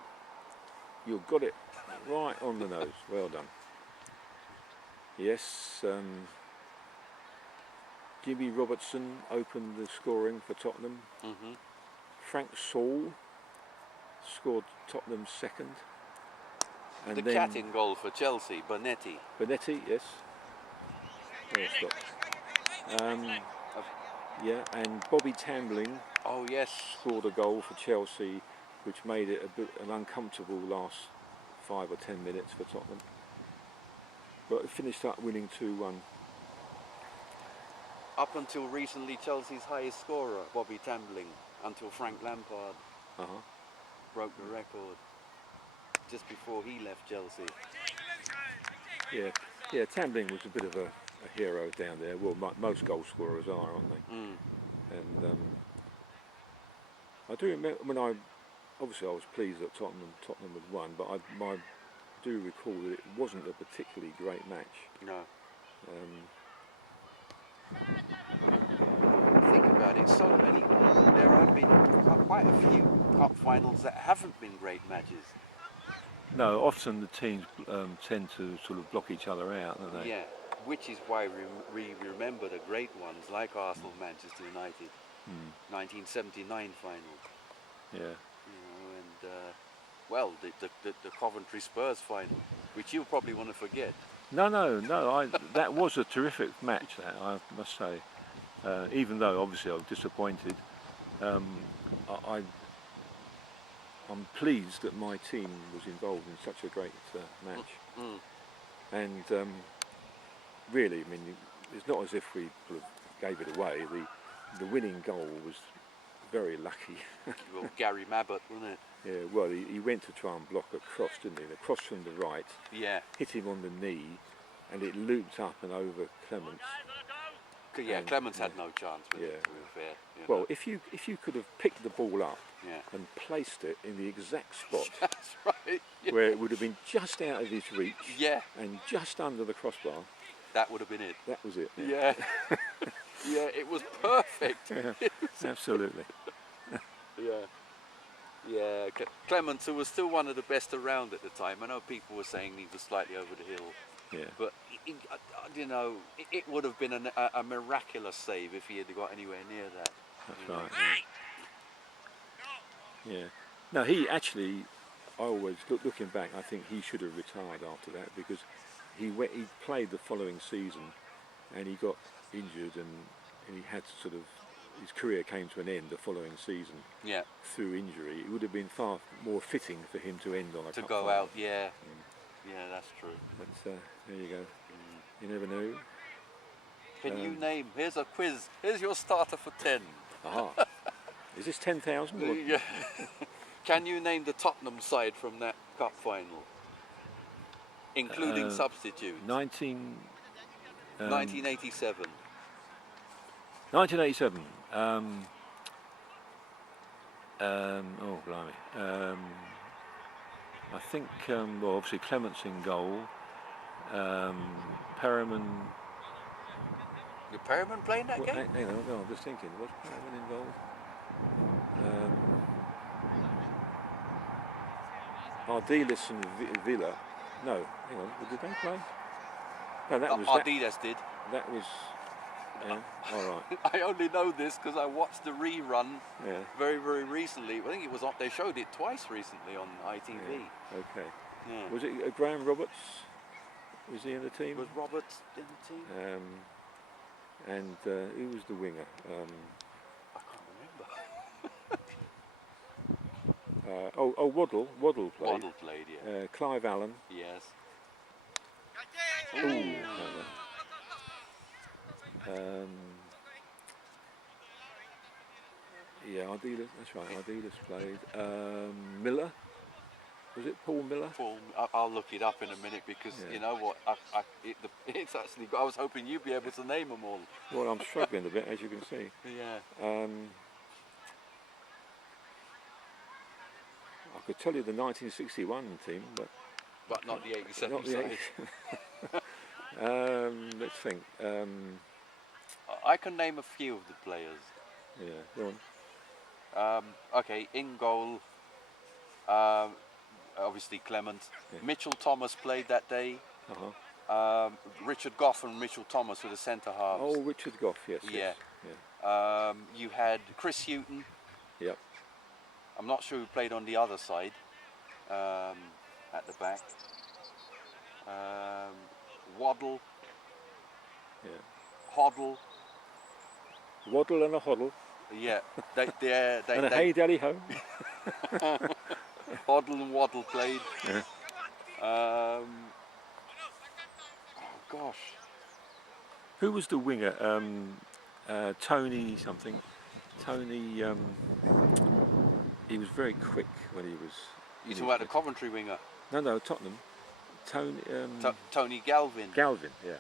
You got it right on the nose. Well done. Yes. Jimmy Robertson opened the scoring for Tottenham. Mm-hmm. Frank Saul scored Tottenham's second. And the then cat in goal for Chelsea, Bonetti. Bonetti, yes. Oh, stop. Yeah, and Bobby Tambling. Oh yes. Scored a goal for Chelsea, which made it an uncomfortable last 5 or 10 minutes for Tottenham. But it finished up winning 2-1. Up until recently, Chelsea's highest scorer, Bobby Tambling, until Frank Lampard broke the record just before he left Chelsea. Yeah, Tambling was a bit of a hero down there. Well, most goal scorers are, aren't they? And I do remember obviously I was pleased that Tottenham had won, but I do recall that it wasn't a particularly great match. No. Think about it, there have been quite a few cup finals that haven't been great matches. No, often the teams tend to sort of block each other out, don't they? Yeah, which is why we remember the great ones like Arsenal, Manchester United, 1979 final. Yeah. And the Coventry Spurs final, which you'll probably want to forget. No. That was a terrific match. That I must say, even though obviously I was disappointed, I'm pleased that my team was involved in such a great match. And really, I mean, it's not as if we sort of gave it away. The winning goal was very lucky. Well, Gary Mabbott, wasn't it? Yeah, well, he went to try and block a cross, didn't he? The cross from the right hit him on the knee, and it looped up and over Clements. Yeah, and Clements had no chance with it, to be fair. Well, if you could have picked the ball up and placed it in the exact spot that's right, where it would have been just out of his reach and just under the crossbar, that would have been it. That was it. Yeah. Yeah, it was perfect. Absolutely. Yeah, Clements, who was still one of the best around at the time. I know people were saying he was slightly over the hill. Yeah. But, it would have been a miraculous save if he had got anywhere near that. That's right. Yeah. No, he actually, I always, looking back, I think he should have retired after that, because he played the following season and he got injured, and he had to sort of, his career came to an end the following season Yeah. through injury. It would have been far more fitting for him to end on a To cup go final. out, yeah. Yeah, that's true. But there you go. You never know. Can you name? Here's a quiz. Here's your starter for 10. Aha. Is this 10,000? Yeah. Can you name the Tottenham side from that cup final, including substitutes? 1987. 1987. Oh, blimey. I think, well, obviously Clement's in goal. Perriman. Did Perriman play in that game? Hang on, no, I'm just thinking. Was Perriman involved? Ardiles and Villa. No, hang on. Did they play? No, that was Ardiles did. That was. Yeah. All right. I only know this because I watched the rerun Yeah. very, very recently. I think it was on. They showed it twice recently on ITV. Yeah. Okay. Yeah. Was it Graham Roberts? Was he in the team? Was Roberts in the team? And who was the winger? I can't remember. Waddle. Waddle played. Waddle played, yeah. Clive Allen. Yes. Ooh, no. Yeah, Ardiles. That's right. Ardiles played. Miller. Was it Paul Miller? I'll look it up in a minute because you know what? It's actually. I was hoping you'd be able to name them all. Well, I'm struggling a bit, as you can see. Yeah. I could tell you the 1961 team, but not the 87 not the side. Let's think. I can name a few of the players. Yeah, go on. Okay, in goal, obviously Clement. Yeah. Mitchell Thomas played that day. Uh-huh. Richard Gough and Mitchell Thomas were the centre halves. Oh, Richard Gough, yes. Yeah. Yeah. You had Chris Hughton. Yep. I'm not sure who played on the other side, at the back. Waddle. Yeah. Hoddle. Waddle and a Hoddle. Yeah. And a hey daddy ho. Hoddle and Waddle played. Yeah. Oh gosh. Who was the winger? Tony something. Tony. He was very quick when he was. You talking about the Coventry winger? No, Tottenham. Tony. Tony Galvin. Galvin, yeah.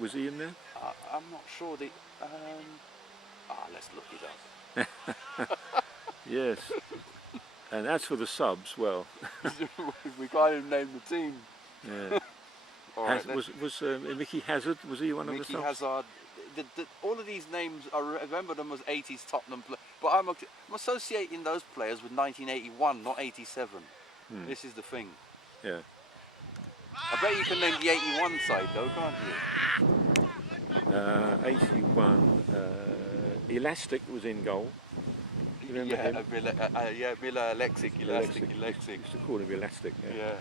Was he in there? I'm not sure. Let's look it up. Yes. And as for the subs, well. We can't even name the team. Yeah. All right, was Mickey Hazard? Was he one of the Mickey subs? Hazard. All of these names, I remember them as 80s Tottenham players, but I'm associating those players with 1981, not 87. This is the thing. Yeah. I bet you can name the 81 side though, can't you? 81. Elastic was in goal. You remember him? Miller Elastic. Used to call him Elastic. Yeah.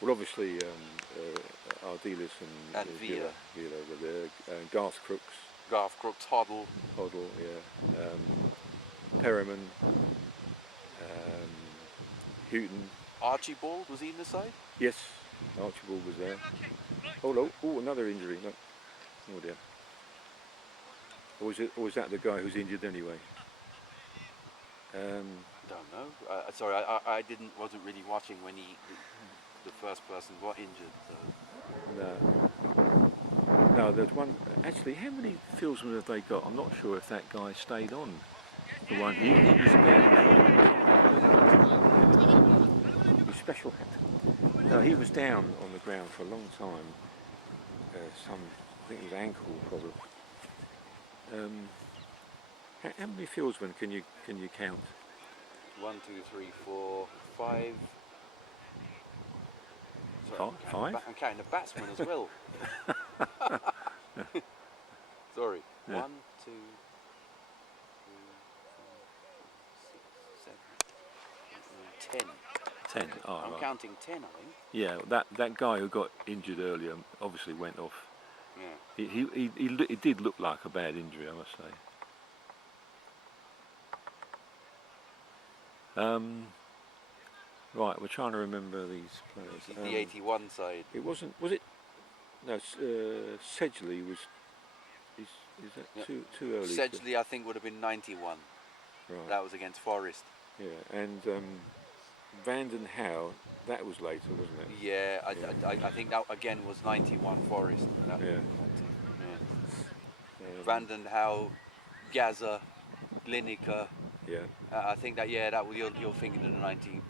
Well, obviously, Ardiles and Villa were there. Garth Crooks. Garth Crooks, Hoddle, yeah. Perriman. Houghton. Archibald, was he in the side? Yes, Archibald was there. Oh, another injury. Look. Oh dear. Or was that the guy who's injured anyway? Don't know. Sorry, I wasn't really watching when the first person got injured. So. No, there's one. Actually, how many fieldsmen have they got? I'm not sure if that guy stayed on. The one he was down. His special hat. No, he was down on the ground for a long time. I think it was ankle problem. How many fieldsmen can you count? 1, 2, 3, 4, 5. Sorry, Five? I'm counting the batsmen as well. Sorry. Yeah. 1, 2, 3, 4, 5, 6, 7, 8, 9, 10. 10. Oh, I'm Right. counting 10, I think. Yeah, that guy who got injured earlier obviously went off. Yeah. He did look like a bad injury, I must say. Right, we're trying to remember these players. This is the 81 side. It wasn't, was it? No, Sedgley was. Is that Yep. too early? Sedgley, I think, would have been 91. Right. That was against Forest. Yeah, and Vanden Howe, that was later, wasn't it? Yeah, I think that again was 91 Forest. That, Yeah. yeah. Vanden Howe, Gaza, Lineker. Yeah. I think that you're thinking of the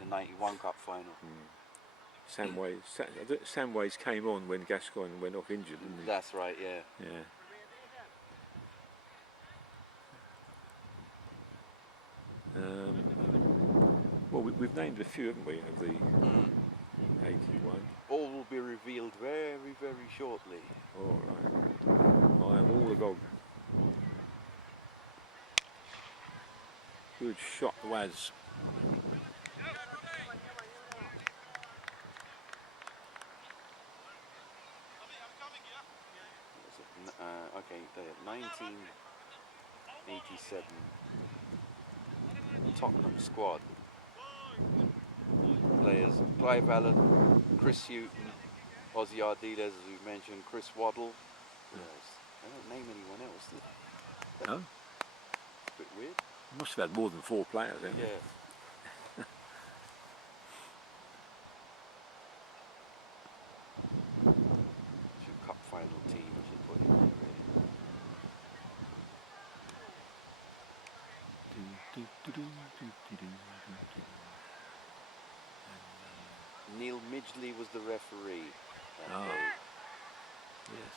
91 Cup final. Samways came on when Gascoigne went off injured, didn't he? That's right. Yeah. Yeah. Well, we've named a few, haven't we, of the 81. All will be revealed very, very shortly. All right. I am all agog. Good shot, Waz. Okay, there, 1987 Tottenham squad. Players: Clive Allen, Chris Hughton, Ozzy Ardiles, as we mentioned, Chris Waddle. Yes. I don't name anyone else. No? Bit weird. Must have had more than 4 players, haven't Yeah. Cup final team, I should put in there, really. Neil Midgley was the referee that day. Yes.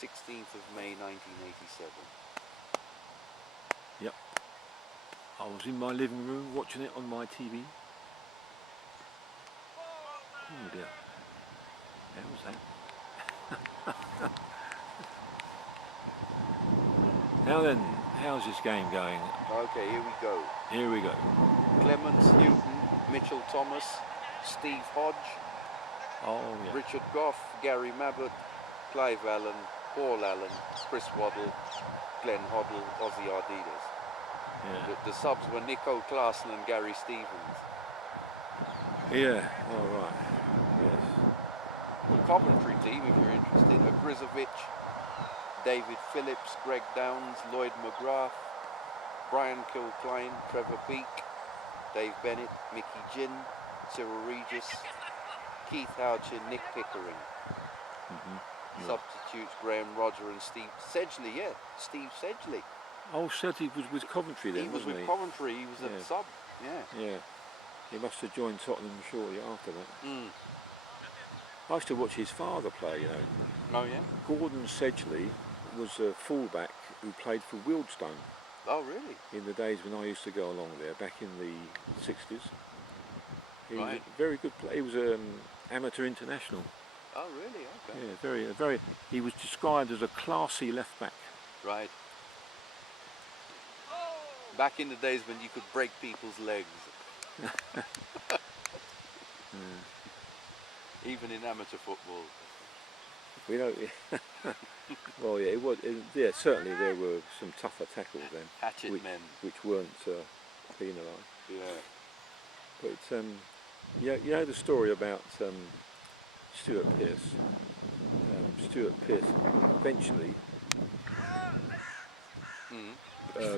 16th of May 1987. Yep. I was in my living room watching it on my TV. Oh dear. How was that? Now then, how's this game going? Okay, here we go. Here we go. Clements, Newton, Mitchell Thomas, Steve Hodge, Oh yeah. Richard Goff, Gary Mabbott, Clive Allen, Paul Allen, Chris Waddle, Glenn Hoddle, Ozzy Ardiles. Yeah. The subs were Nico Klassen and Gary Stevens. Yeah. All right. Yes. The Coventry team, if you're interested, are Grizovic, David Phillips, Greg Downs, Lloyd McGrath, Brian Kilcline, Trevor Peake, Dave Bennett, Mickey Ginn, Cyril Regis, Keith Houchin, Nick Pickering. Substitutes Graham Roger and Steve Sedgley, Steve Sedgley. Oh, Sedgley was with Coventry then, He was wasn't with he? Coventry, he was a sub, Yeah. He must have joined Tottenham shortly after that. I used to watch his father play, you know. Oh yeah? Gordon Sedgley was a fullback who played for Wealdstone Oh really? in the days when I used to go along there, back in the 60s. He was Right. a very good player. He was amateur international. Oh really? Okay. Yeah, very. He was described as a classy left back. Right. Back in the days when you could break people's legs. Even in amateur football. We know. Well, yeah, it was. Yeah, certainly there were some tougher tackles then, Hatchet men. which weren't penalised. Yeah. But you know the story about Stuart Pearce. Stuart Pearce eventually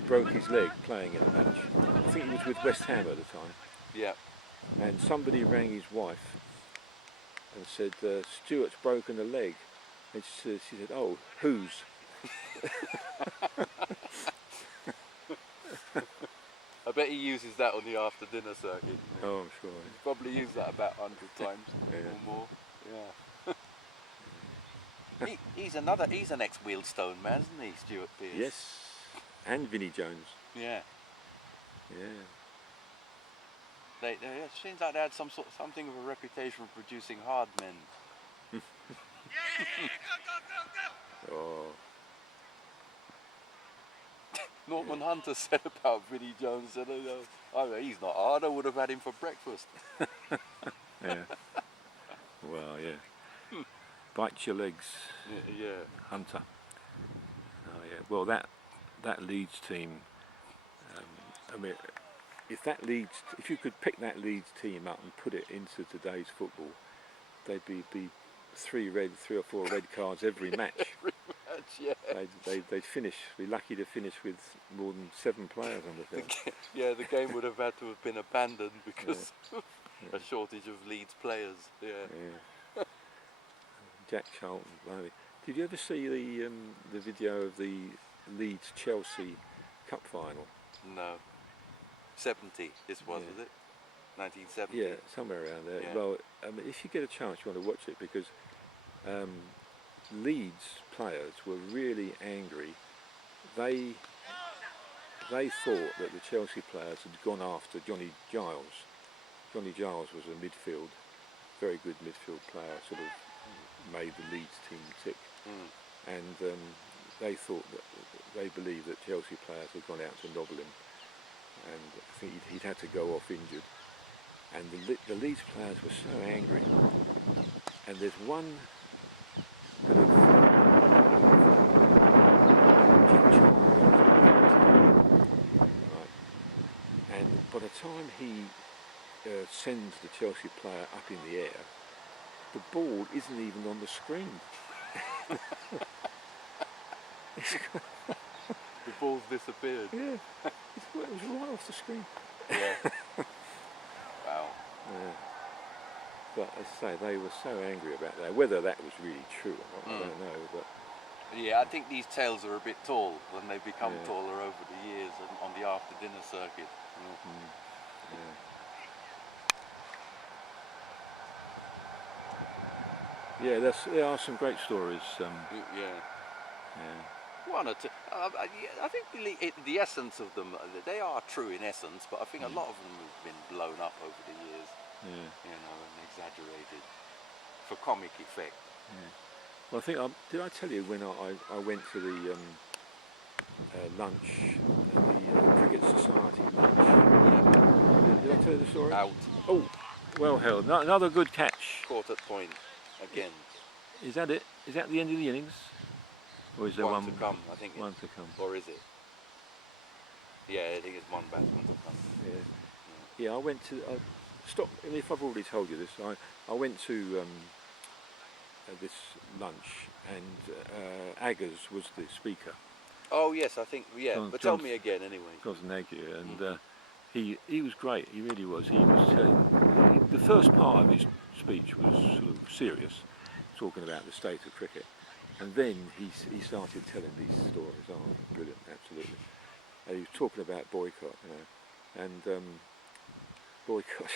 broke his leg playing in a match. I think he was with West Ham at the time. Yeah. And somebody rang his wife and said, Stuart's broken a leg. And she said, oh, whose? I bet he uses that on the after dinner circuit. Oh, I'm sure. Probably used that about 100 times or more. Yeah. He's an ex-Wealdstone man, isn't he, Stuart Pearce? Yes. And Vinnie Jones. Yeah. Yeah. It seems like they had something of a reputation for producing hard men. Oh. Norman Hunter said about Vinnie Jones, said, oh, he's not hard, I would have had him for breakfast. Yeah. Well, yeah. Bite your legs, Yeah. Hunter. Oh yeah. Well, that Leeds team. I mean, if you could pick that Leeds team up and put it into today's football, they'd be three or four red cards every match. Every match, yeah. They'd be lucky to finish with more than 7 players on the field. Yeah, the game would have had to have been abandoned because a shortage of Leeds players. Yeah. Jack Charlton, blimey. Did you ever see the video of the Leeds Chelsea Cup final? No. 70. This was it? 1970. Yeah, somewhere around there. Yeah. Well, if you get a chance, you want to watch it because Leeds players were really angry. They thought that the Chelsea players had gone after Johnny Giles. Johnny Giles was a very good midfield player, sort of made the Leeds team tick. And they believed that Chelsea players had gone out to nobble him, and I think he'd had to go off injured. And the Leeds players were so angry. And there's one bit of right. And by the time he sends the Chelsea player up in the air, the ball isn't even on the screen. The ball's disappeared. Yeah, it was right off the screen. Yeah. Wow. Yeah. But as I say, they were so angry about that. Whether that was really true or not, I don't know. But yeah, I think these tales are a bit tall when they become taller over the years and on the after dinner circuit. Yeah, there are some great stories. Yeah. One or two. I think the essence of them, they are true in essence, but I think a lot of them have been blown up over the years. Yeah. You know, and exaggerated for comic effect. Yeah. Well, I think did I tell you when I went to the lunch, the Cricket Society lunch? Did I tell you the story? Out. Oh, well held. Another good catch. Caught at point again. Is that it? Is that the end of the innings? Or is there one to come? I think. One to come. Or is it? Yeah, I think it's one batsman to come. Yeah. I went to. Stop. I mean, if I've already told you this, I went to this lunch, and Aggers was the speaker. Oh yes, I think but tell me again anyway. Jonathan Aguirre, and he was great. He really was. He was telling the first part of his speech was sort of serious, talking about the state of cricket, and then he started telling these stories. Oh, brilliant! Absolutely. He was talking about boycott, and boycott.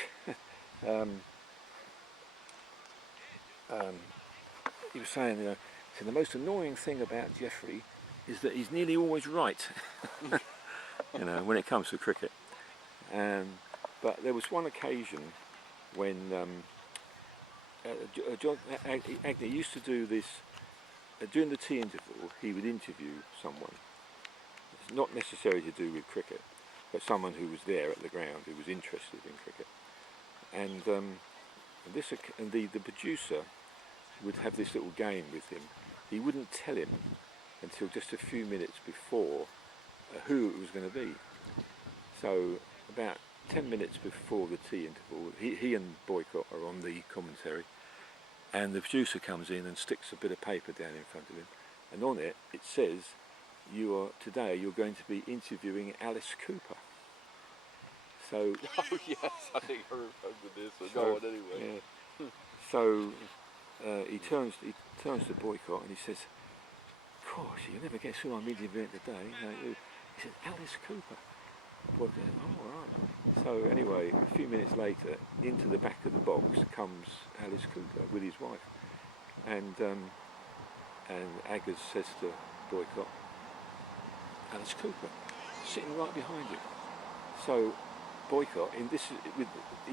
He was saying, so the most annoying thing about Jeffrey is that he's nearly always right, when it comes to cricket. But there was one occasion when John Agnew used to do this, during the tea interval, he would interview someone. It's not necessarily to do with cricket, but someone who was there at the ground, who was interested in cricket. And the producer would have this little game with him. He wouldn't tell him until just a few minutes before who it was going to be. So about 10 minutes before the tea interval, he and Boycott are on the commentary, and the producer comes in and sticks a bit of paper down in front of him, and on it says, today you're going to be interviewing Alice Cooper. So oh yes, I think I remember this. But go on anyway. Yeah. So he turns to Boycott and he says, "Gosh, you'll never guess who I'm interviewing today." He said, "Alice Cooper." Boycott said, "Oh, right." So anyway, a few minutes later, into the back of the box comes Alice Cooper with his wife, and Aggers says to Boycott, "Alice Cooper, sitting right behind you." So Boycott, he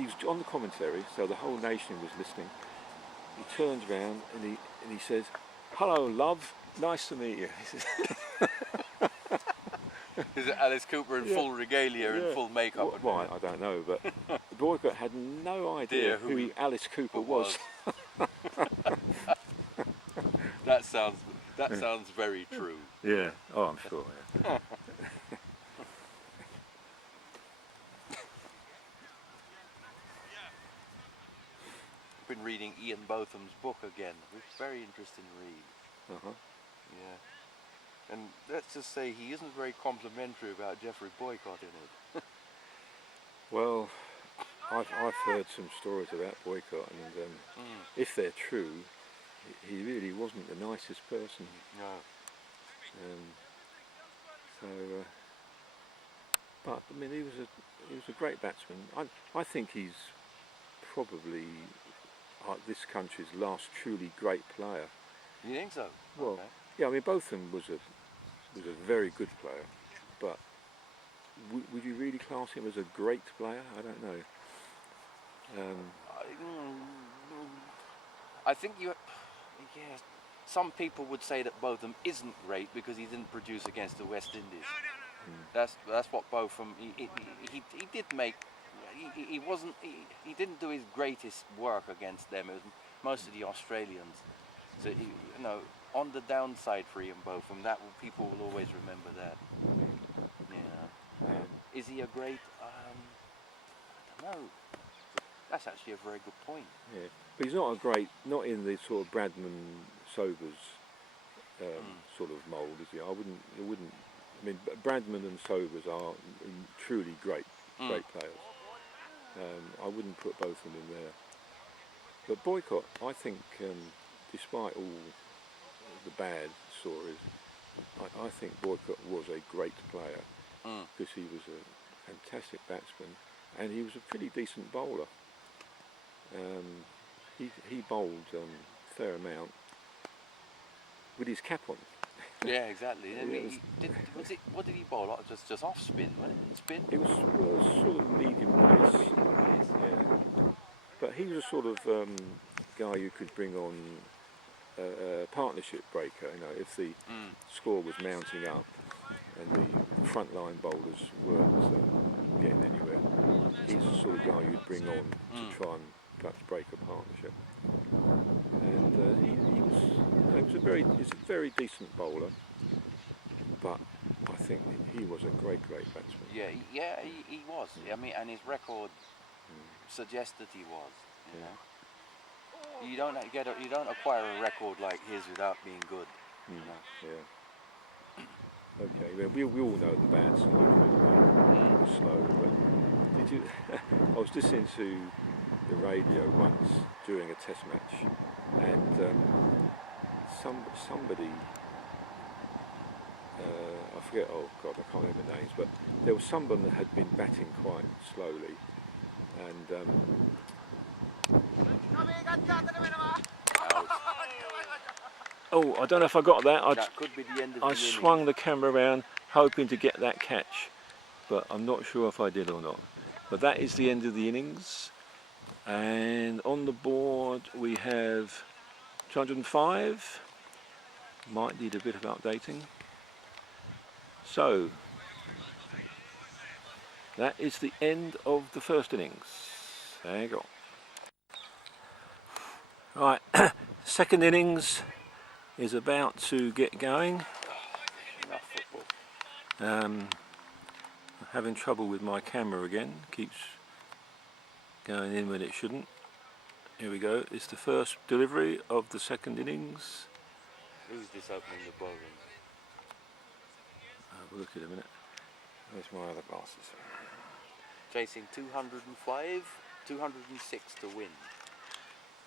was on the commentary, so the whole nation was listening. He turns around and he says, "Hello, love. Nice to meet you." He says, Is it Alice Cooper in Yeah. full regalia and Yeah. full makeup? Why, I don't know, but Boycott had no idea who Alice Cooper was. That sounds very true. Yeah, oh, I'm sure. Yeah. I've been reading Ian Botham's book again. It's a very interesting read. Uh-huh. Yeah. And let's just say he isn't very complimentary about Jeffrey Boycott in it. Well, I've heard some stories about Boycott, and if they're true, he really wasn't the nicest person. No. But I mean, he was a great batsman. I think he's probably this country's last truly great player. You think so? Well, okay. yeah. I mean, Botham was a very good player, but would you really class him as a great player? I don't know. I think you. Yeah. Some people would say that Botham isn't great because he didn't produce against the West Indies. That's what Botham. He did make. He wasn't. He didn't do his greatest work against them. It was most of the Australians. So on the downside for Ian Botham, people will always remember that. Yeah. Is he a great? I don't know. That's actually a very good point. Yeah, but he's not not in the sort of Bradman, Sobers sort of mould, is he? I wouldn't. I mean, Bradman and Sobers are truly great players. I wouldn't put both of them in there. But Boycott, I think, despite all the bad stories, I think Boycott was a great player because he was a fantastic batsman and he was a pretty decent bowler. He bowled a fair amount with his cap on. Yeah, exactly. What did he bowl? Just off spin, wasn't it? Spin? It was sort of medium pace. Yeah. But he was a sort of guy you could bring on a partnership breaker. If the score was mounting up and the frontline bowlers weren't getting anywhere, he's the sort of guy you'd bring on to try and perhaps break a partnership. And he was he's a very decent bowler, but I think he was a great batsman. Yeah, he was. I mean, and his record suggests that he was. You don't acquire a record like his without being good. Yeah. Okay. Well, we all know the bad side of it. Slow, but did you? I was listening to the radio once during a test match, and somebody. I forget. Oh God, I can't remember names. But there was someone that had been batting quite slowly, and. Oh, I don't know if I got that. That could be the end of I the swung the camera around hoping to get that catch, but I'm not sure if I did or not. But that is the end of the innings, and on the board we have 205. Might need a bit of updating. So that is the end of the first innings. There you go. Right, second innings is about to get going. I'm having trouble with my camera again. Keeps going in when it shouldn't. Here we go. It's the first delivery of the second innings. Who's this opening the bowling? We'll look at it a minute. Where's my other glasses? Chasing 205, 206 to win.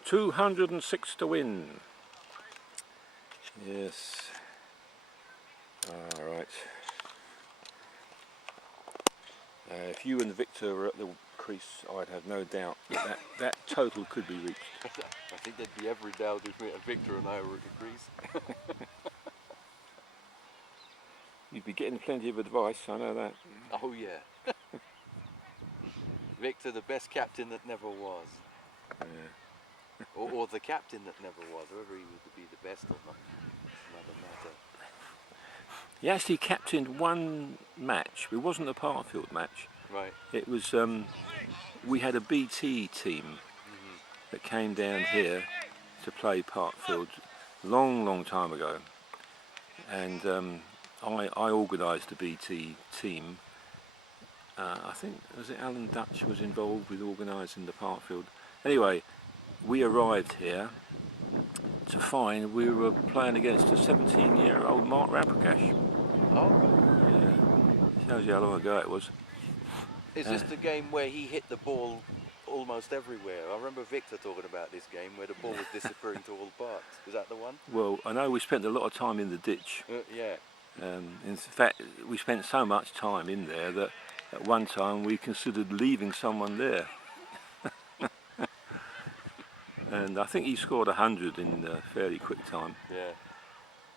206 to win. Yes. All right. If you and Victor were at the crease, I'd have no doubt that total could be reached. I think there'd be every doubt if Victor and I were at the crease. You'd be getting plenty of advice, I know that. Oh yeah. Victor, the best captain that never was. Yeah. Or the captain that never was, whether he would be the best or not. It's another matter. He actually captained one match. It wasn't a Parkfield match. Right. It was, we had a BT team that came down here to play Parkfield long time ago. And I organised the BT team. I think, was it Alan Dutch was involved with organising the Parkfield. Anyway, we arrived here to find we were playing against a 17-year-old Mark Rapakash. Oh, right. Yeah, shows you how long ago it was. Is this the game where he hit the ball almost everywhere? I remember Victor talking about this game where the ball was disappearing to all parts. Is that the one? Well, I know we spent a lot of time in the ditch. Yeah. In fact, we spent so much time in there that at one time we considered leaving someone there. And I think he scored 100 in a fairly quick time. Yeah.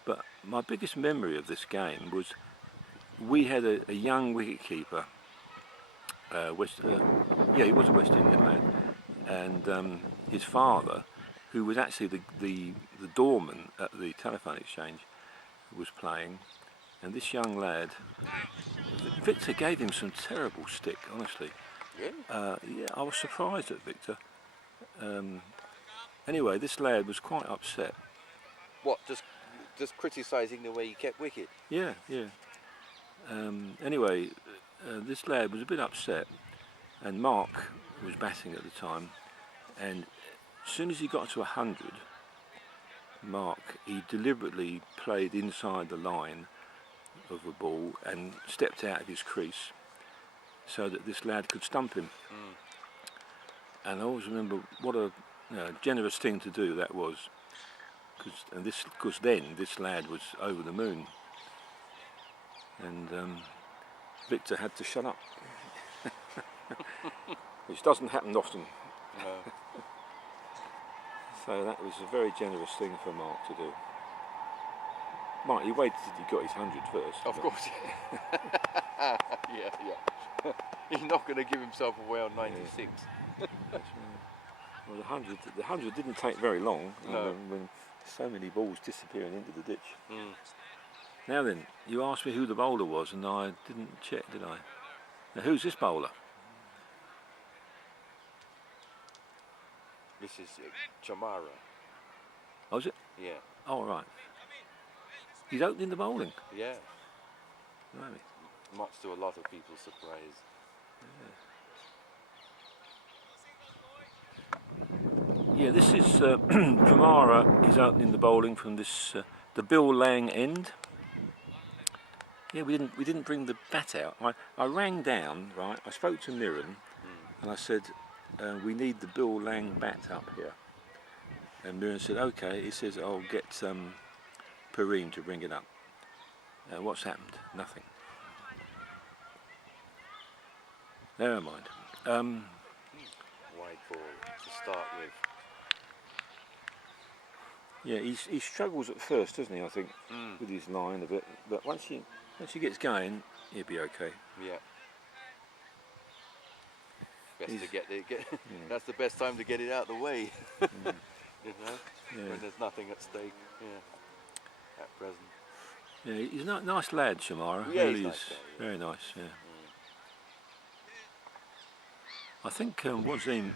But my biggest memory of this game was we had a young wicketkeeper. He was a West Indian lad, and his father, who was actually the doorman at the telephone exchange, was playing, and this young lad, Victor gave him some terrible stick, honestly. Yeah. Yeah, I was surprised at Victor. Anyway, this lad was quite upset. What? Just criticising the way he kept wicket? Yeah. Anyway, this lad was a bit upset, and Mark was batting at the time, and as soon as he got to 100, he deliberately played inside the line of the ball and stepped out of his crease so that this lad could stump him. And I always remember what a generous thing to do that was, because then this lad was over the moon, and Victor had to shut up, which doesn't happen often. No. So that was a very generous thing for Mark to do. Mark, he waited till he got his 100 first. Of course. Yeah. He's not going to give himself away on 96. That's right. Well, the 100 didn't take very long. No. When so many balls disappearing into the ditch. Mm. Now then, you asked me who the bowler was, and I didn't check, did I? Now, who's this bowler? This is Chamara. Oh, is it? Yeah. Oh, right. He's opening the bowling. Yeah. Right. Much to a lot of people's surprise. Yeah, this is Kamara is opening the bowling from this the Bill Lang end. Yeah, we didn't bring the bat out. I rang down, right? I spoke to Mirren, and I said we need the Bill Lang bat up here. And Mirren said okay. He says I'll get Perrine to bring it up. What's happened? Nothing. Never mind. Wide ball to start with. Yeah, he struggles at first, doesn't he? I think with his line a bit, but once he gets going, he'll be okay. Yeah. Best to get That's the best time to get it out of the way. You know, when there's nothing at stake. Yeah. At present. Yeah, he's a nice lad, Shamara. Yeah, Really he's is. nice guy, yeah. Very nice. Yeah. I think Wazim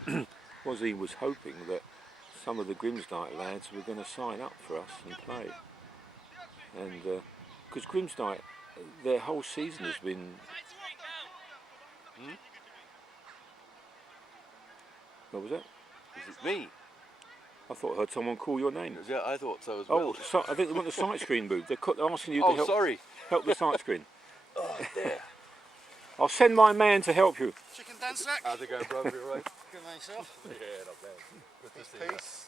was hoping that some of the Grimsdyke lads were going to sign up for us and play, and because Grimsdyke, their whole season has been. What was that? Is it me? I thought I heard someone call your name. Yeah, I thought so as well. Oh, I think they want the sight screen moved. They're asking you to help. Sorry. Help the sight screen. Oh, there. I'll send my man to help you. Chicken dance sack. How's it going, brother? You alright? Good man yourself. Yeah, not bad. Good to see you. Peace.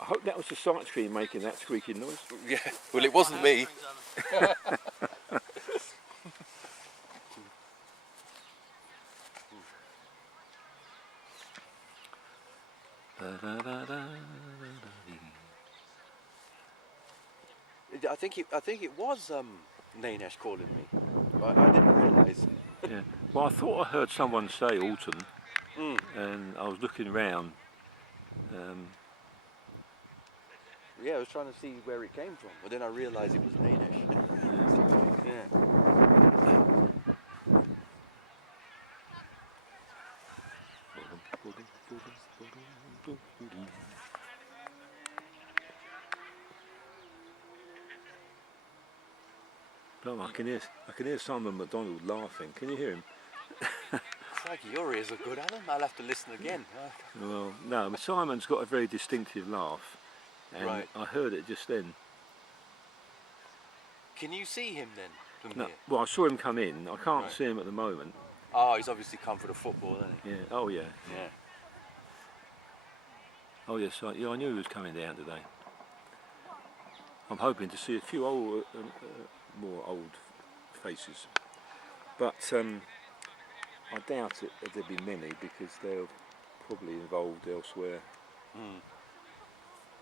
I hope that was the sight screen making that squeaking noise. Yeah. Well, it wasn't me. I think it was Nanesh calling me. I didn't realise. realise. Yeah. Well, I thought I heard someone say autumn, Mm. and I was looking round. Yeah, I was trying to see where it came from, but then I realised it was Danish. Yeah. No, I can hear Simon McDonald laughing. Can you hear him? Crikey, your ears are good, Alan. I'll have to listen again. Well, no, but Simon's got a very distinctive laugh, and Right. I heard it just then. Can you see him then from No, here? well, I saw him come in. I can't Right. see him at the moment. Oh, he's obviously come for the football, hasn't he? Yeah. Oh yeah. Yeah. Oh yes. I knew he was coming down today. I'm hoping to see a few more old faces, but I doubt it. There'll be many because they're probably involved elsewhere. Mm.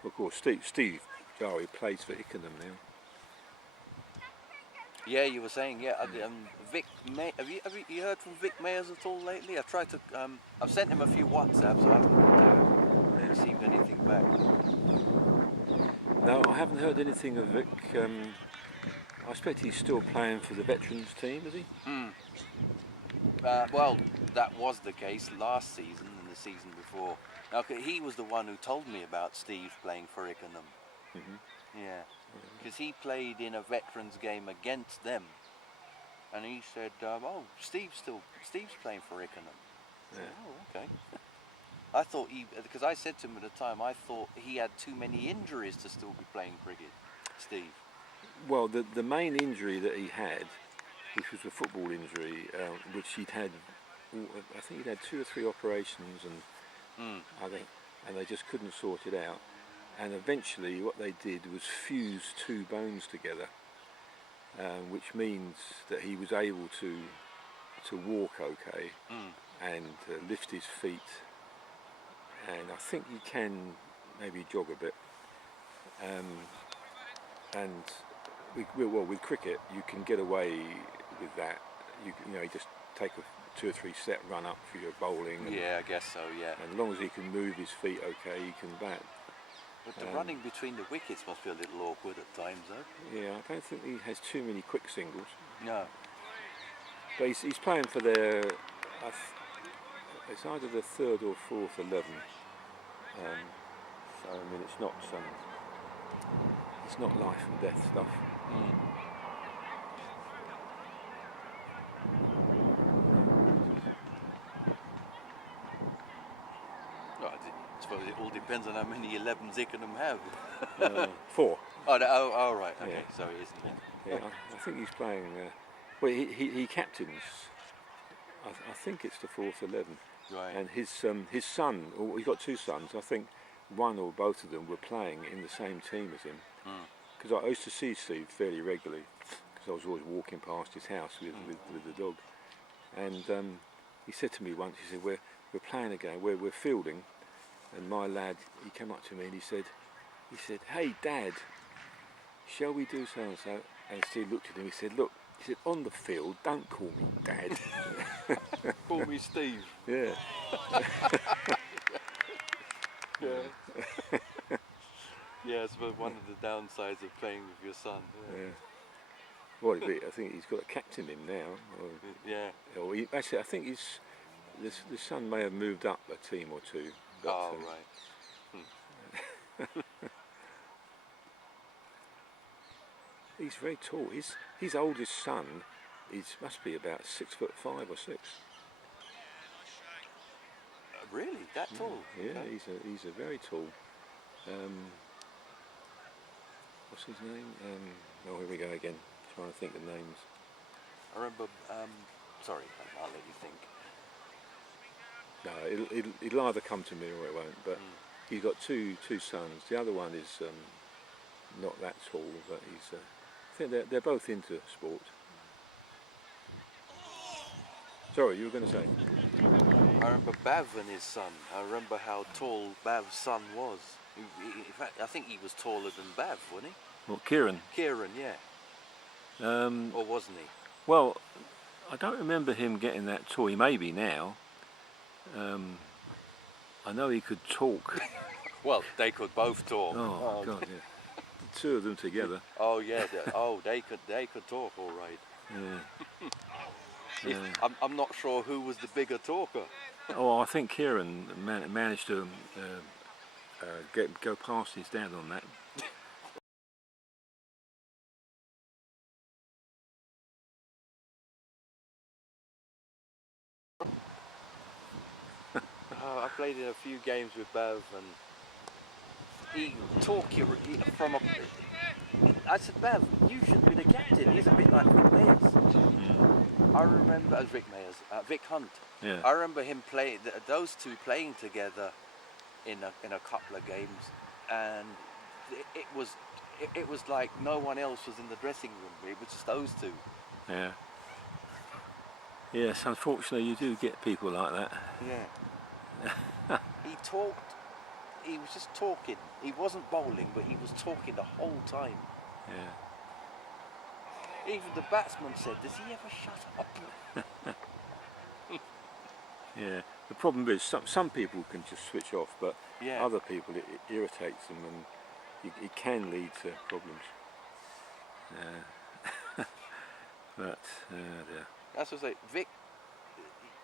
Of course, Steve Jarry plays for Ickenham now. Yeah, you were saying, yeah. Vic May, have you heard from Vic Mayers at all lately? I tried to. I've sent him a few WhatsApps. I haven't received anything back. No, I haven't heard anything of Vic. I expect he's still playing for the veterans team, is he? Mm. Well, that was the case last season and the season before. Now, he was the one who told me about Steve playing for Ickenham. Mm-hmm. Yeah, because he played in a veterans game against them, and he said, "Oh, Steve's playing for Ickenham." Yeah. Oh, okay. I thought because I said to him at the time, I thought he had too many injuries to still be playing cricket. Steve. Well, the main injury that he had, which was a football injury, which he'd had, I think he'd had 2 or 3 operations, and and they just couldn't sort it out. And eventually, what they did was fuse 2 bones together, which means that he was able to walk okay and lift his feet, and I think he can maybe jog a bit. And with cricket, you can get away with that. You just take a 2 or 3 set run up for your bowling. And, Yeah, I guess so. Yeah. and as long as he can move his feet okay, he can bat. But the running between the wickets must be a little awkward at times, though. Yeah, I don't think he has too many quick singles. No. But he's playing for their, it's either the 3rd or 4th 11. So I mean, it's not life and death stuff. Well, I suppose it all depends on how many 11s Ickenham have. 4. Oh, right. Okay, Yeah. so it isn't then. Yeah, I think he's playing. Well, he captains. I think it's the 4th 11. Right. And his son, or he's got 2 sons. I think one or both of them were playing in the same team as him. Because I used to see Steve fairly regularly, because I was always walking past his house with the dog. And he said to me once, he said, we're playing a game, we're fielding, and my lad, he came up to me and he said, "Hey Dad, shall we do so and so?" And Steve looked at him, he said, "Look," he said, "on the field, don't call me Dad." Call me Steve. Yeah. Yeah. Yeah, it's one of the downsides of playing with your son. Yeah. Well, I think he's got to captain him now. Yeah. Or actually, I think the son may have moved up a team or 2. But, Oh, right. He's very tall. His oldest son must be about 6'5" or 6. Really? That tall? Yeah, Okay. he's a very tall. What's his name? Oh, here we go again. Trying to think of names. I remember. Sorry, I'll let you think. No, it'll either come to me or it won't. But he's got two sons. The other one is not that tall, but I think they're both into sport. Sorry, you were going to say? I remember Bav and his son. I remember how tall Bav's son was. In fact, I think he was taller than Bav, wasn't he? Well, Kieran. Kieran, yeah. Or wasn't he? Well, I don't remember him getting that tour. He may be now. I know he could talk. Well, they could both talk. Oh God, yeah. The two of them together. Oh yeah. They could talk all right. Yeah. I'm not sure who was the bigger talker. Oh, I think Kieran managed to go past his dad on that. I played in a few games with Bev, and he talk you from a. I said, Bev, you should be the captain. He's a bit like Vic Mayers. I remember Vic Hunt. Yeah. I remember him playing those two playing together in a couple of games, and it was like no one else was in the dressing room. It was just those two. Yeah. Yes, unfortunately, you do get people like that. Yeah. He talked. He was just talking. He wasn't bowling, but he was talking the whole time. Yeah. Even the batsman said, "Does he ever shut up?" Yeah. The problem is some people can just switch off, but Yeah. other people it irritates them, and it can lead to problems. Yeah. But yeah. That's what I say. Vic,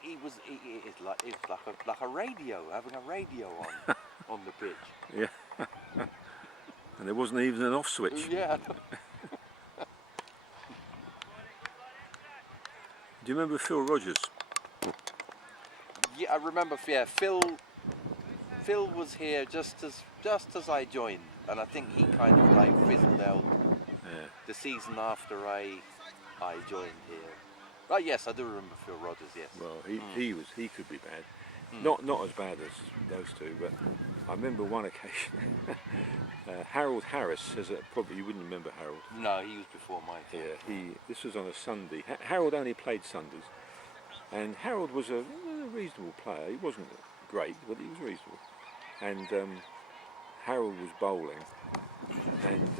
it's like a radio, having a radio on the pitch. Yeah. And there wasn't even an off switch. Yeah. Do you remember Phil Rogers? Yeah, I remember. Yeah, Phil was here just as I joined, and I think he kind of like fizzled out Yeah. the season after I joined here. But yes, I do remember Phil Rogers. Yes. Well, he could be bad. Not as bad as those two, but I remember one occasion. Harold Harris probably you wouldn't remember Harold. No, he was before my time. Yeah, this was on a Sunday. Harold only played Sundays, and Harold was a reasonable player. He wasn't great, but he was reasonable. And Harold was bowling, and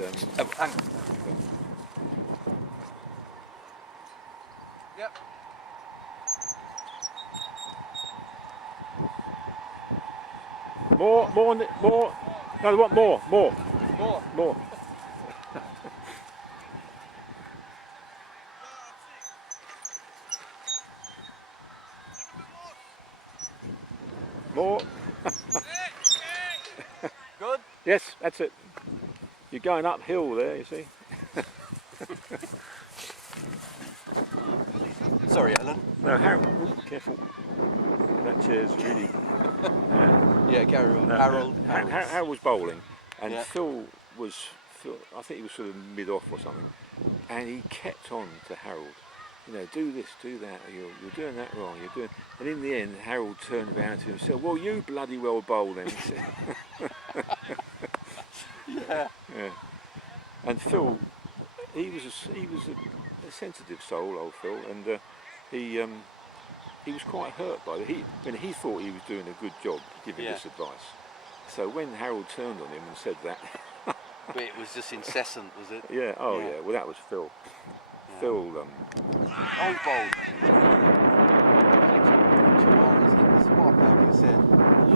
Yep. more. No, they want more. More. More. Good. Yes, that's it. You're going uphill there, you see. Sorry, Alan. No, Harold, careful. That chair's really. Yeah, carry on. No, Harold. Harold was bowling, and Yeah. Phil, I think he was sort of mid-off or something, and he kept on to Harold. You know, do this, do that, you're doing that wrong, and in the end, Harold turned around to him and said, "Well, you bloody well bowl then." He said. Yeah. Yeah. And Phil, he was a sensitive soul, old Phil, and he was quite hurt by it. He thought he was doing a good job giving this advice. So when Harold turned on him and said that, But it was just incessant, was it? yeah, yeah. Well, that was Phil. Yeah. Phil, Old bowl. Chamara's hit the spot, like you said.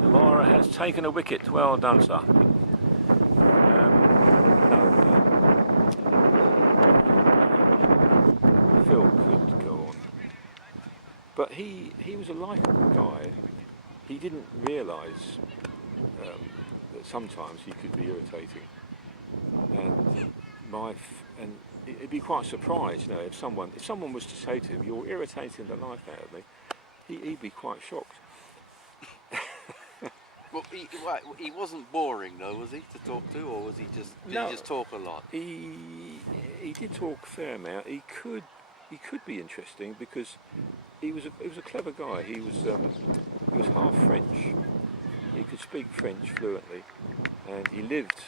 Chamara has taken a wicket. Well done, sir. Phil could go on, but he was a likeable guy. He didn't realise that sometimes he could be irritating, and he'd be quite surprised, you know, if someone was to say to him, "You're irritating the life out of me," he'd be quite shocked. Well, he wasn't boring though, was he, to talk to, or was he just did No. he just talk a lot? He did talk a fair amount. He could be interesting because he was a clever guy. He was half French. He could speak French fluently, and he lived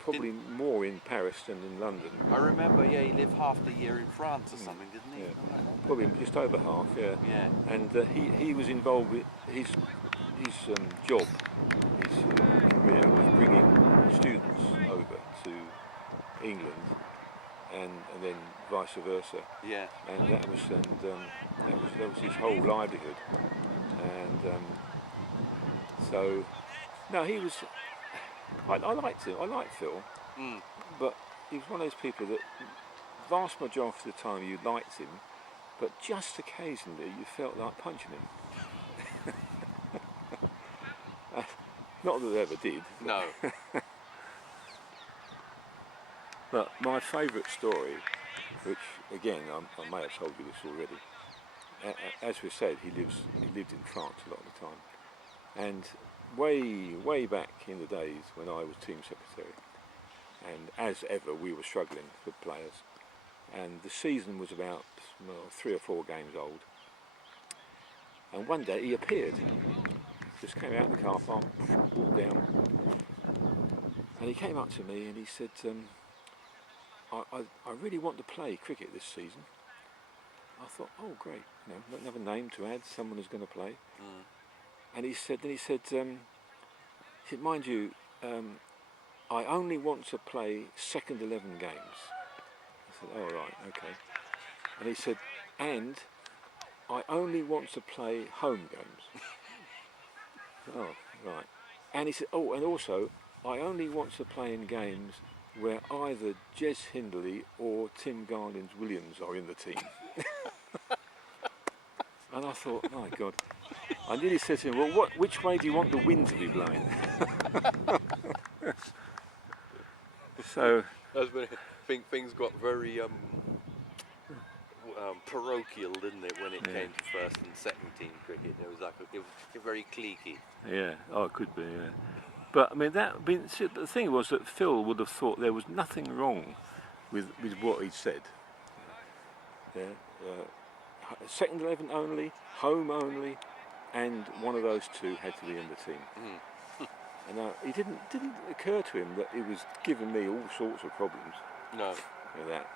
probably more in Paris than in London. I remember, yeah, he lived half the year in France or something, didn't he? Yeah. Probably just over half. Yeah. Yeah. And he was involved with his job, his career was bringing students over to England and then vice versa. Yeah. And that was his whole livelihood. And so no, he was. I liked him. I liked Phil, Mm. but he was one of those people that vast majority of the time you liked him, but just occasionally you felt like punching him. Not that I ever did. No. But my favourite story, which again I may have told you this already, as we said, he lived in France a lot of the time, and way back in the days when I was team secretary, and as ever we were struggling for players, and the season was about 3 or 4 games old, and one day he appeared, just came out of the car park, walked down, and he came up to me and he said, I really want to play cricket this season. I thought, oh great, another name to add, someone who's going to play. Mm. And he said, mind you, I only want to play second 11 games. I said, oh right, okay. And he said, and I only want to play home games. Oh, right. And he said, oh, and also, I only want to play in games where either Jez Hindley or Tim Garland-Williams are in the team. And I thought, my God. I nearly said to him, well, which way do you want the wind to be blowing? So... That's when things got very parochial, didn't it, when it came to first and second team cricket? It was very cliquey. Yeah, oh, it could be, yeah. But I mean, the thing was that Phil would have thought there was nothing wrong with what he'd said. Yeah, second 11 only, home only, and one of those two had to be in the team. Mm. And it didn't occur to him that he was giving me all sorts of problems. No. With that.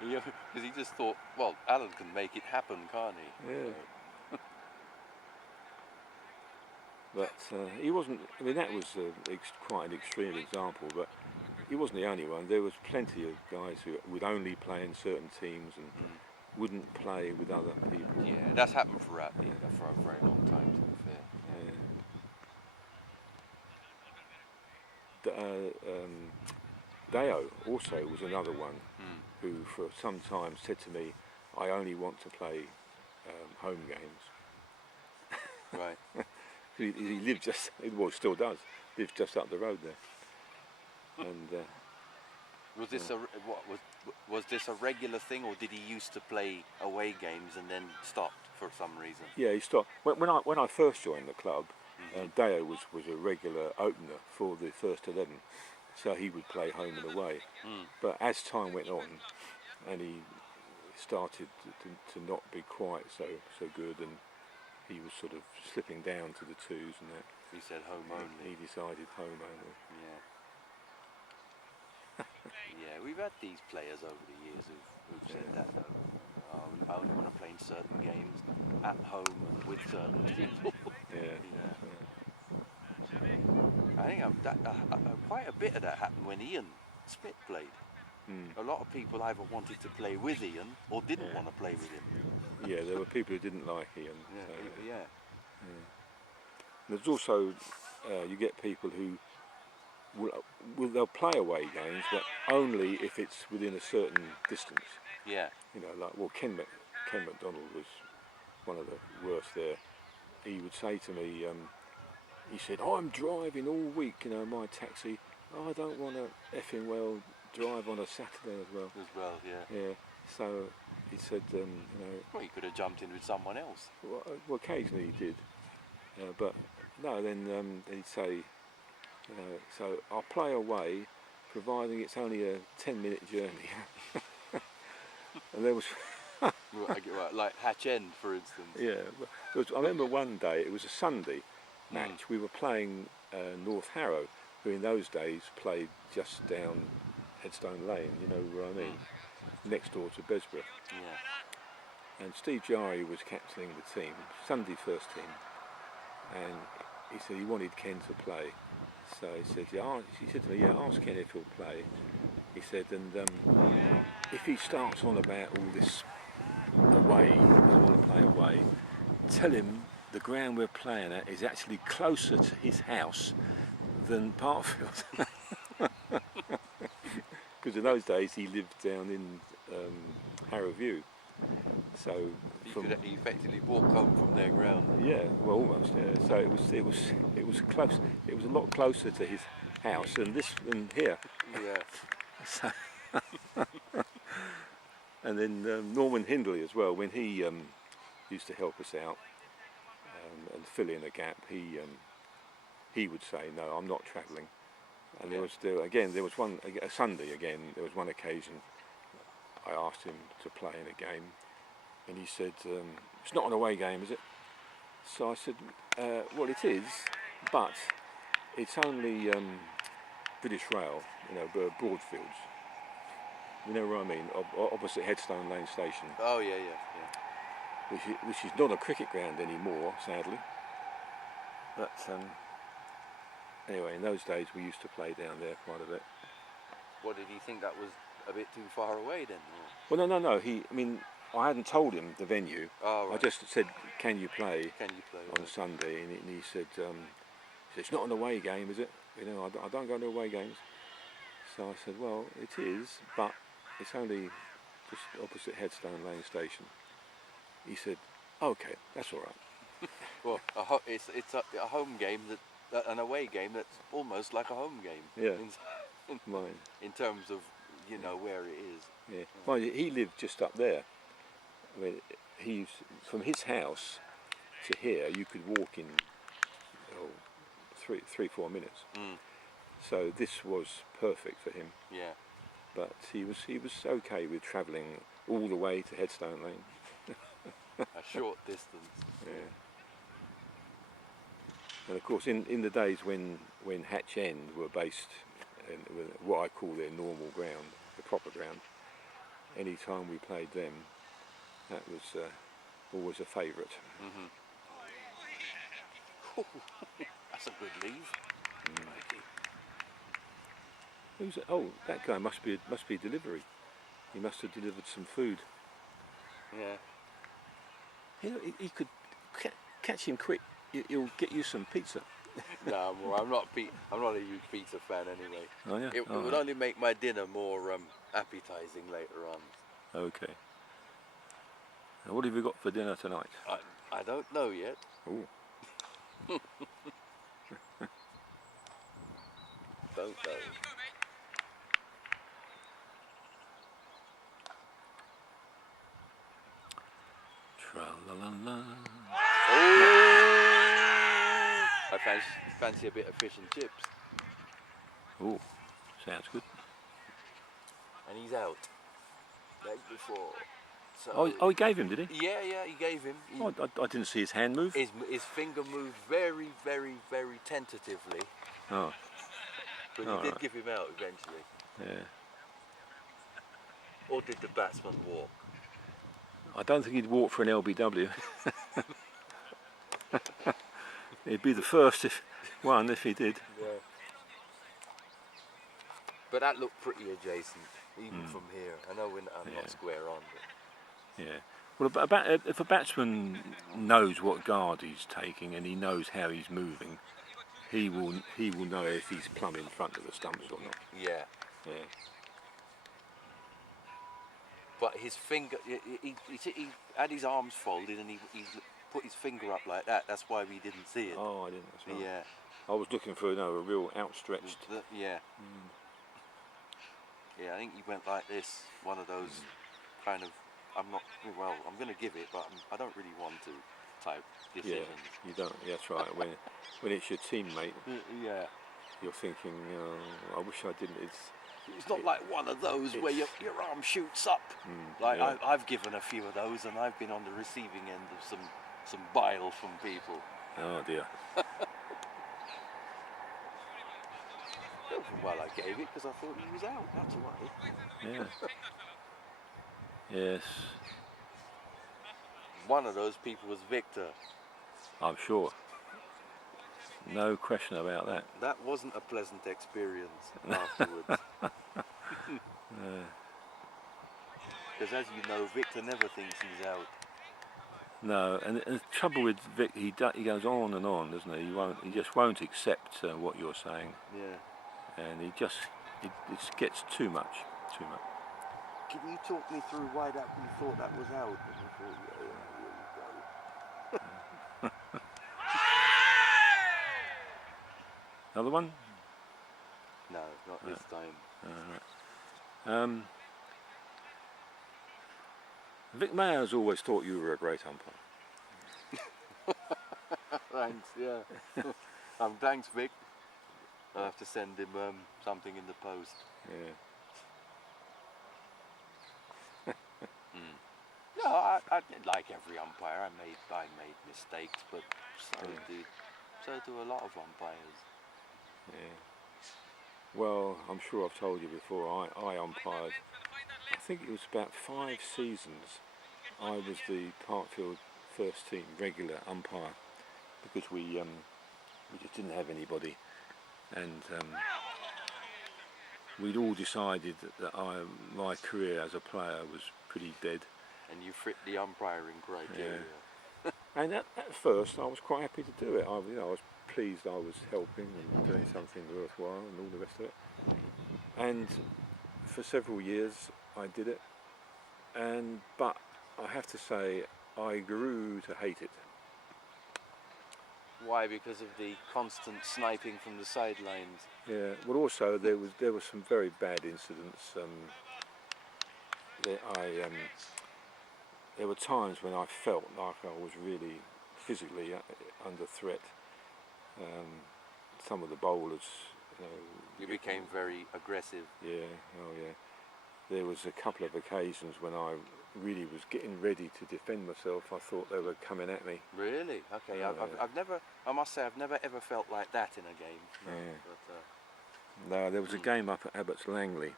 Because he just thought, well, Alan can make it happen, can't he? Yeah. But he wasn't. I mean, that was quite an extreme example. But he wasn't the only one. There was plenty of guys who would only play in certain teams and wouldn't play with other people. Yeah, that's happened for a very long time, to be fair. Deo also was another one who, for some time, said to me, "I only want to play home games." Right. He lived just, well, still does, lives just up the road there. And was this a regular thing, or did he used to play away games and then stopped for some reason? Yeah, he stopped. When I first joined the club, Deo was a regular opener for the first 11, so he would play home and away. But as time went on, and he started to not be quite so good, and he was sort of slipping down to the twos and that. He said home only. He decided home only. Yeah. Yeah, we've had these players over the years who've said that though. I only want to play in certain games at home and with certain people. Yeah. I think quite a bit of that happened when Ian Smith played. A lot of people either wanted to play with Ian or didn't want to play with him. Yeah, there were people who didn't like Ian. Yeah. There's also, you get people who they'll play away games, but only if it's within a certain distance. Yeah. Like, Ken MacDonald was one of the worst there. He would say to me, he said, I'm driving all week, my taxi. I don't want to effing well drive on a Saturday as well. Yeah. So he said, well, you could have jumped in with someone else. Well, occasionally he did, but no. Then he'd say, so I'll play away, providing it's only a 10-minute journey. And there was, like Hatch End, for instance. Yeah, I remember one day, it was a Sunday match. We were playing North Harrow, who in those days played just down Headstone Lane. You know where I mean? Next door to Besborough. Yeah. And Steve Jari was captaining the team, Sunday first team, and he said he wanted Ken to play. So he said, yeah, he said to me, yeah, ask Ken if he'll play. He said, and if he starts on about all this away, he doesn't want to play away, tell him the ground we're playing at is actually closer to his house than Parkfield. Because in those days he lived down in Harrowview. So You could effectively walk home from their ground. yeah, well, almost. Yeah. So it was close. It was a lot closer to his house than here. Yeah. So and then Norman Hindley as well, when he used to help us out and fill in a gap, he would say, no, I'm not travelling. And there was one a Sunday again. There was one occasion I asked him to play in a game, and he said, it's not an away game, is it? So I said, well, it is, but it's only British Rail, Broadfields. You know what I mean? Opposite Headstone Lane Station. Oh yeah, yeah, Which is not a cricket ground anymore, sadly. But anyway, in those days we used to play down there quite a bit. What, did he think that was a bit too far away then? Well, no. I hadn't told him the venue. Oh, right. I just said, "Can you play?" Can you play on Sunday? And he said, "It's not an away game, is it? I don't go to away games." So I said, "Well, it is, but it's only just opposite Headstone Lane Station." He said, "Okay, that's all right." Well, it's a home game an away game that's almost like a home game. Yeah. Mine. In terms of where it is. Yeah. Mind you, he lived just up there. I mean, from his house to here, you could walk in 3-4 minutes. Mm. So this was perfect for him. Yeah. But he was okay with travelling all the way to Headstone Lane. A short distance. Yeah. And of course, in the days when Hatch End were based in what I call their normal ground, the proper ground, any time we played them, that was always a favourite. Mm-hmm. That's a good leave. Who's it? Oh, that guy must be delivery. He must have delivered some food. Yeah. He could catch him quick. He'll get you some pizza. No, I'm not a huge pizza fan anyway. Oh yeah. It would only make my dinner more appetizing later on. Okay. Now, what have you got for dinner tonight? I don't know yet. Ooh. Don't know. Tra-la-la-la. Oh! I fancy a bit of fish and chips. Ooh, sounds good. And he's out. Like before. So Oh, he gave him, did he? Yeah, he gave him. I didn't see his hand move. His finger moved very, very, very tentatively. Oh, But he did give him out eventually. yeah. Or did the batsman walk? I don't think he'd walk for an LBW. He'd be the first if he did. Yeah. But that looked pretty adjacent, even from here. I know I'm not square on, but... Yeah. Well, if a batsman knows what guard he's taking and he knows how he's moving, he will know if he's plumb in front of the stumps or not. Yeah. Yeah. But his finger, he had his arms folded and he put his finger up like that. That's why we didn't see it. Oh, I didn't. That's right. Yeah. I was looking for a real outstretched. Yeah. Yeah, I think he went like this. One of those kind of, I'm going to give it, but I don't really want to type decisions. Yeah, you don't. Yeah, that's right. When it's your teammate, Yeah. you're thinking, I wish I didn't. It's not like one of those where your arm shoots up. Like yeah. I've given a few of those, and I've been on the receiving end of some bile from people. Oh dear. Well, I gave it because I thought he was out. That's why. Yeah. Yes. One of those people was Victor. I'm sure. No question about that. That wasn't a pleasant experience afterwards. Because as you know, Victor never thinks he's out. No, and the trouble with Vic, he goes on and on, doesn't he? He just won't accept what you're saying, Yeah. and it gets too much. Can you talk me through why you thought that was out? And I thought, yeah, here we go. Another one? No, not this time. Vic Mayer's always thought you were a great umpire. Thanks, yeah. Thanks, Vic. I'll have to send him something in the post. Yeah. No, I like every umpire. I made mistakes, but so do a lot of umpires. Yeah. Well, I'm sure I've told you before, I umpired, I think it was about 5 seasons. I was the Parkfield first team regular umpire because we just didn't have anybody, and we'd all decided that my career as a player was pretty dead. And you fit the umpiring criteria. Yeah. And at first I was quite happy to do it. I was pleased I was helping and doing something worthwhile and all the rest of it. And for several years I did it, but I have to say I grew to hate it. Why? Because of the constant sniping from the sidelines. Yeah. Well, also there were some very bad incidents. There were times when I felt like I was really physically under threat. Some of the bowlers, You became very aggressive. Yeah, oh yeah. There was a couple of occasions when I really was getting ready to defend myself. I thought they were coming at me. Really? Okay. I've never. I must say, I've never ever felt like that in a game. No, Yeah. But, No, there was a game up at Abbots Langley.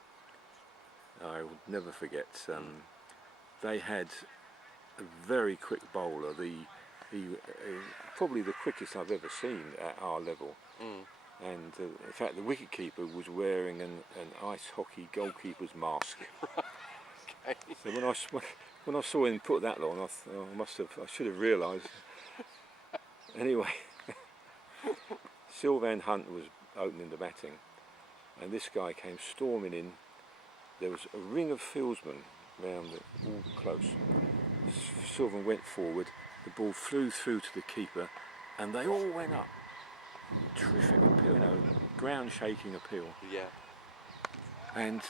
I would never forget. They had a very quick bowler. He probably the quickest I've ever seen at our level. And in fact, the wicketkeeper was wearing an ice hockey goalkeeper's mask. Okay. So when I saw him put that on, I should have realised. Anyway, Sylvan Hunt was opening the batting, and this guy came storming in. There was a ring of fieldsmen round the all close. Sylvan went forward. The ball flew through to the keeper, and they all went up. Terrific appeal, ground shaking appeal. Yeah. And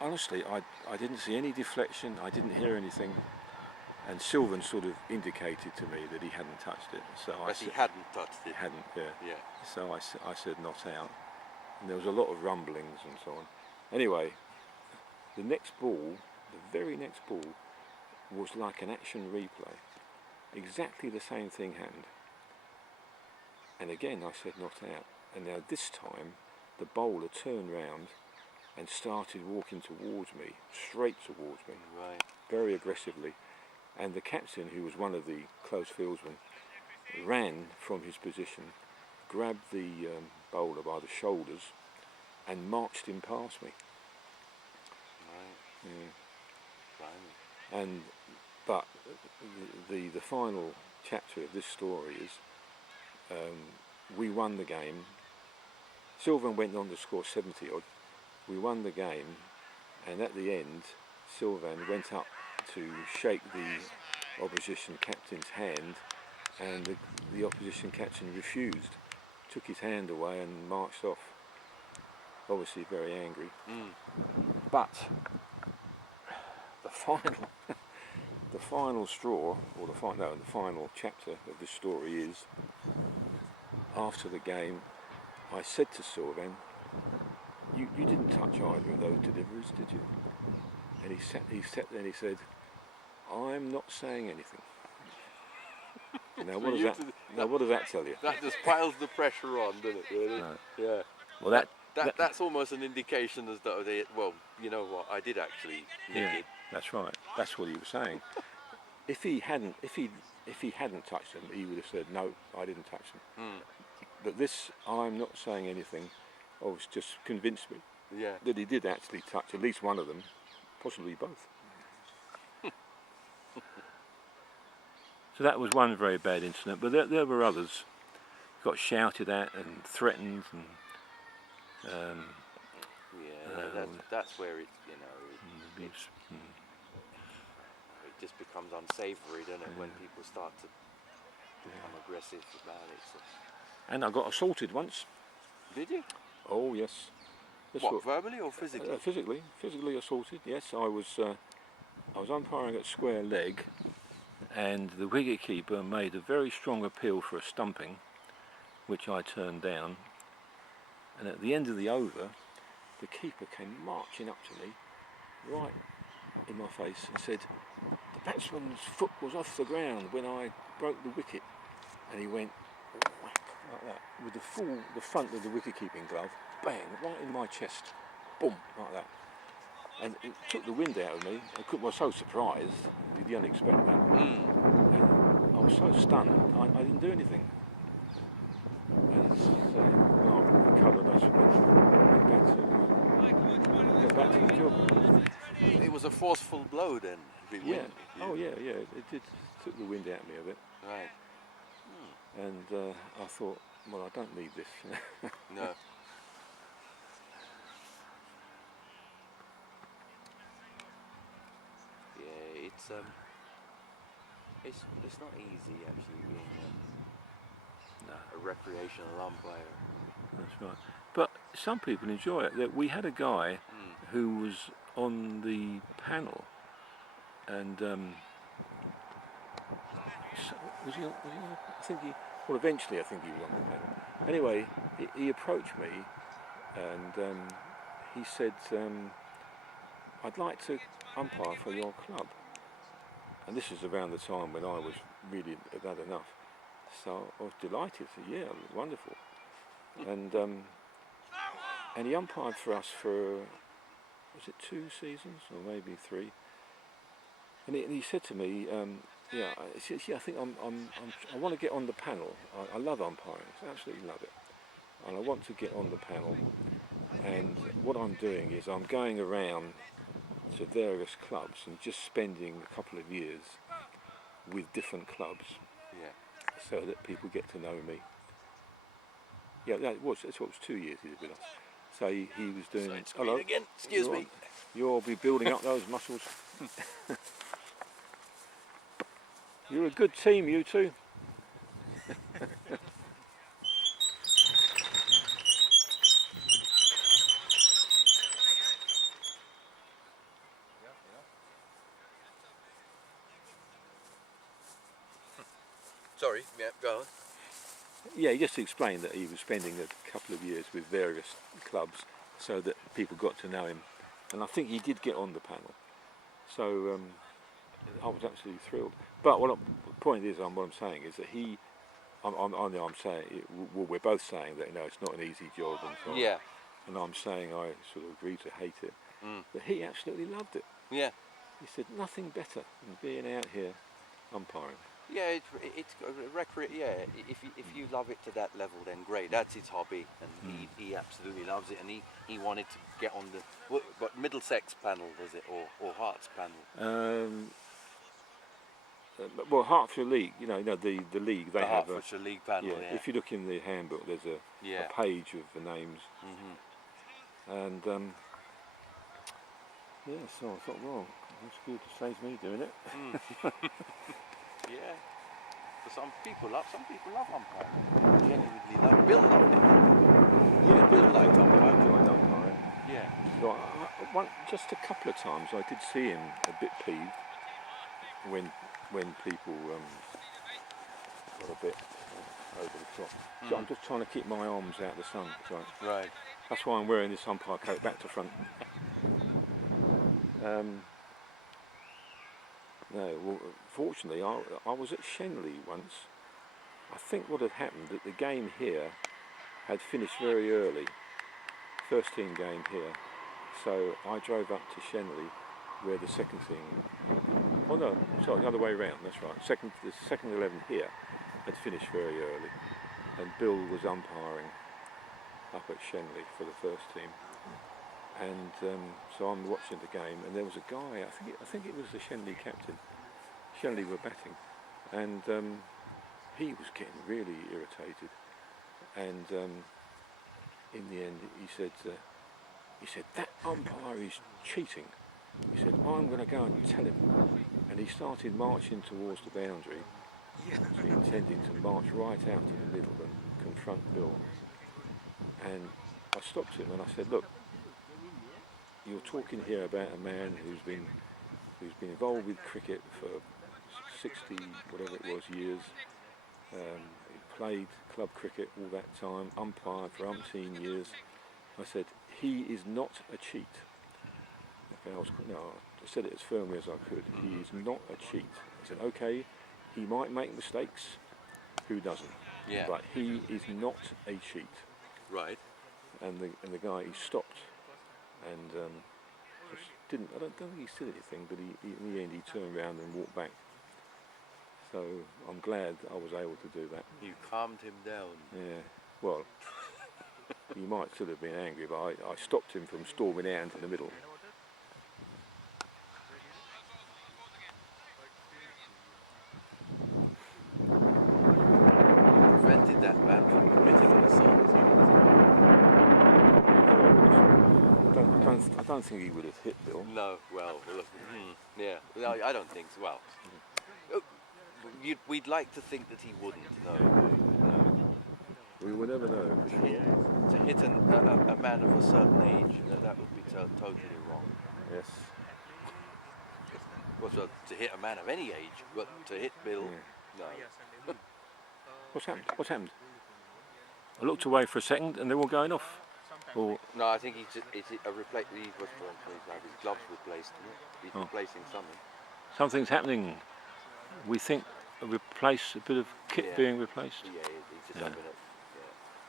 honestly, I didn't see any deflection. I didn't hear anything. And Sylvan sort of indicated to me that he hadn't touched it. So He hadn't touched it. Hadn't, yeah. Yeah. So I said not out. And there was a lot of rumblings and so on. Anyway, the very next ball, was like an action replay. Exactly the same thing happened. And again I said not out. And now this time the bowler turned round and started walking towards me, straight towards me, Right. very aggressively. And the captain, who was one of the close fieldsmen, ran from his position, grabbed the bowler by the shoulders and marched him past me. Right. Yeah. Right. But the final chapter of this story is we won the game. Sylvan went on to score 70 odd. We won the game, and at the end Sylvan went up to shake the opposition captain's hand, and the opposition captain refused, took his hand away and marched off, obviously very angry. But the final straw, or the final chapter of this story is, after the game, I said to Sylvan, you didn't touch either of those deliveries, did you? And he sat there and he said, I'm not saying anything. Now what does that tell you? That just piles the pressure on, doesn't it? Really? Right. Yeah. Well, That's almost an indication as though you know what, I did actually nick it. That's right. That's what he was saying. If he hadn't touched them, he would have said, no, I didn't touch them. But this, I'm not saying anything. I was just convinced me Yeah. that he did actually touch at least one of them, possibly both. So that was one very bad incident, but there were others. Got shouted at and threatened, and that's where it, you know, abuse. it just becomes unsavoury, doesn't it, when people start to become aggressive about it. So. And I got assaulted once. Did you? Oh yes. What, verbally or physically? Physically assaulted. Yes, I was umpiring at square leg, and the wicketkeeper made a very strong appeal for a stumping, which I turned down. And at the end of the over, the keeper came marching up to me, right in my face, and said, "The batsman's foot was off the ground when I broke the wicket." And he went whack like that with the front of the wicket-keeping glove, bang, right in my chest, boom, like that. And it took the wind out of me. I was so surprised. You didn't expect that. And I was so stunned. I didn't do anything. And well, I recovered. I went back to the job. It was a forceful blow then. Yeah. Oh yeah. It did. Took the wind out of me a bit. Right. And I thought, well, I don't need this. No. Yeah, it's not easy actually being a recreational umpire. That's right. But some people enjoy it. That we had a guy who was on the panel, and was he? I think he. Well, eventually, I think he was on the panel. Anyway, he approached me, and he said, "I'd like to umpire for your club." And this is around the time when I was really had enough. So I was delighted. I said, "Yeah, wonderful." And he umpired for us for, was it 2 seasons or maybe 3? And he said to me, I think I want to get on the panel. I love umpiring. I absolutely love it, and I want to get on the panel. And what I'm doing is I'm going around to various clubs and just spending a couple of years with different clubs, so that people get to know me. Yeah, that's what it was 2 years he did with us. So he was doing. Hello again. Excuse me. You'll be building up those muscles. You're a good team, you two. Sorry, yeah, go on. Yeah, he just explained that he was spending a couple of years with various clubs so that people got to know him. And I think he did get on the panel. So I was absolutely thrilled. But the point is, what I'm saying is that we're both saying that, it's not an easy job and so on. Yeah. And I'm saying I sort of agree to hate it. But he absolutely loved it. Yeah. He said nothing better than being out here umpiring. Yeah, it's yeah. If you love it to that level, then great. That's his hobby, and he absolutely loves it. And he wanted to get on the what Middlesex panel was it, or Hearts panel? Well, Hertfordshire League, the league, they The have Hertfordshire League panel. Yeah. If you look in the handbook, there's a page of the names. And so I thought, well, that's good. It saves me doing it. Yeah. So some people love umpiring. Genuinely love. Bill loved it. Yeah, Bill liked umpiring. enjoyed umpiring. Yeah. Just a couple of times I did see him a bit peeved when people got a bit over the top. So I'm just trying to keep my arms out of the sun. So Right. that's why I'm wearing this umpire coat back to front. No, well, fortunately, I was at Shenley once. I think what had happened that the game here had finished very early, first team game here. So I drove up to Shenley, where the second team. Oh no, sorry, the other way round. That's right. The second 11 here had finished very early. and Bill was umpiring up at Shenley for the first team. And so I'm watching the game, and there was a guy, I think it was the Shenley captain. Shenley were batting, and he was getting really irritated. And in the end, he said, that umpire is cheating. He said, I'm going to go and tell him. And he started marching towards the boundary, actually intending to march right out to the middle and confront Bill. And I stopped him and I said, look, you're talking here about a man who's been involved with cricket for 60, whatever it was, years. He played club cricket all that time, umpired for umpteen years. I said, he is not a cheat. Okay, I said it as firmly as I could. He is not a cheat. I said, okay, he might make mistakes. Who doesn't? Yeah. But he is not a cheat. Right. And the guy, he stopped, and just didn't. I don't think he said anything, but he in the end he turned around and walked back. So I'm glad I was able to do that. You calmed him down. Yeah. Well, he might still have been angry, but I stopped him from storming out into the middle. Prevented that man from committing an assault. I don't think he would have hit Bill. No, well, look, yeah, no, I don't think so. Well, we'd like to think that he wouldn't, no. We will never know for sure. To hit a man of a certain age, that would be totally wrong. Yes. Well, so to hit a man of any age, but to hit Bill, no. What's happened? What's happened? I looked away for a second and they're all going off. Or No, I think he's a replace. He was trying to have his gloves replaced. He's replacing something. something's happening. We think a bit of kit being replaced. Yeah, he's just having it.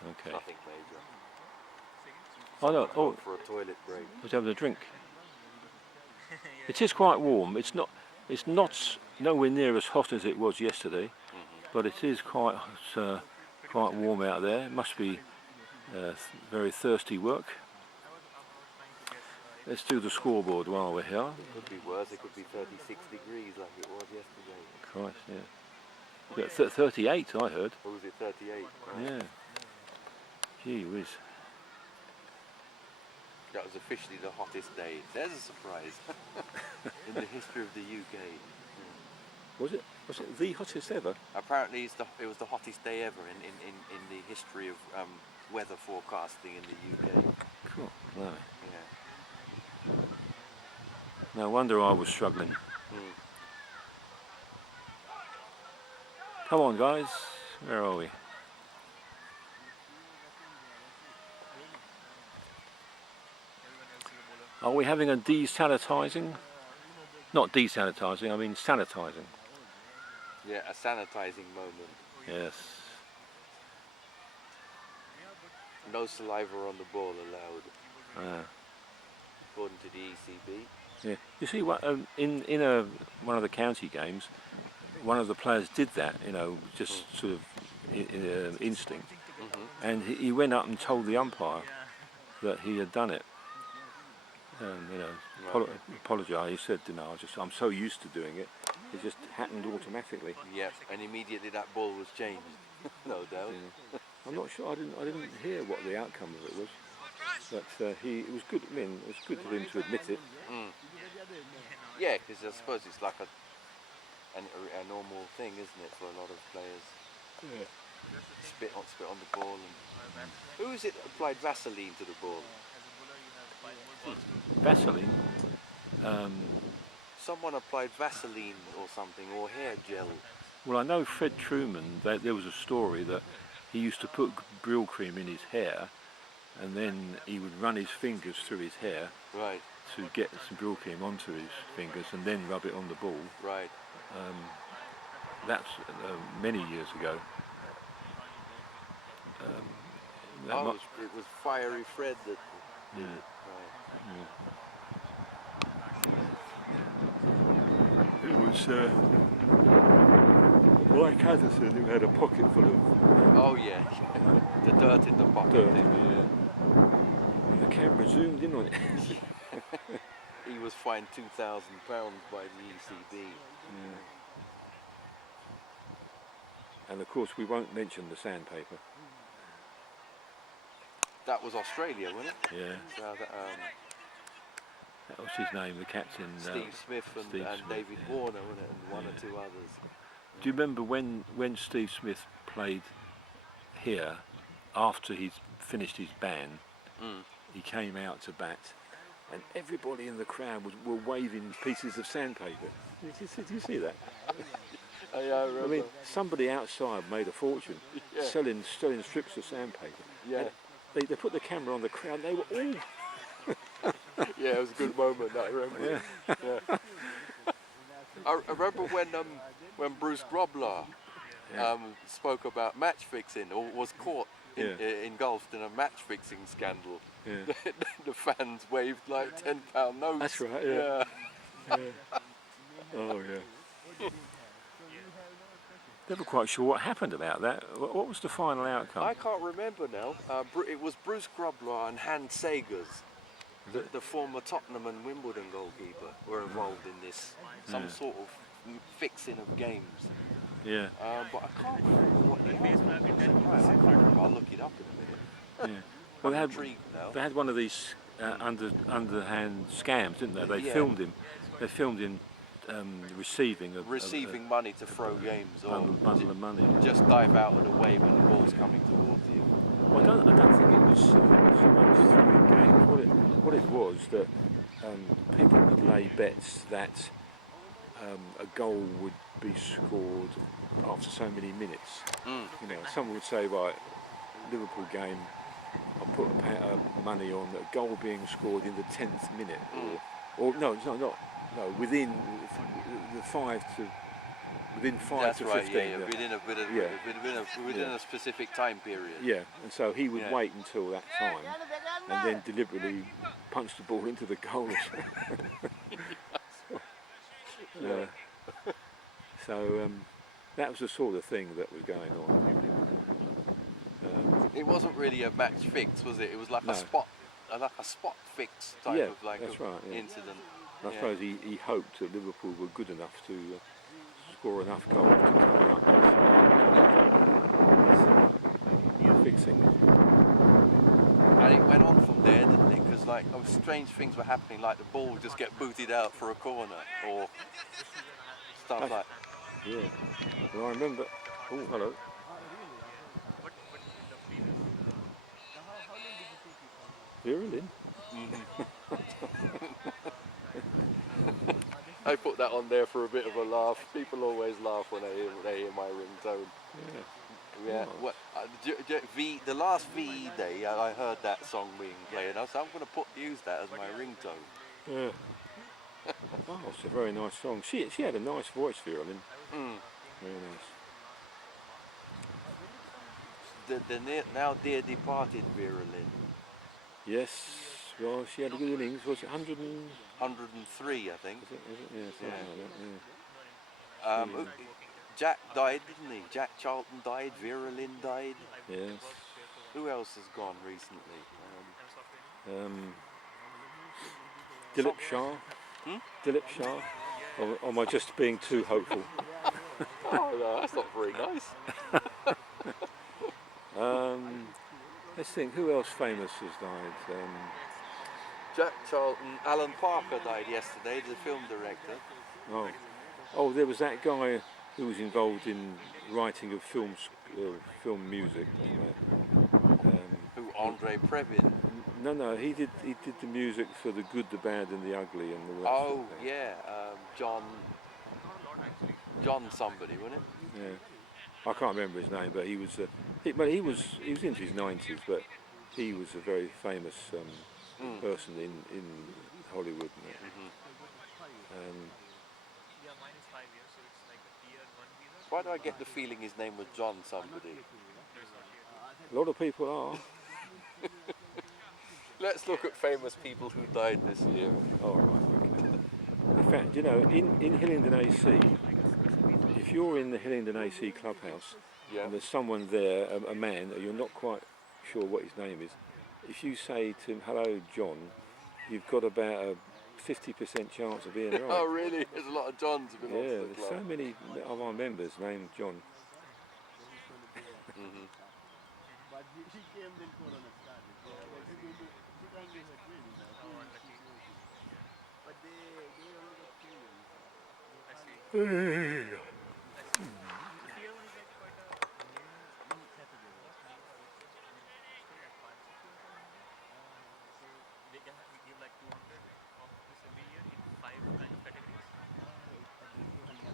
Yeah. Okay. Nothing major. Oh no! Oh, For a toilet break. I was having a drink. It is quite warm. It's not. It's not nowhere near as hot as it was yesterday, but it is quite warm out there. It must be very thirsty work. Let's do the scoreboard while we're here. It could be worse. It could be 36 degrees like it was yesterday. Christ, yeah. 38, I heard. Or was it 38? Right. Yeah. Gee whiz. That was officially the hottest day. There's a surprise in the history of the UK. Was it the hottest ever? Apparently, it was the hottest day ever in the history of weather forecasting in the UK. Cool. No. Yeah. No wonder I was struggling. Come on, guys. Where are we? Are we having a desanitizing? Not desanitizing, I mean sanitizing. Yeah, a sanitizing moment. Yes. No saliva on the ball allowed, according to the ECB. Yeah. You see, what in one of the county games, one of the players did that. You know, just sort of instinct, and he went up and told the umpire that he had done it. You know, apologised. He said, you know, I'm so used to doing it. It just happened automatically. Yep, and immediately that ball was changed, no doubt. Yeah. I'm not sure. I didn't hear what the outcome of it was, but it was good. I mean, it was good of him to admit it. Yeah, because I suppose it's like a normal thing, isn't it, for a lot of players? Yeah. Spit on the ball. And who is it that applied Vaseline to the ball? Vaseline. Someone applied Vaseline or something, or hair gel. Well, I know Fred Truman. There was a story that he used to put Brill cream in his hair, and then he would run his fingers through his hair, right, to get some Brill cream onto his fingers, and then rub it on the ball. right. That's many years ago. It was Fiery Fred that did it. Right. It was Mike Addison, who had a pocket full of Oh yeah, the dirt in the pocket. dirt in thing. it, yeah. And the camera zoomed in on it. He was fined £2,000 by the ECB. Yeah. And of course, we won't mention the sandpaper. That was Australia, wasn't it? Yeah. So That was his name, the captain. Steve Smith and, Steve and Smith, David yeah. Warner, wasn't it? And one or two others. Do you remember when Steve Smith played here, after he'd finished his ban, he came out to bat, and everybody in the crowd were waving pieces of sandpaper. Did you see that? I I mean, somebody outside made a fortune Yeah. selling strips of sandpaper. Yeah. And they put the camera on the crowd. They were all Yeah, it was a good moment. I remember. Yeah. I remember when Bruce Grobler spoke about match fixing, or was caught engulfed in a match fixing scandal. Yeah. The fans waved like £10 notes. That's right. Yeah. Oh yeah. Never quite sure what happened about that. What was the final outcome? I can't remember now. It was Bruce Grobler and Hans Sagers, the former Tottenham and Wimbledon goalkeeper, were involved in this, some sort of fixing of games. Yeah. But I can't remember what the outcome was. I can't remember. I'll look it up in a minute. Yeah. Well, I'm intrigued now. they had one of these underhand scams, didn't they? They Yeah. filmed him. They filmed him receiving Money to throw games, or bundle of money. just dive out of the way when the ball's coming towards you. Well, I don't think it was so much throwing games. What it was that people would lay bets that a goal would be scored after so many minutes. You know, someone would say, right, Liverpool game, I'll put money on a goal being scored in the 10th minute, or no, it's not. No, within 5 to 15. Yeah, within a specific time period. Yeah, and so he would wait until that time, and then deliberately punch the ball into the goal. So that was the sort of thing that was going on. It wasn't really a match fix, was it? It was like No. a spot fix type Yeah, of that's right, yeah. incident. I suppose he hoped that Liverpool were good enough to score enough goals to cover up his fixing. And it went on from there, didn't it? Because like strange things were happening, like the ball would just get booted out for a corner or stuff like. Yeah. Well, I remember. Oh, hello. Vera Lynn. I put that on there for a bit of a laugh. People always laugh when they hear my ringtone. Yeah. What, the last VE day, I heard that song being played, and I said, I'm going to use that as my ringtone. Yeah. Oh, it's a very nice song. She had a nice voice, Vera Lynn. Very nice. The now dear departed Vera Lynn. Yes. Well, she had a good innings. Was it 100 and... 103, I think. Is it? Yeah, something like that. Yeah. Jack died, didn't he? Jack Charlton died. Vera Lynn died. Yes. Who else has gone recently? Dilip Shah. Dilip Shah. Or am I just being too hopeful? Oh no, that's not very nice. Let's think. Who else famous has died? Jack Charlton. Alan Parker died yesterday, the film director. Oh, there was that guy who was involved in writing of film music. Who? Andre Previn. No, he did the music for The Good, the Bad, and the Ugly, and the rest. Oh yeah, John somebody, wasn't it? Yeah, I can't remember his name, but he was into his 90s, but he was a very famous person in Hollywood. Why do I get the feeling his name was John somebody? A lot of people are. Let's look at famous people who died this year. Oh, right, okay. In fact, you know, in Hillingdon AC, if you're in the Hillingdon AC clubhouse Yeah. and there's someone there, a man, you're not quite sure what his name is, if you say to him, "Hello, John," you've got about a 50% chance of being right. Oh, really? There's a lot of Johns who belong Yeah, to the there's club. so many of our members named John. Mhm. But she came then Corona started. So she can't give her training now. But they only got 3 years. Here only get quite a Saturday. so they can we give like 200 of this every year in 5 kind of categories. 200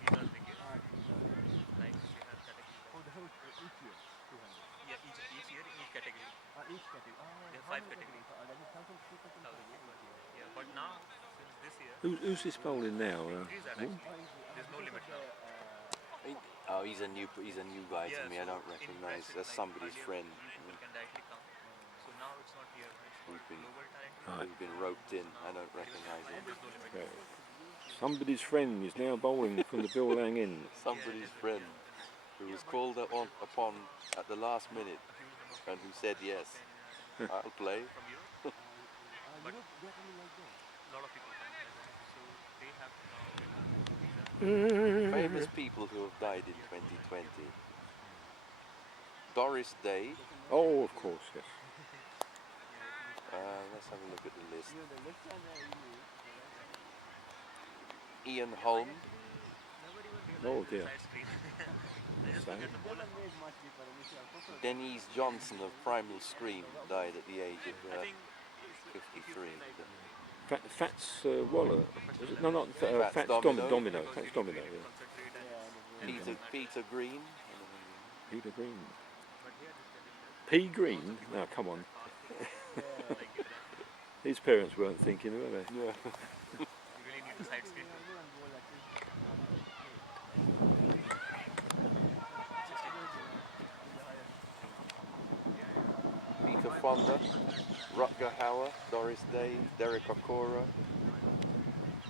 visas they give. Like they have category like Oh, the whole each year 200. yeah each year in each category. Each category. They have How 5 many categories. That is 1,000 people. 1,000 people. Yeah, but now since this year Who's this bowling now? increase that actually. There's no limit now. Oh, he's a new guy to me. I so don't in recognise. practice, That's like somebody's earlier friend. People can directly come. So now it's not here. It's called We've been- global talent. Right. Who's been roped in. I don't recognise him. There's no limit. Yeah. Somebody's friend is now bowling from the Bill Lang Inn. Somebody's friend who was called upon at the last minute and who said yes. I'll play. From Europe, but a lot of people come. So they have now Famous people who have died in 2020. Doris Day. Oh, of course, yes. Let's have a look at the list. Ian Holm. Oh dear. side screen. Sad. Denise Johnson of Primal Scream died at the age of I think 53. Fats Waller. Was it? No, not Fats Fats Domino. Domino. Fats Domino. Yeah. concentrate and Peter Green. Peter Green. P. Green? No, come on. His parents weren't thinking, were they? Yeah. you really need the side screen. Peter Fonda. Rutger Hauer. Doris Day. Derek Okora.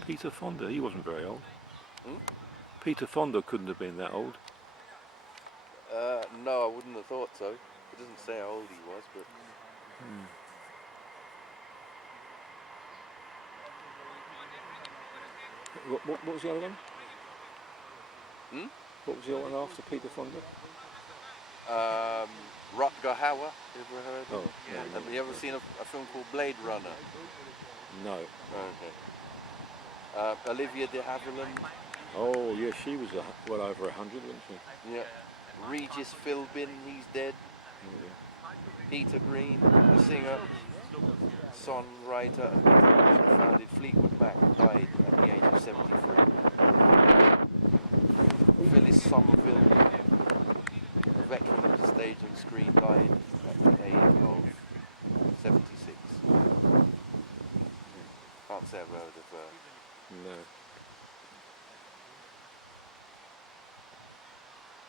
Peter Fonda, he wasn't very old. Hmm? Peter Fonda couldn't have been that old. No, I wouldn't have thought so. It doesn't say how old he was, but What was the other one? Hmm? What was the other one after Peter Fonda? Rutger Hauer. Ever heard of Oh, him? no, Have you ever seen a film called Blade Runner? no. Okay. Olivia de Havilland. Oh, yeah, she was well over 100, wasn't she? Yeah. Regis Philbin, he's dead. Oh, yeah. Peter Green, the singer, songwriter, who founded Fleetwood Mac, died at the age of 73. Phyllis Somerville, veteran of the stage and screen, died at the age of 76. Can't say I've heard of her. No.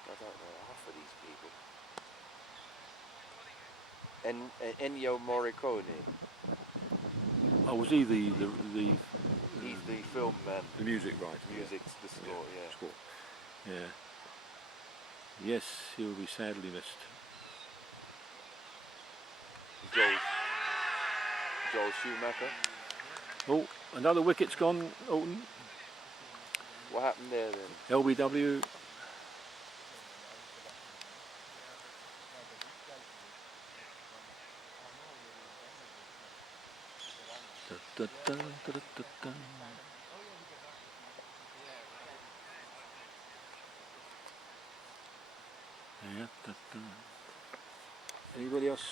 I don't know half of these people. Ennio Morricone, Oh, was he the he's the film man, music writer? music's the score, yeah. Score. Yeah. Yes, he'll be sadly missed. Joel Schumacher. Oh, another wicket's gone, Alton. What happened there then? LBW. Da, da, da, da, da, da. Yeah, da, da. Anybody else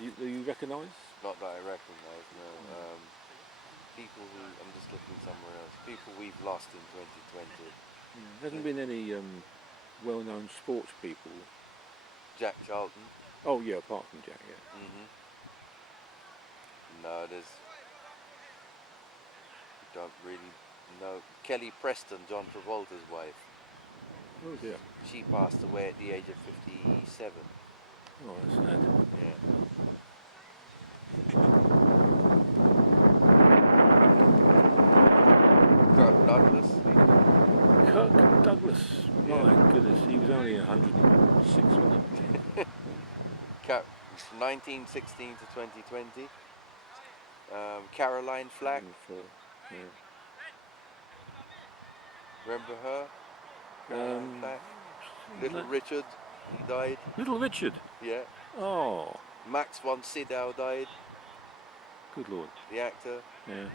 you recognise? Not that I recognise, no. People who, I'm just looking somewhere else, people we've lost in 2020. There hasn't been any well-known sports people. Jack Charlton. Oh yeah, apart from Jack, yeah. No, there's, don't really know. Kelly Preston, John Travolta's wife. Oh dear. She passed away at the age of 57. Oh, that's sad. Yeah. Kirk Douglas. Kirk Douglas. My goodness, he was only 106, wasn't he? 1916 to 2020. Caroline Flack, 104, yeah. remember her? Caroline Flack. Little no- Richard, he died. Little Richard. Yeah. Oh, Max von Sydow died, good lord. the actor. Yeah.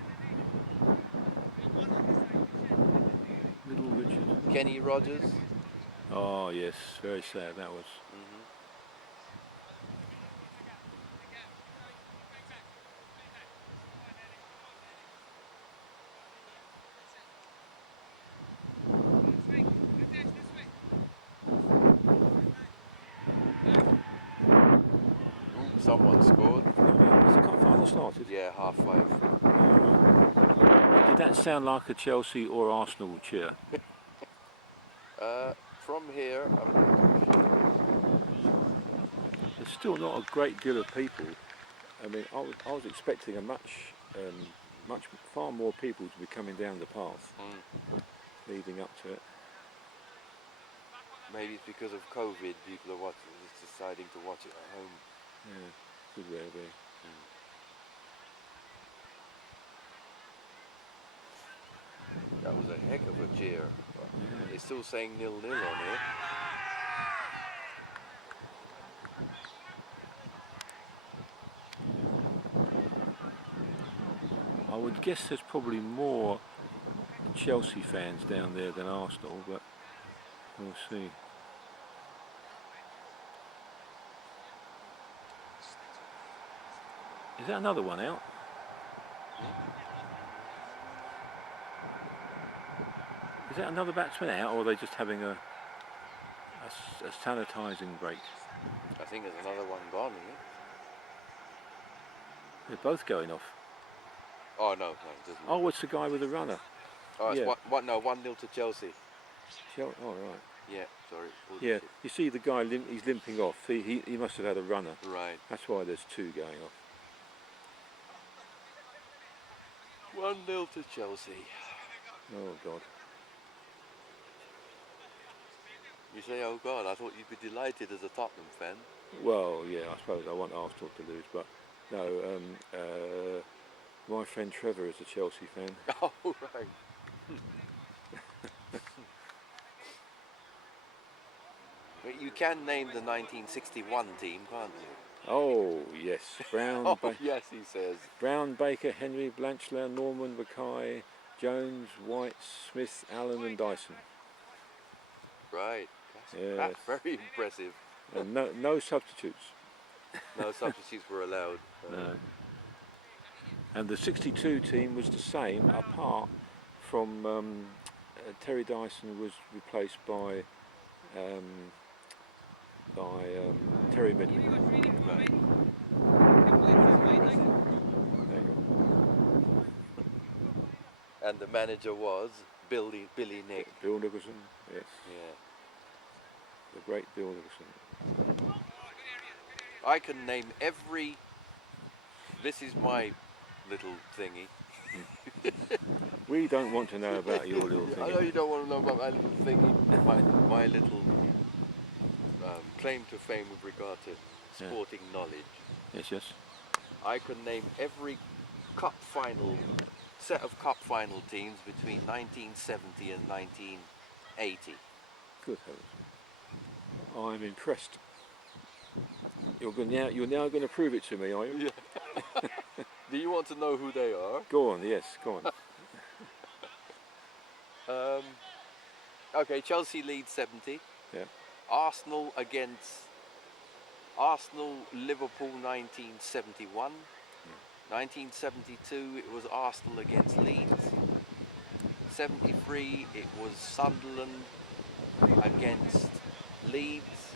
Little Richard. Kenny Rogers. Oh yes, very sad that was. Someone scored. Has the cup final started? Yeah, 5:30. Did that sound like a Chelsea or Arsenal cheer? From here, There's still not a great deal of people. I mean, I was expecting a far more people to be coming down the path leading up to it. maybe it's because of COVID, people are deciding to watch it at home. Yeah, could well be. That was a heck of a cheer. They're still saying 0-0 on it. I would guess there's probably more Chelsea fans down there than Arsenal, but we'll see. Is that another one out? Is that another batsman out, or are they just having a sanitising break? I think there's another one gone, isn't it? They're both going off. Oh no, it doesn't. Oh, it's the guy with the runner. Oh, it's yeah. 1-0 to Chelsea. Oh, right. Yeah, sorry. Yeah, you see the guy, he's limping off. He must have had a runner. Right. That's why there's two going off. 1-0 to Chelsea. Oh, God. You say, oh God, I thought you'd be delighted as a Tottenham fan. Well, yeah, I suppose I want Arsenal to lose, but no, my friend Trevor is a Chelsea fan. Oh, right. But you can name the 1961 team, can't you? Oh, yes. Brown, Oh, yes, he says. Brown, Baker, Henry, Blanchler, Norman, Mackay, Jones, White, Smith, Allen and Dyson. Right. Yes. That's very impressive. And no substitutes. No substitutes were allowed. No. And the 62 team was the same, apart from Terry Dyson was replaced by Terry Midland. Right. And the manager was Billy Nick. Bill Nicholson, yes. Yeah. The great Bill Nicholson. I can name every. This is my little thingy. We don't want to know about your little thing. I know you don't want to know about my little thingy. My little claim to fame with regard to sporting knowledge. Yes, yes. I can name every set of cup final teams between 1970 and 1980. Good heavens. I'm impressed. You're now going to prove it to me, are you? Yeah. Do you want to know who they are? Go on, yes, go on. Okay, Chelsea lead 70. Yeah. Arsenal, Liverpool 1971. 1972 it was Arsenal against Leeds. 73 it was Sunderland against Leeds.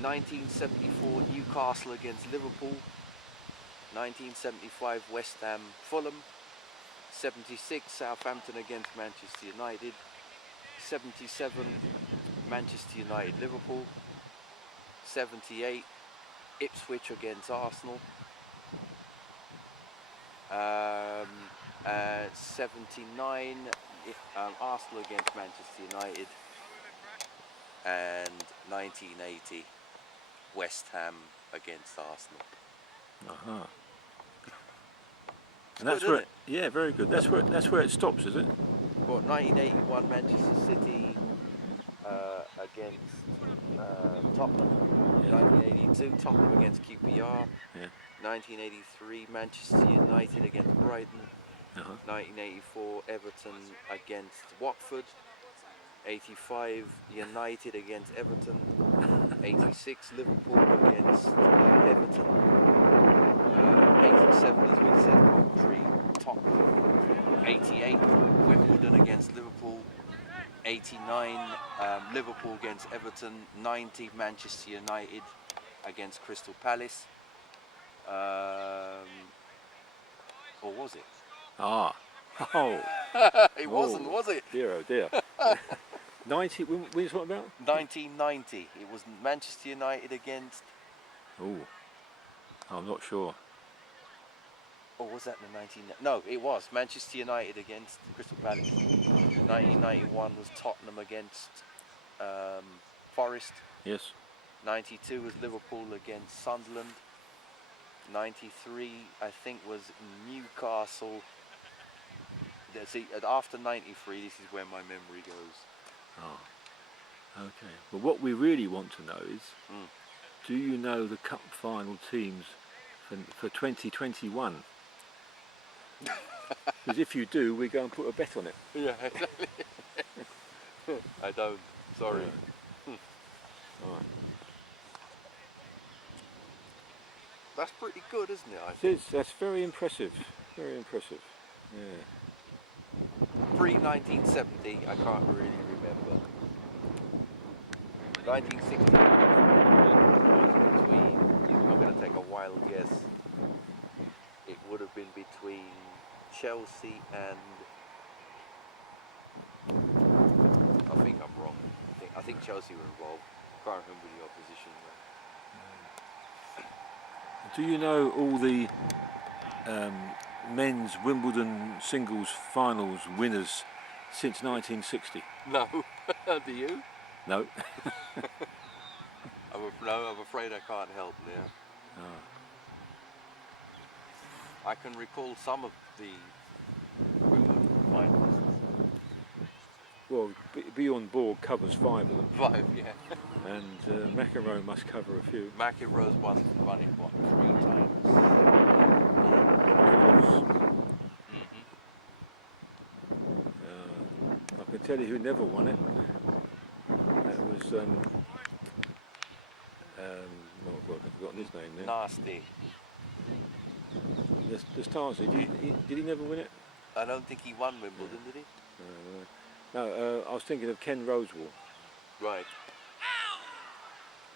1974 Newcastle against Liverpool. 1975 West Ham Fulham. 76 Southampton against Manchester United. 77 Manchester United Liverpool. 78 Ipswich against Arsenal. 79, Arsenal against Manchester United, and 1980, West Ham against Arsenal. Uh-huh. It's And that's good, where isn't yeah, very good. That's where it stops, is it? Well, 1981 Manchester City against Tottenham. 1982 Tottenham against QPR. Yeah. 1983 Manchester United against Brighton. Uh-huh. 1984 Everton against Watford. 85 United against Everton. 86 Liverpool against Everton. 87, as we said, Coventry, Tottenham. 88 Wimbledon against Liverpool. 89 Liverpool against Everton. 90 Manchester United against Crystal Palace. Or was it? Ah. Oh. It wasn't, was it? Dear, oh dear. 90, when are you talking about? 1990. It was Manchester United against... Oh. I'm not sure. Or was that the 19... No, it was Manchester United against Crystal Palace. 1991 was Tottenham against Forest. Yes. 92 was Liverpool against Sunderland. 93, I think, was Newcastle. See, after 93, this is where my memory goes. Oh. Okay. But what we really want to know is, do you know the cup final teams for 2021? Because if you do, we go and put a bet on it. Yeah, exactly. I don't. Sorry. All right. That's pretty good, isn't it? I It think. is. That's very impressive. Very impressive. Yeah. Pre-1970, I can't really remember. 1960 was between, I'm going to take a wild guess, it would have been between Chelsea and, I think I'm wrong, I think Chelsea were involved, can't remember the opposition. Do you know all the men's Wimbledon singles finals winners since 1960? No, do you? No. I'm afraid I can't help there. Oh. I can recall some of the Wimbledon finalists. Well, Beyond Board covers 5 of them, 5, yeah. and McEnroe must cover a few. McEnroe's won it, what, 3 times? I can tell you who never won it. That was oh God, I've forgotten his name now. Nasty. The Stars. Did he never win it? I don't think he won Wimbledon, did he? No, I was thinking of Ken Rosewall. Right.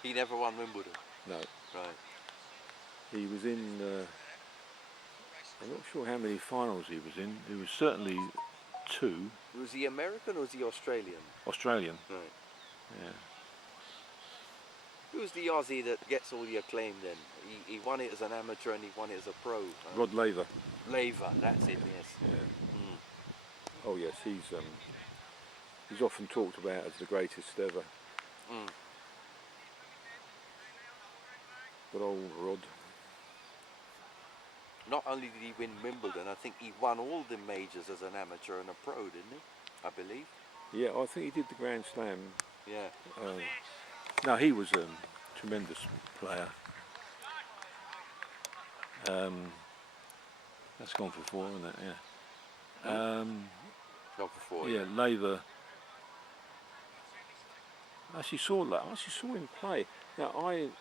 He never won Wimbledon. No, Right. he was in. I'm not sure how many finals he was in. There was certainly 2. Was he American or was he Australian? Australian. Right. Yeah. Who's the Aussie that gets all the acclaim then? He won it as an amateur and he won it as a pro. Rod Laver. Laver, that's it, yes. Yeah. Oh yes, he's often talked about as the greatest ever. But old Rod. Not only did he win Wimbledon, I think he won all the majors as an amateur and a pro, didn't he? I believe. Yeah, I think he did the Grand Slam. Yeah. No, he was a tremendous player. That's gone for 4, isn't it? Yeah. Not before. Yeah, Laver. I actually saw him play. Now I'm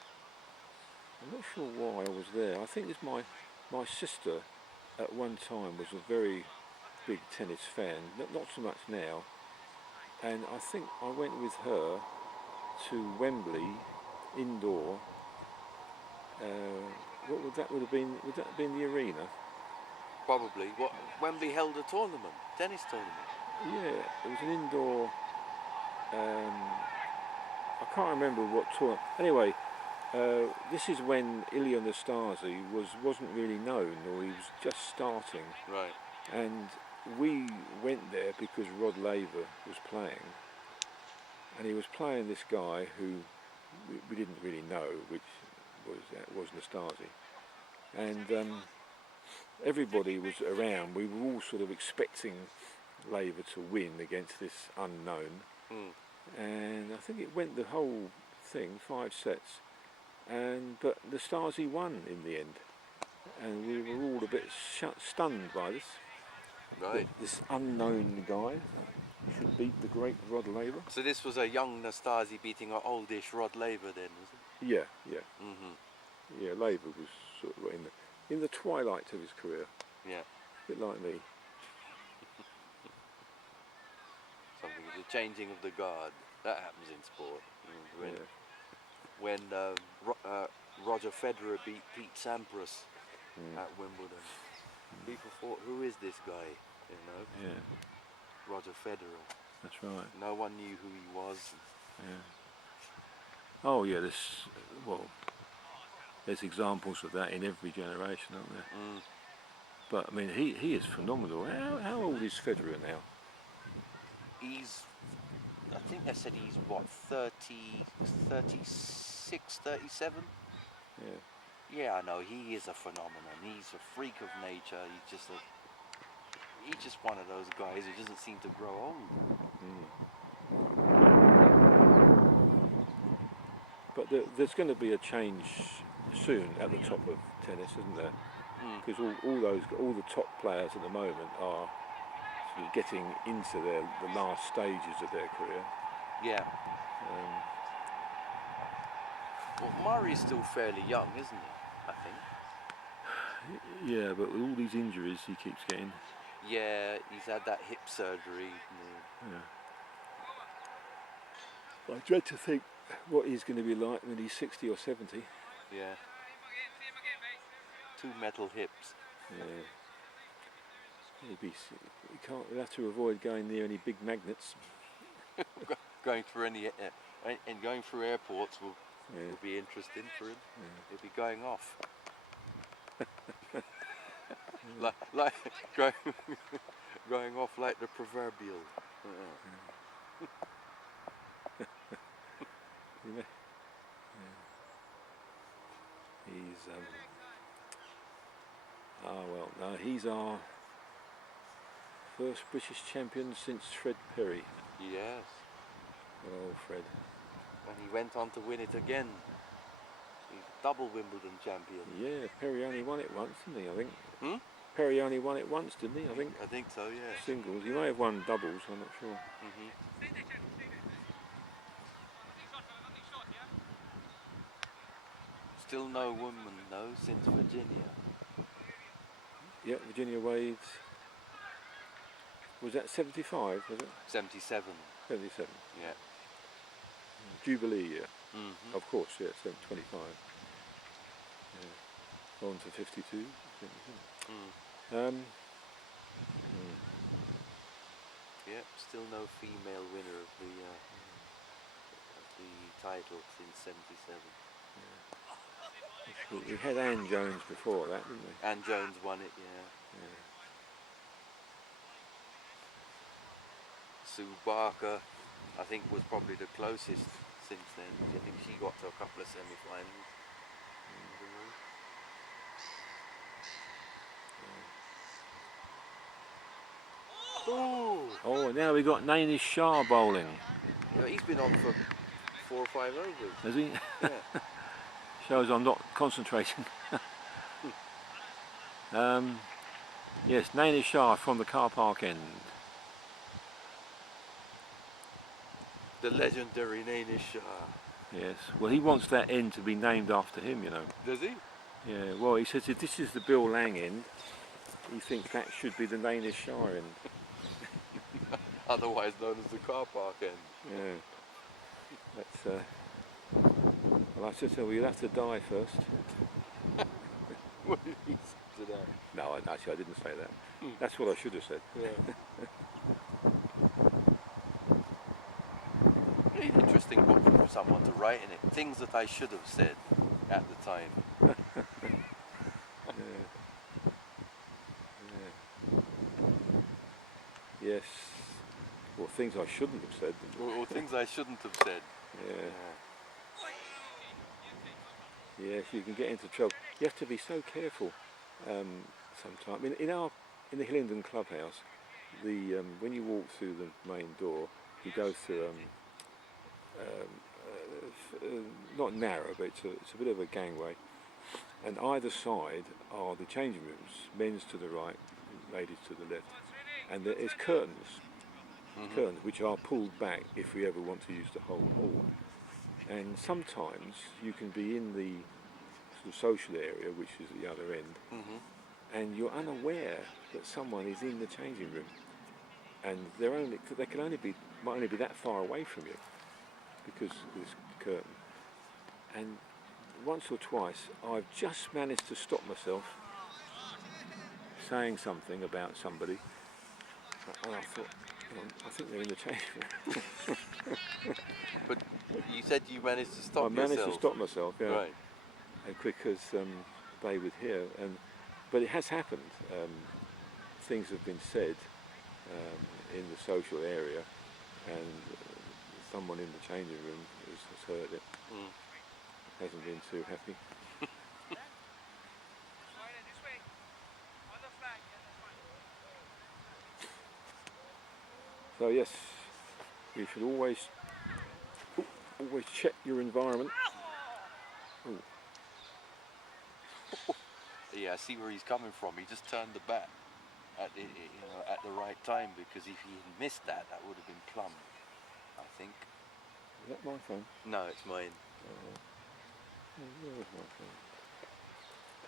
not sure why I was there. I think it's my sister at one time was a very big tennis fan. Not so much now. And I think I went with her to Wembley indoor. What would that have been? Would that have been the arena? Probably. What, Wembley held a tournament, tennis tournament. Yeah, it was an indoor. I can't remember what tour. Anyway, this is when Ilya Nastase wasn't really known, or he was just starting. Right. And we went there because Rod Laver was playing, and he was playing this guy who we didn't really know, which was Nastasi, and everybody was around. We were all sort of expecting Laver to win against this unknown, and I think it went the whole thing 5 sets, but Nastasi won in the end, and we were all a bit stunned by this. Right. This unknown guy should beat the great Rod Laver. So this was a young Nastasi beating an oldish Rod Laver then, was it? Yeah, yeah. Yeah, Laver was sort of in the twilight of his career. Yeah. A bit like me. Something, the changing of the guard. That happens in sport. When Roger Federer beat Pete Sampras at Wimbledon, people thought, who is this guy? You know? Yeah. Roger Federer. That's right. No one knew who he was. Yeah. Oh yeah, there's examples of that in every generation, aren't there? But I mean, he is phenomenal. How old is Federer now? I think they said he's what, 30, 36, 37? Yeah. Yeah, I know, he is a phenomenon. He's a freak of nature. He's just one of those guys who doesn't seem to grow old. But there's going to be a change soon at the top of tennis, isn't there? Because all the top players at the moment are sort of getting into the last stages of their career. Yeah. Well, Murray's still fairly young, isn't he? I think. Yeah, but with all these injuries he keeps getting. Yeah, he's had that hip surgery. Yeah. I dread to think what he's going to be like when he's 60 or 70. Yeah. 2 metal hips. Yeah. He'll have to avoid going near any big magnets. Going through airports will be interesting for him. He'll be going off. like going off like the proverbial. Yeah. He's he's our first British champion since Fred Perry. Yes. Oh, Fred. And he went on to win it again. He's double Wimbledon champion. Yeah, Perry only won it once, didn't he, I think? Perry only won it once, didn't he, I think? I think so, yeah. Singles. He may have won doubles, I'm not sure. Still no woman, though, since Virginia. Yeah, Virginia Wade's. Was that 75, was it? 77. 77. Yeah. Jubilee year. Of course, yeah, 25. Yeah. On to 52. Yeah, still no female winner of the title since 77. We had Ann Jones before that, didn't we? Ann Jones won it, yeah. Sue Barker, I think, was probably the closest since then. I think she got to a couple of semi-finals. Oh, now we got Nainish Shah bowling. Yeah, he's been on for 4 or 5 overs. Has he? Yeah. Shows I'm not concentrating. Yes, Nainish Shah from the car park end. The legendary Nainish Shah. Yes, well he wants that end to be named after him, you know. Does he? Yeah, well he says if this is the Bill Lang end, he thinks that should be the Nainish Shah end. Otherwise known as the car park end. Yeah. That's, well I said so, you'll have to die first. What did he say to that? No, actually I didn't say that. That's what I should have said. Yeah. Really interesting book for someone to write in it. Things that I should have said at the time. Yes. Or things I shouldn't have said. Or things I shouldn't have said. Yeah. Yes, you can get into trouble. You have to be so careful sometimes. In the Hillingdon clubhouse, when you walk through the main door, you go through not narrow, but it's a bit of a gangway, and either side are the changing rooms, men's to the right, ladies to the left, and there is curtains, which are pulled back if we ever want to use the whole hall. And sometimes you can be in the sort of social area, which is at the other end, and you're unaware that someone is in the changing room, and might only be that far away from you because of this curtain. And once or twice, I've just managed to stop myself saying something about somebody, and I thought, I think they're in the changing room. But you said you managed to stop I managed yourself. to stop myself, yeah. Right. As quick as they would hear, but it has happened. Things have been said in the social area, and someone in the changing room has heard it. Hasn't been too happy. So yes, you should always check your environment. Ooh. Yeah, I see where he's coming from. He just turned the bat at the right time, because if he had missed that, that would have been plumb, I think. Is that my phone? No, it's mine. Where is my phone?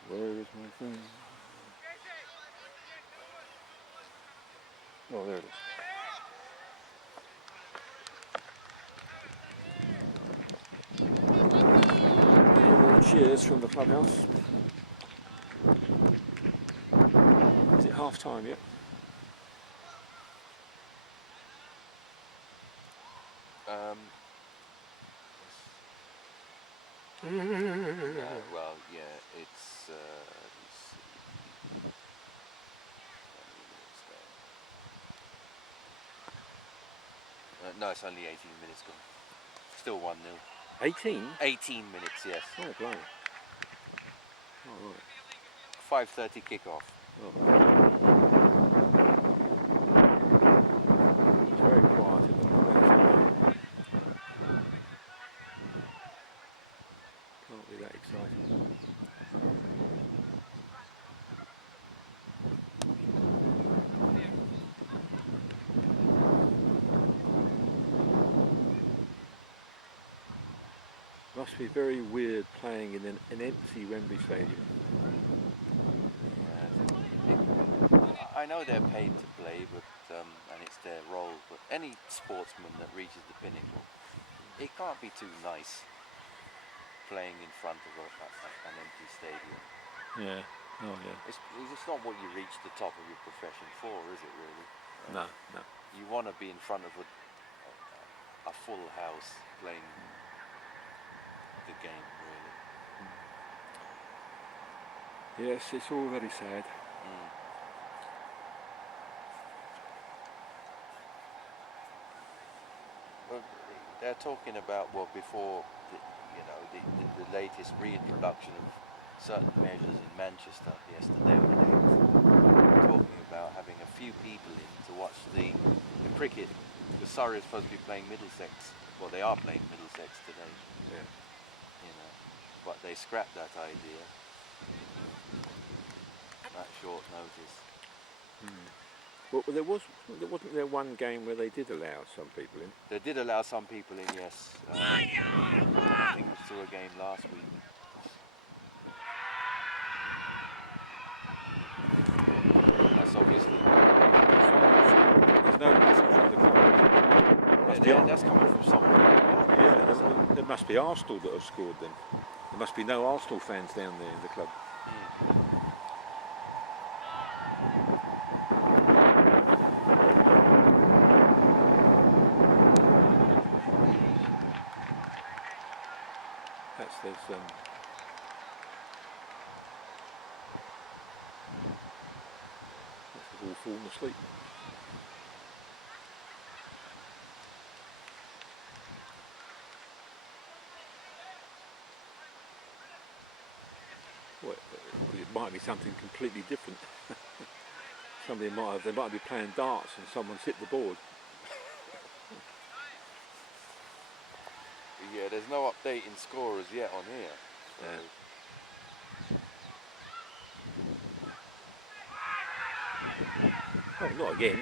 Where is my phone? Oh, there it is. Cheers from the clubhouse. Is it half time yet? Well, yeah, it's. Let's see. No, it's only 18 minutes gone. Still 1-0. 18? 18 minutes, yes. Oh, blimey. Oh, right. 5:30 kickoff. Oh. It's very quiet in the clubhouse. Can't be that exciting. Must be very weird playing in an empty Wembley Stadium. I know they're paid to play, but and it's their role. But any sportsman that reaches the pinnacle, it can't be too nice playing in front of an empty stadium. Yeah. Oh, yeah. It's not what you reach the top of your profession for, is it really? No, no. You want to be in front of a full house playing the game, really. Yes, it's all very sad. Well, they're talking about before the latest reintroduction of certain measures in Manchester yesterday or the day before, talking about having a few people in to watch the cricket, because Surrey is supposed to be playing Middlesex. Well, they are playing Middlesex today. Yeah. But they scrapped that idea at short notice. Well, wasn't there one game where they did allow some people in? They did allow some people in, yes. I think it was through a game last week. That's obviously. There's no message from the club. That's coming from someone. Yeah, there must be Arsenal that have scored then. There must be no Arsenal fans down there in the club. They've all fallen asleep. might be something completely different. They might be playing darts and someone's hit the board. Yeah, there's no update in scorers yet on here. So. Oh, not again.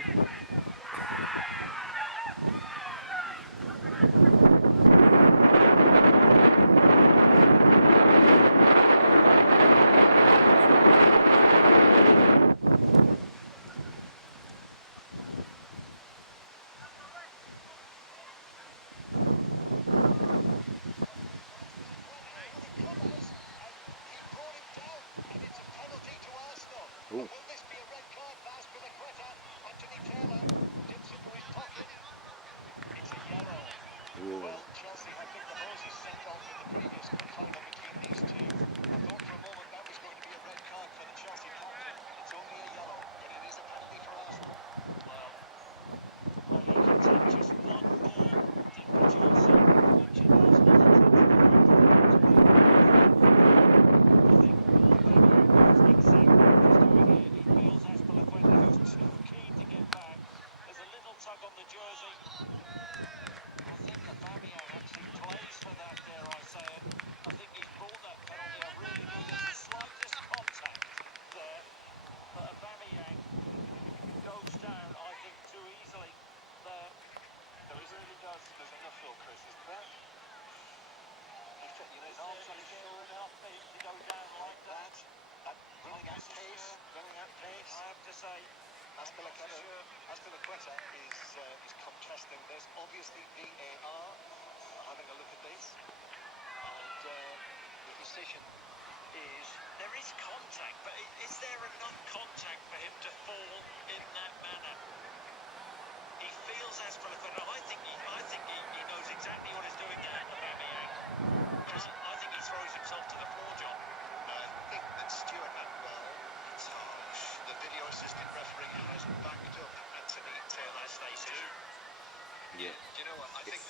Ooh. Well, Chelsea have been the Moses sent off in the previous final between these two. I thought for a moment that was going to be a red card for the Chelsea captain. It's only a yellow, but it is a penalty for Arsenal. Well, only can take just one more for Chelsea. Watching Arsenal attempt to I think Aubameyang knows exactly what he's doing here. He feels Azpilicueta, who's too keen to get back. There's a little tug on the jersey. I think Aubameyang actually plays for that, dare I say it. I think he's brought that penalty, I really do. There's the slightest contact there, but Aubameyang goes down, I think, too easily there. There really does. There's enough feel, Chris, isn't there? His arms are sure enough to go down like that. Running at pace. I have to say, Azpilicueta is contesting this. Obviously, VAR are having a look at this, and the decision is there is contact, but is there enough contact for him to fall in that manner? He feels Azpilicueta. I think he knows exactly what he's doing there, Aubameyang. I think he throws himself to the floor, John. I think that Stewart had it's harsh. The video assistant referee has backed up Anthony Taylor. As they do. Yeah. Do you know what? I think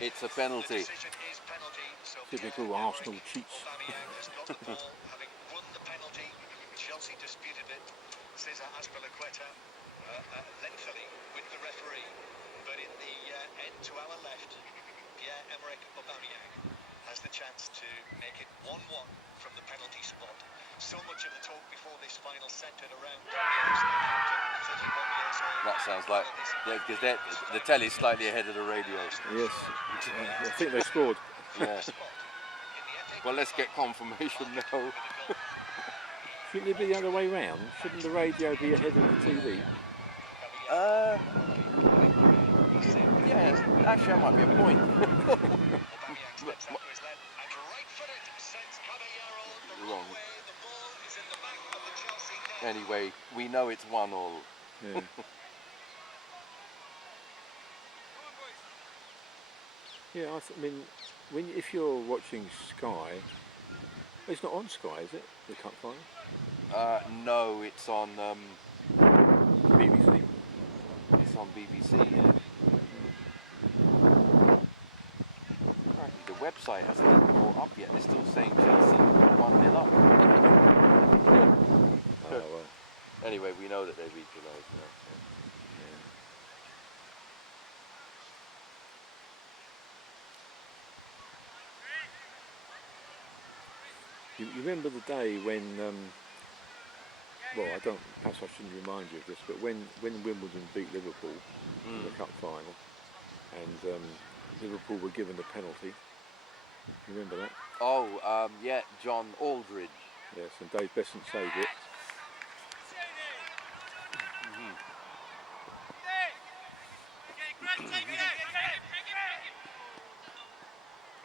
It's a penalty. the decision is penalty. So Typical Arsenal cheats. Aubameyang has got the ball, having won the penalty. Chelsea disputed it. Cesar Azpilicueta lengthily with the referee, but in the end to our left, Pierre-Emerick Aubameyang has the chance to make it 1-1 from the penalty spot. So much of the talk before this final centred around the Arsenal captain, 31 years old. That sounds like, because the telly's slightly ahead of the radio. Yes, I think they scored. Yeah. Well, let's get confirmation now. Shouldn't it be the other way round? Shouldn't the radio be ahead of the TV? Yeah, actually that might be a point. Wrong. Anyway, we know it's 1-1. Yeah. Yeah, I mean, if you're watching Sky, it's not on Sky, is it? The cup final? No, it's on BBC. It's on BBC. Yeah. The website hasn't even brought up yet. They're still saying Chelsea 1-0 up. Oh well. Anyway, we know that they've equalised now. You remember the day when, well, perhaps I shouldn't remind you of this, but when Wimbledon beat Liverpool in the cup final, and Liverpool were given the penalty. You remember that? Oh, yeah, John Aldridge. Yes, and Dave Besant saved it.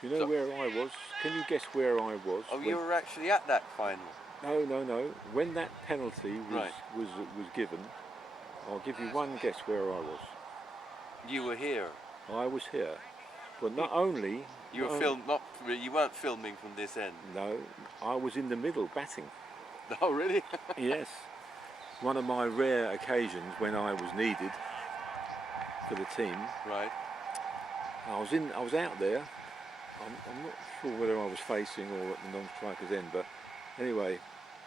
You know where I was? Can you guess where I was? Oh, you were actually at that final? No. When that penalty was given, I'll give you one guess where I was. You were here. I was here. But not only... You weren't filming from this end? No, I was in the middle batting. Oh, really? Yes. One of my rare occasions when I was needed for the team. Right. I was out there. I'm not sure whether I was facing or at the non-striker's end, but anyway,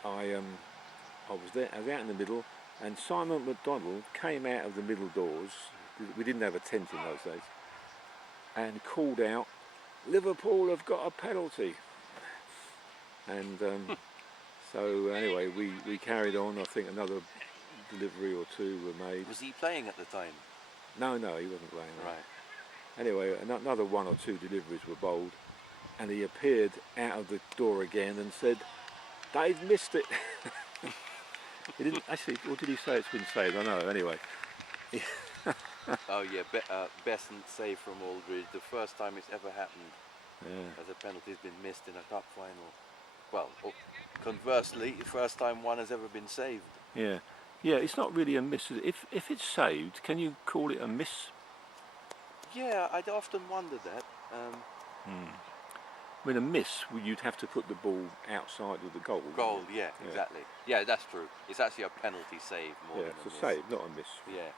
I was there. I was out in the middle, and Simon McDonald came out of the middle doors. We didn't have a tent in those days, and called out, "Liverpool have got a penalty." And so anyway, we carried on. I think another delivery or two were made. Was he playing at the time? No, he wasn't playing. Right. Anyway, another one or two deliveries were bowled, and he appeared out of the door again and said, "They've missed it." He didn't actually. Or did he say it's been saved? I don't know. Anyway. Oh yeah, Besant save from Aldridge. The first time it's ever happened. Yeah. As a penalty's been missed in a cup final. Well, conversely, the first time one has ever been saved. Yeah. Yeah. It's not really a miss. If it's saved, can you call it a miss? Yeah, I'd often wondered that. I mean, a miss, you'd have to put the ball outside of the goal. wouldn't Goal, you? yeah, exactly. Yeah, that's true. It's actually a penalty save more Yeah, than it's a a miss. save, not a miss. Yeah.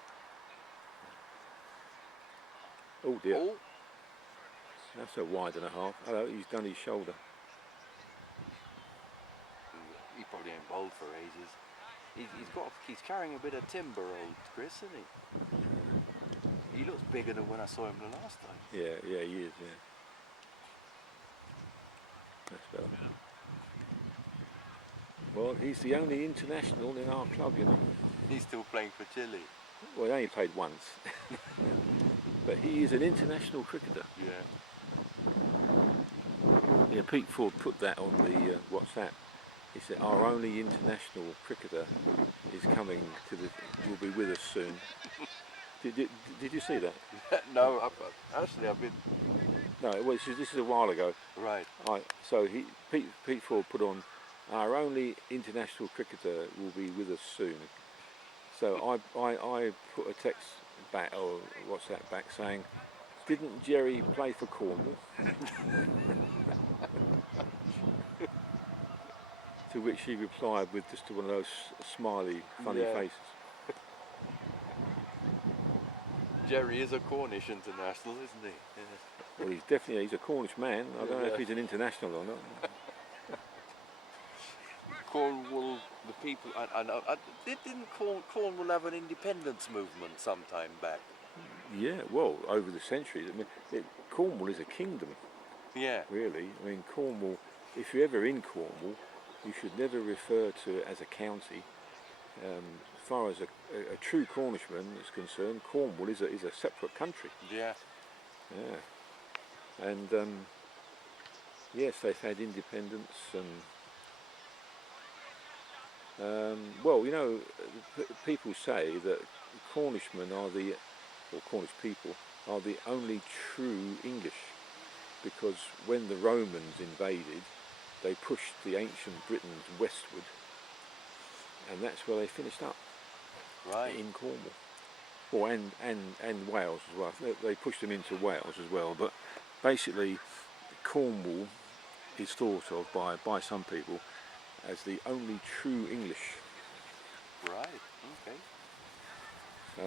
Oh dear. Oh, That's a wide and a half. Oh, he's done his shoulder. he probably ain't bowled for ages. He's carrying a bit of timber, old Chris, isn't he? He looks bigger than when I saw him the last time. Yeah, he is, yeah. That's better. Well, he's the only international in our club, you know. He's still playing for Chile. Well, he only played once. But he is an international cricketer. Yeah. Yeah, Pete Ford put that on the WhatsApp. He said, "Our only international cricketer is coming will be with us soon." Did you see that? No, I've been... No, this is a while ago. Right. So Pete Ford put on, "Our only international cricketer will be with us soon." So I put a text back, or WhatsApp back, saying, "Didn't Jerry play for Cornwall?" To which he replied with just one of those smiley, funny Yeah. faces. Jerry is a Cornish international, isn't he? Yeah. Well, he's a Cornish man. I don't know if he's an international or not. Cornwall, the people... I know. Didn't Cornwall have an independence movement sometime back? Yeah, well, over the centuries. I mean, Cornwall is a kingdom, Yeah. really. I mean, Cornwall, if you're ever in Cornwall, you should never refer to it as a county. As far as a true Cornishman is concerned, Cornwall is a separate country. Yeah. Yeah. And yes, they've had independence, and well, you know, people say that Cornishmen or Cornish people are the only true English, because when the Romans invaded, they pushed the ancient Britons westward, and that's where they finished up. Right. In Cornwall. Well, and Wales as well. They pushed them into Wales as well, but basically Cornwall is thought of by some people as the only true English. Right, okay. So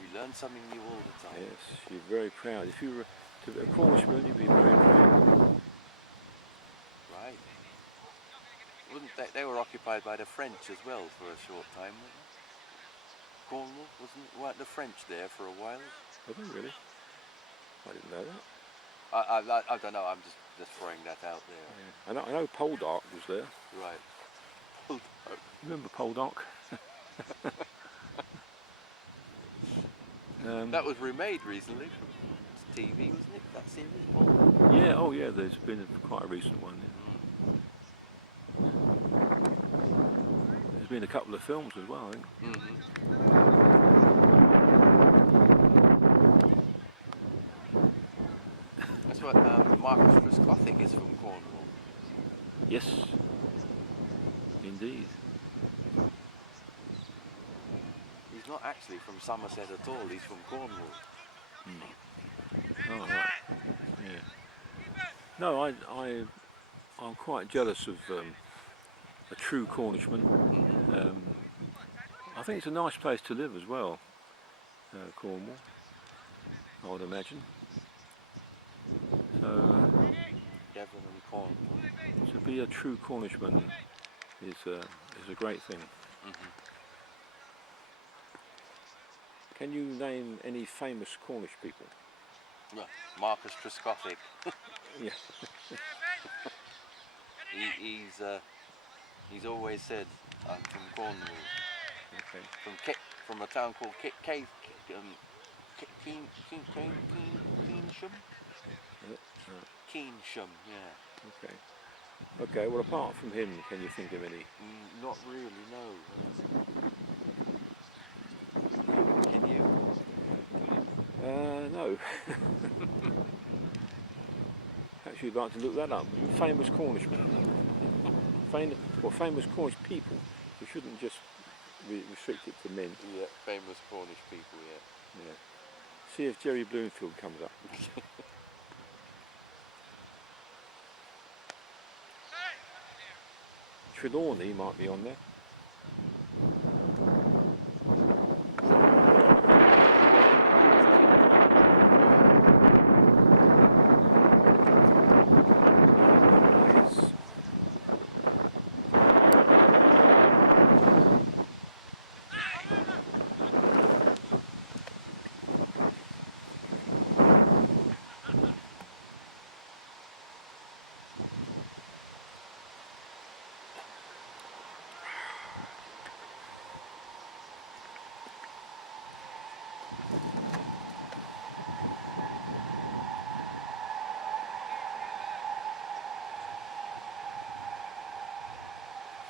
You learn something new all the time. yes, you're very proud. If you were to be a Cornishman, you'd be very proud. Right. They were occupied by the French as well for a short time, weren't they? Cornwall, weren't the French there for a while? Were they really? I didn't know that. I don't know, I'm just throwing that out there. Yeah. I know Poldark was there. Right. Remember Poldark? That was remade recently from TV, wasn't it? That series? Yeah, oh yeah, there's been quite a recent one. Yeah. There's been a couple of films as well, I think. That's what Marcus Trescothick is from Cornwall. Yes, indeed. He's not actually from Somerset at all, he's from Cornwall. Oh, right. Yeah. No, I'm quite jealous of a true Cornishman. I think it's a nice place to live as well, Cornwall, I would imagine. So Devon and Cornwall. to be a true Cornishman is a great thing. Can you name any famous Cornish people? Yeah. Marcus Trescothick. Yeah. He's always said, I'm from Cornwall, Okay. from a town called Keynsham? Keynsham, yeah. Okay. Okay. Well, apart from him, can you think of any? Not really, no. Can you? No. Actually, you'd like to look that up. Famous Cornishmen. Famous Cornish people. We shouldn't just restrict it to men. Yeah, famous Cornish people, yeah. Yeah. See if Jerry Bloomfield comes up. Trelawney might be on there.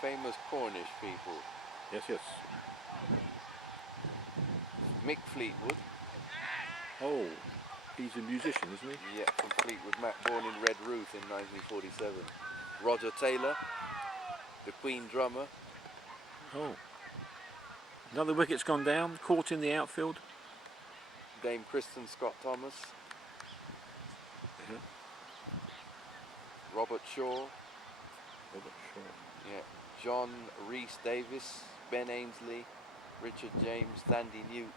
Famous Cornish people. Yes, yes. Mick Fleetwood. Oh, he's a musician, isn't he? Yeah, from Fleetwood Mac, born in Red Roof in 1947. Roger Taylor, the Queen drummer. Oh. Another wicket's gone down, caught in the outfield. Dame Kristen Scott Thomas. Yeah. Robert Shaw. Robert Shaw. Yeah. John Rhys Davis, Ben Ainsley, Richard James, Thandi Newton.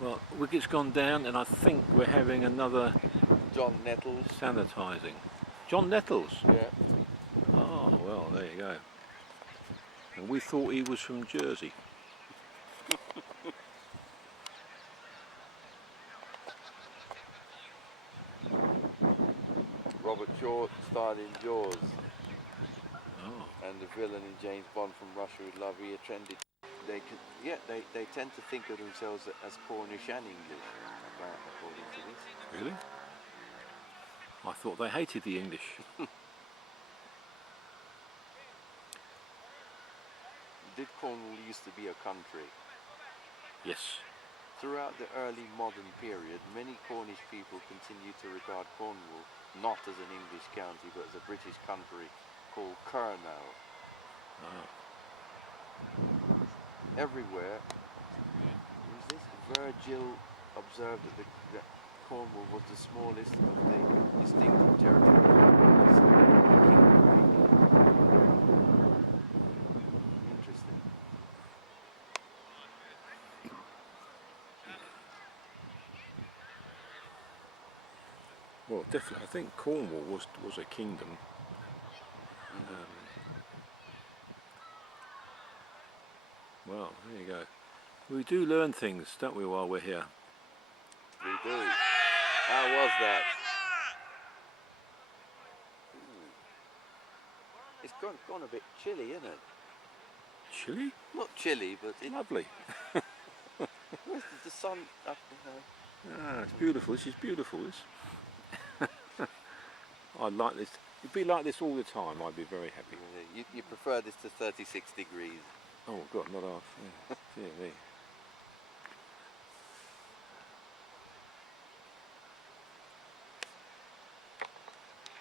Well, wicket's gone down, and I think we're having another John Nettles. sanitising. John Nettles? Yeah. Oh, well, there you go. And we thought he was from Jersey. Robert Shaw starred in Jaws. Oh. And the villain in James Bond from Russia with Love. He attended. They tend to think of themselves as Cornish and English, according to this. Really? I thought they hated the English. Did Cornwall used to be a country? Yes. Throughout the early modern period, many Cornish people continued to regard Cornwall not as an English county but as a British country called Kernow. Oh. Everywhere, was this? Virgil observed that Cornwall was the smallest of the distinctive territories. Interesting. Well, definitely. I think Cornwall was a kingdom. Well, there you go. We do learn things, don't we, while we're here? We do. How was that? It's gone a bit chilly, isn't it? Chilly? Not chilly, but Lovely. where's the sun up, Ah, it's beautiful. This is beautiful. This. I'd like this. It'd be like this all the time. I'd be very happy. You prefer this to 36 degrees. Oh God, not half. Yeah. Dear me.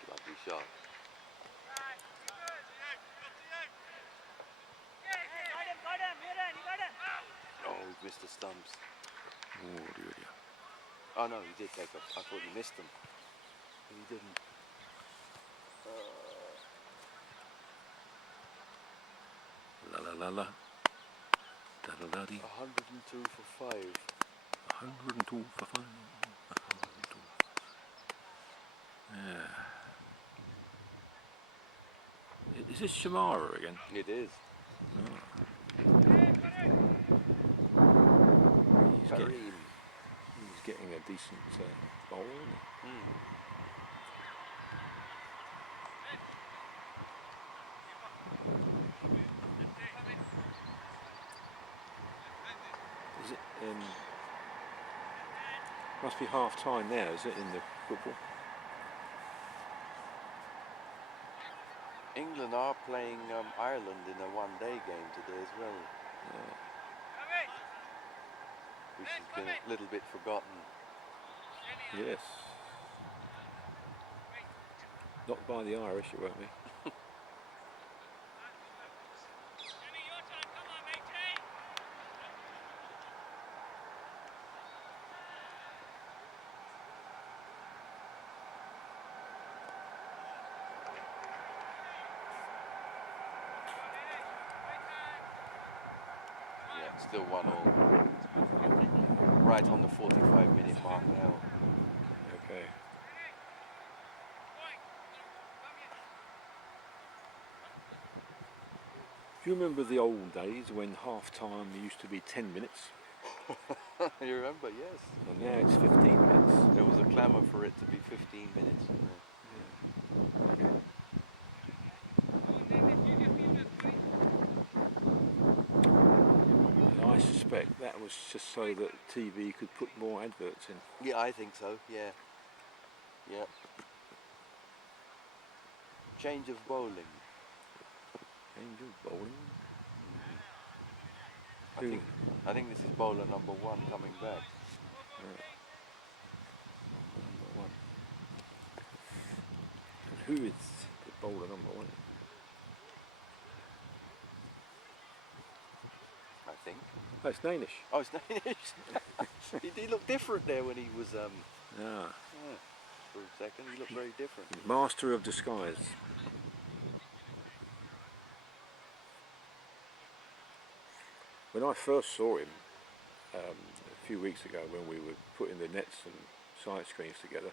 Lovely shot. Oh, he's missed the stumps. Oh dear, dear. Oh no, he did take off. I thought you missed them. But he didn't. La la la la. Da da da dee. 102 for 5. 102 for 5. 102. Is this Shamara again? It is. He's getting a decent bowl, isn't he? Is it? Must be half time now, is it, in the football? England are playing Ireland in a one-day game today as well, which has been a little bit forgotten. Yes. Not by the Irish, it won't be. Yeah, still 1-1. Right on the 45-minute mark now. Okay. Do you remember the old days when half time used to be 10 minutes? You remember, yes. And now it's 15 minutes. There was a clamour for it to be 15 minutes. I suspect that was just so that TV could put more adverts in. Yeah, I think so, yeah. Yeah. Change of bowling. Angel bowling. I think this is bowler number 1 coming back. Number 1. Who is the bowler number 1? I think. Oh, it's Danish. Oh, it's Danish. He looked different there when he was. Yeah. For a second, he looked very different. Master of disguise. When I first saw him a few weeks ago, when we were putting the nets and side screens together,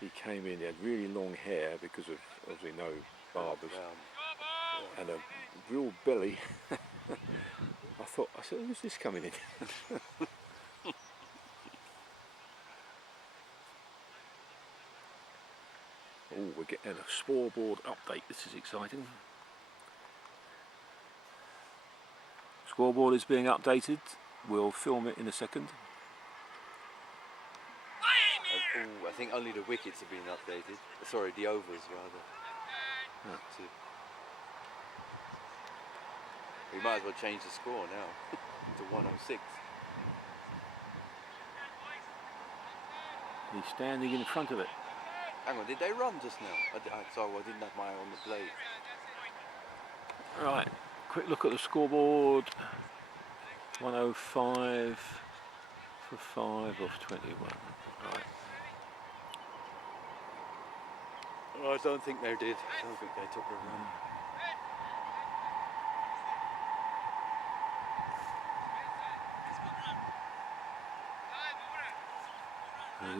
he came in. He had really long hair because of obviously no barbers, and a real belly. I said, who's this coming in? Oh, we're getting a scoreboard update. This is exciting. Scoreboard is being updated. We'll film it in a second. I think only the wickets have been updated. Sorry, the overs rather. We might as well change the score now to 106. He's standing in front of it. Hang on, did they run just now? Sorry, I didn't have my eye on the plate. Right, quick look at the scoreboard. 105 for 5 off 21. Right. Oh, I don't think they did. I don't think they took a run.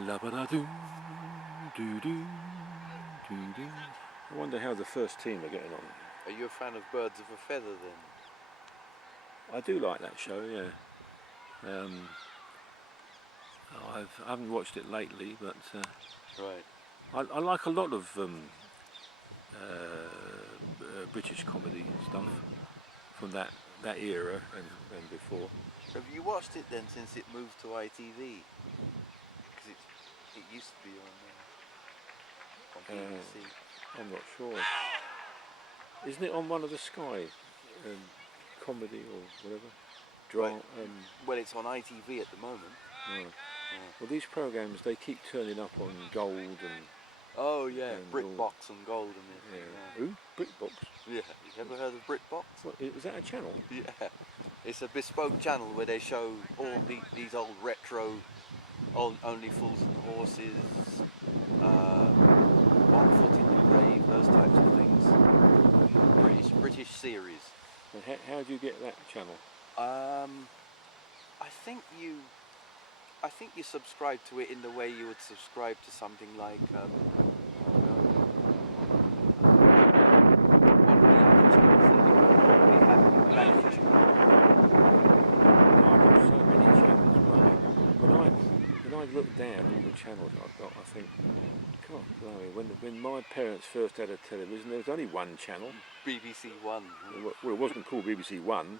La-ba-da-doo, doo-doo, doo-doo. I wonder how the first team are getting on. Are you a fan of Birds of a Feather then? I do like that show, yeah. I haven't watched it lately, but Right. I like a lot of British comedy stuff from that era and before. Have you watched it then since it moved to ITV? Because it used to be on BBC. I'm not sure. Isn't it on one of the Sky comedy or whatever? Well, it's on ITV at the moment. Well, these programs, they keep turning up on Gold and... Oh yeah, and BritBox and Gold and it. Who? BritBox? Yeah, you ever heard of BritBox? What, is that a channel? Yeah, it's a bespoke channel where they show all these old retro, Only Fools and Horses, One Foot in the Grave, those types of things. British series. And how do you get that channel? I think you subscribe to it in the way you would subscribe to something like channels I've got. I think, God, blimey, when my parents first had a television, there was only one channel. BBC One. Well, it wasn't called BBC One.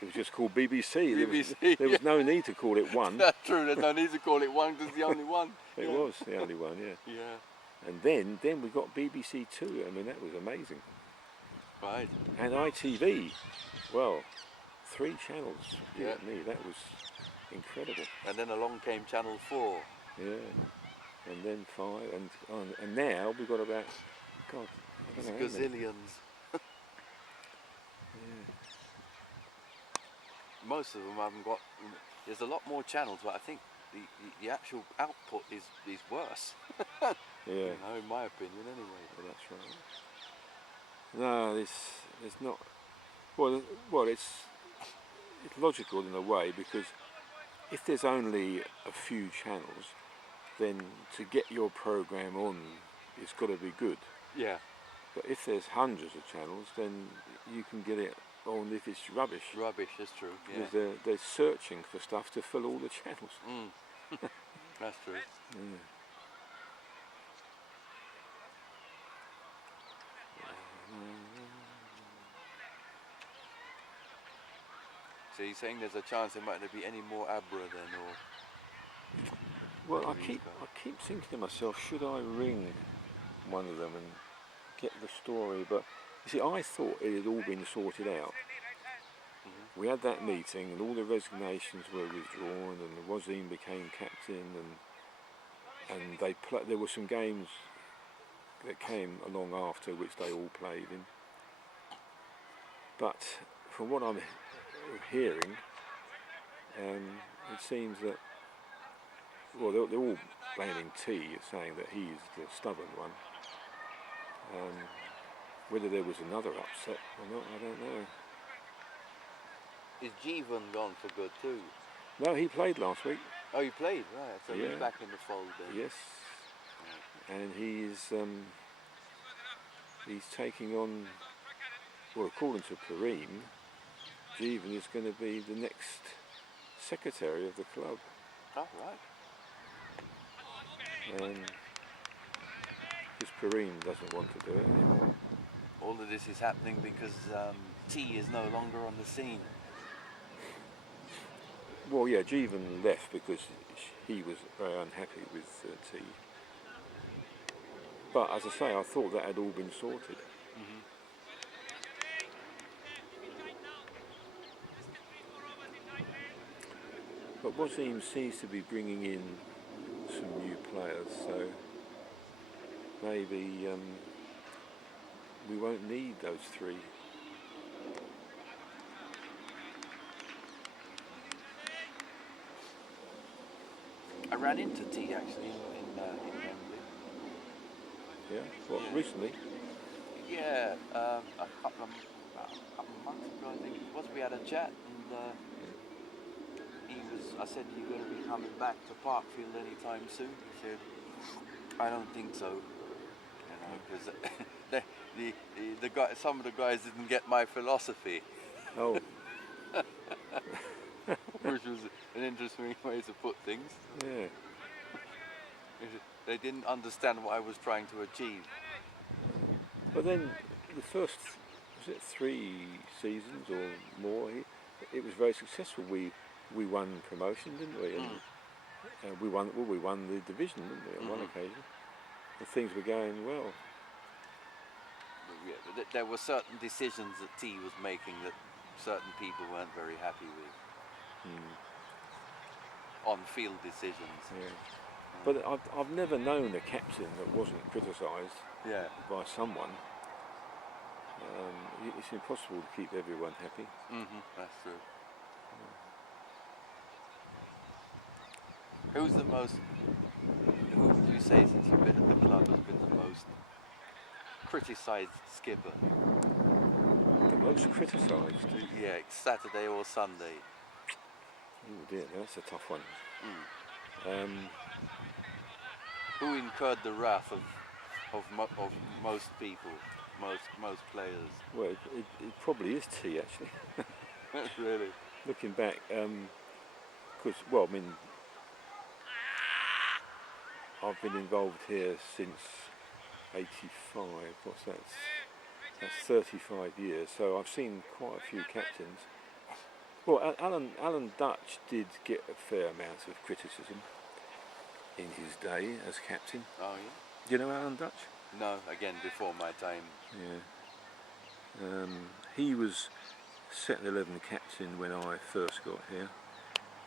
It was just called BBC. BBC, There was no need to call it one. That's true. There's no need to call it one because it's the only one. It was the only one, yeah. Yeah. And then we got BBC Two. I mean, that was amazing. Right. And ITV, well, 3 channels. Yeah. Me, that was incredible. And then along came Channel 4. Yeah. And then 5, and now we've got about, God, I don't know how many. Gazillions. Yeah. Most of them haven't got. There's a lot more channels, but I think the actual output is worse. Yeah. You know, in my opinion, anyway. Well, that's right. No, it's not. Well, it's logical in a way, because if there's only a few channels, then to get your program on, it's got to be good. Yeah. But if there's hundreds of channels, then you can get it on if it's rubbish. Rubbish, that's true. Yeah. Because they're searching for stuff to fill all the channels. That's true. Yeah. So you're saying there's a chance there might not be any more Abra then, or? Well, I keep thinking to myself, should I ring one of them and get the story? But you see, I thought it had all been sorted out. We had that meeting, and all the resignations were withdrawn, and Wazim became captain, and there were some games that came along after which they all played in. But from what I'm hearing, it seems that, well, they're all blaming T, saying that he's the stubborn one. Whether there was another upset or not, I don't know. Is Jeevan gone for good too? No, he played last week. Oh, he played, right? So Yeah. he's back in the fold then. Yes, and he's taking on. Well, according to Kareem, Jeevan is going to be the next secretary of the club. Oh, right. Because Kareem doesn't want to do it anymore. All of this is happening because T is no longer on the scene. Well, yeah, Jeevan left because he was very unhappy with T. But as I say, I thought that had all been sorted. But Wazim seems to be bringing in some new players, so maybe we won't need those 3. I ran into T actually in Wembley. Yeah, what, Yeah. recently? Yeah, a couple of months ago I think it was. We had a chat, and I said, "You're going to be coming back to Parkfield anytime soon?" He said, "I don't think so." You know, because some of the guys didn't get my philosophy, Oh, which was an interesting way to put things. yeah. They didn't understand what I was trying to achieve. But then the first, was it 3 seasons or more? It was very successful. We won promotion, didn't we? And we won the division, didn't we, on one occasion? And things were going well. Yeah, there were certain decisions that T was making that certain people weren't very happy with. On-field decisions. Yeah. But I've never known a captain that wasn't criticised Yeah. by someone. It's impossible to keep everyone happy. That's true. Who would you say, since you've been at the club, has been the most criticised skipper? The most criticised? Yeah, Saturday or Sunday? Oh dear, that's a tough one. Who incurred the wrath of most people, most players? Well, it probably is T, actually. Really? Looking back, because, well, I mean, I've been involved here since '85. What's that? That's 35 years. So I've seen quite a few captains. Well, Alan Dutch did get a fair amount of criticism in his day as captain. Oh yeah. Do you know Alan Dutch? No, again before my time. Yeah. He was second 11 captain when I first got here.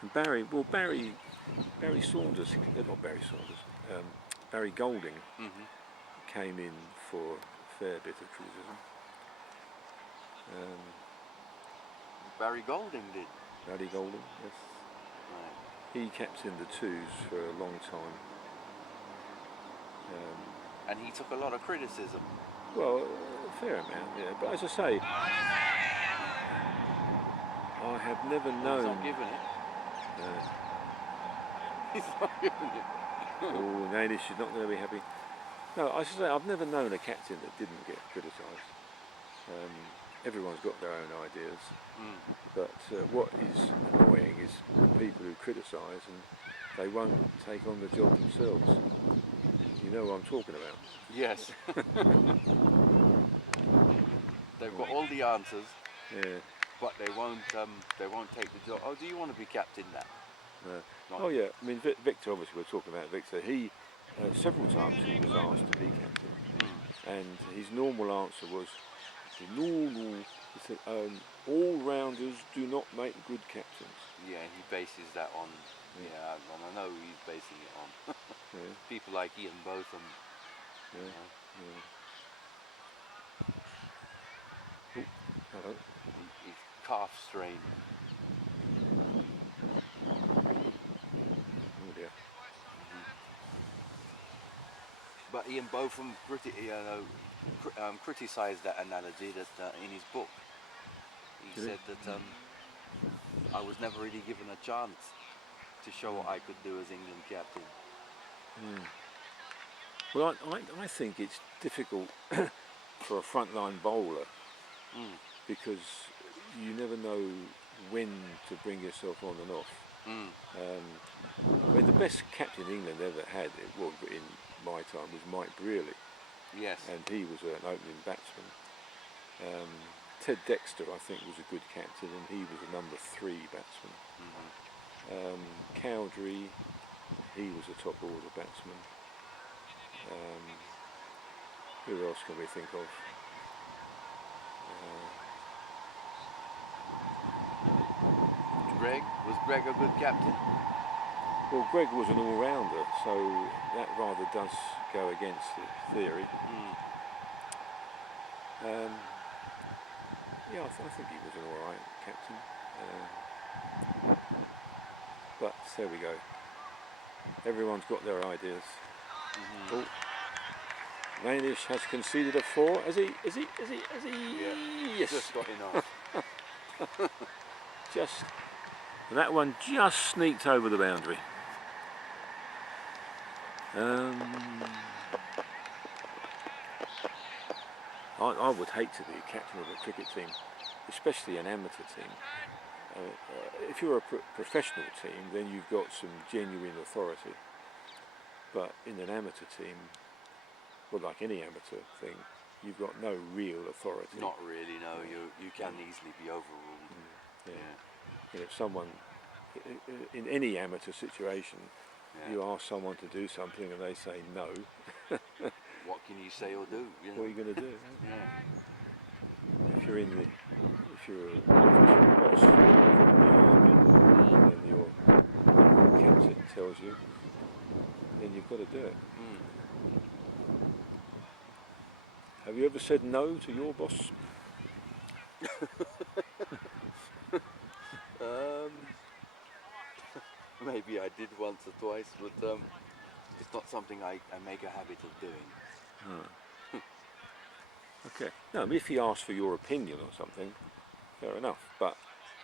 And Barry Saunders, not Barry Saunders, Barry Golding came in for a fair bit of criticism. Barry Golding did. Barry Golding, yes. Right. He captained the twos for a long time. And he took a lot of criticism. Well, a fair amount, yeah. But as I say, I have never known. He's not giving it. He's not giving it. Oh, Nanish is not going to be happy. No, I should say I've never known a captain that didn't get criticised. Everyone's got their own ideas, but what is annoying is people who criticise and they won't take on the job themselves. You know what I'm talking about? Yes. They've got all the answers, Yeah. but they won't take the job. Oh, do you want to be captain now? Oh yeah. I mean, Victor. Obviously, we're talking about Victor. He several times he was asked to be captain, and his normal answer was, He said, all-rounders do not make good captains. Yeah, he bases that on. Yeah, and I know he's basing it on Yeah. people like Ian Botham. Yeah. You know, Oh, hello. his calf strain. Oh dear. But Ian Botham criticised that analogy that in his book. He Did he? said that I was never really given a chance to show what I could do as England captain. Well, I think it's difficult for a frontline bowler because you never know when to bring yourself on and off. I mean, the best captain England ever had, well, in my time, was Mike Brearley, Yes. and he was an opening batsman. Ted Dexter, I think, was a good captain, and he was a number 3 batsman. Cowdrey, he was a top order batsman. Who else can we think of? Was Greg a good captain? Well, Greg was an all-rounder, so that rather does go against the theory. Yeah, I think he was an alright captain. But there we go. Everyone's got their ideas. Oh, Manish has conceded a 4. Has he? Yeah. Yes. Just got enough. Just. That one just sneaked over the boundary. I would hate to be a captain of a cricket team, especially an amateur team. If you're a professional team, then you've got some genuine authority. But in an amateur team, well, like any amateur thing, you've got no real authority. Not really, no. You can easily be overruled. Yeah. You know, if someone, in any amateur situation, you ask someone to do something and they say no. What can you say or do? You know? What are you going to do? Yeah. If you're a boss in the army, and your captain tells you, then you've got to do it. Have you ever said no to your boss? Maybe I did once or twice, but it's not something I make a habit of doing. Okay. No, I mean, if he asks for your opinion or something, fair enough. But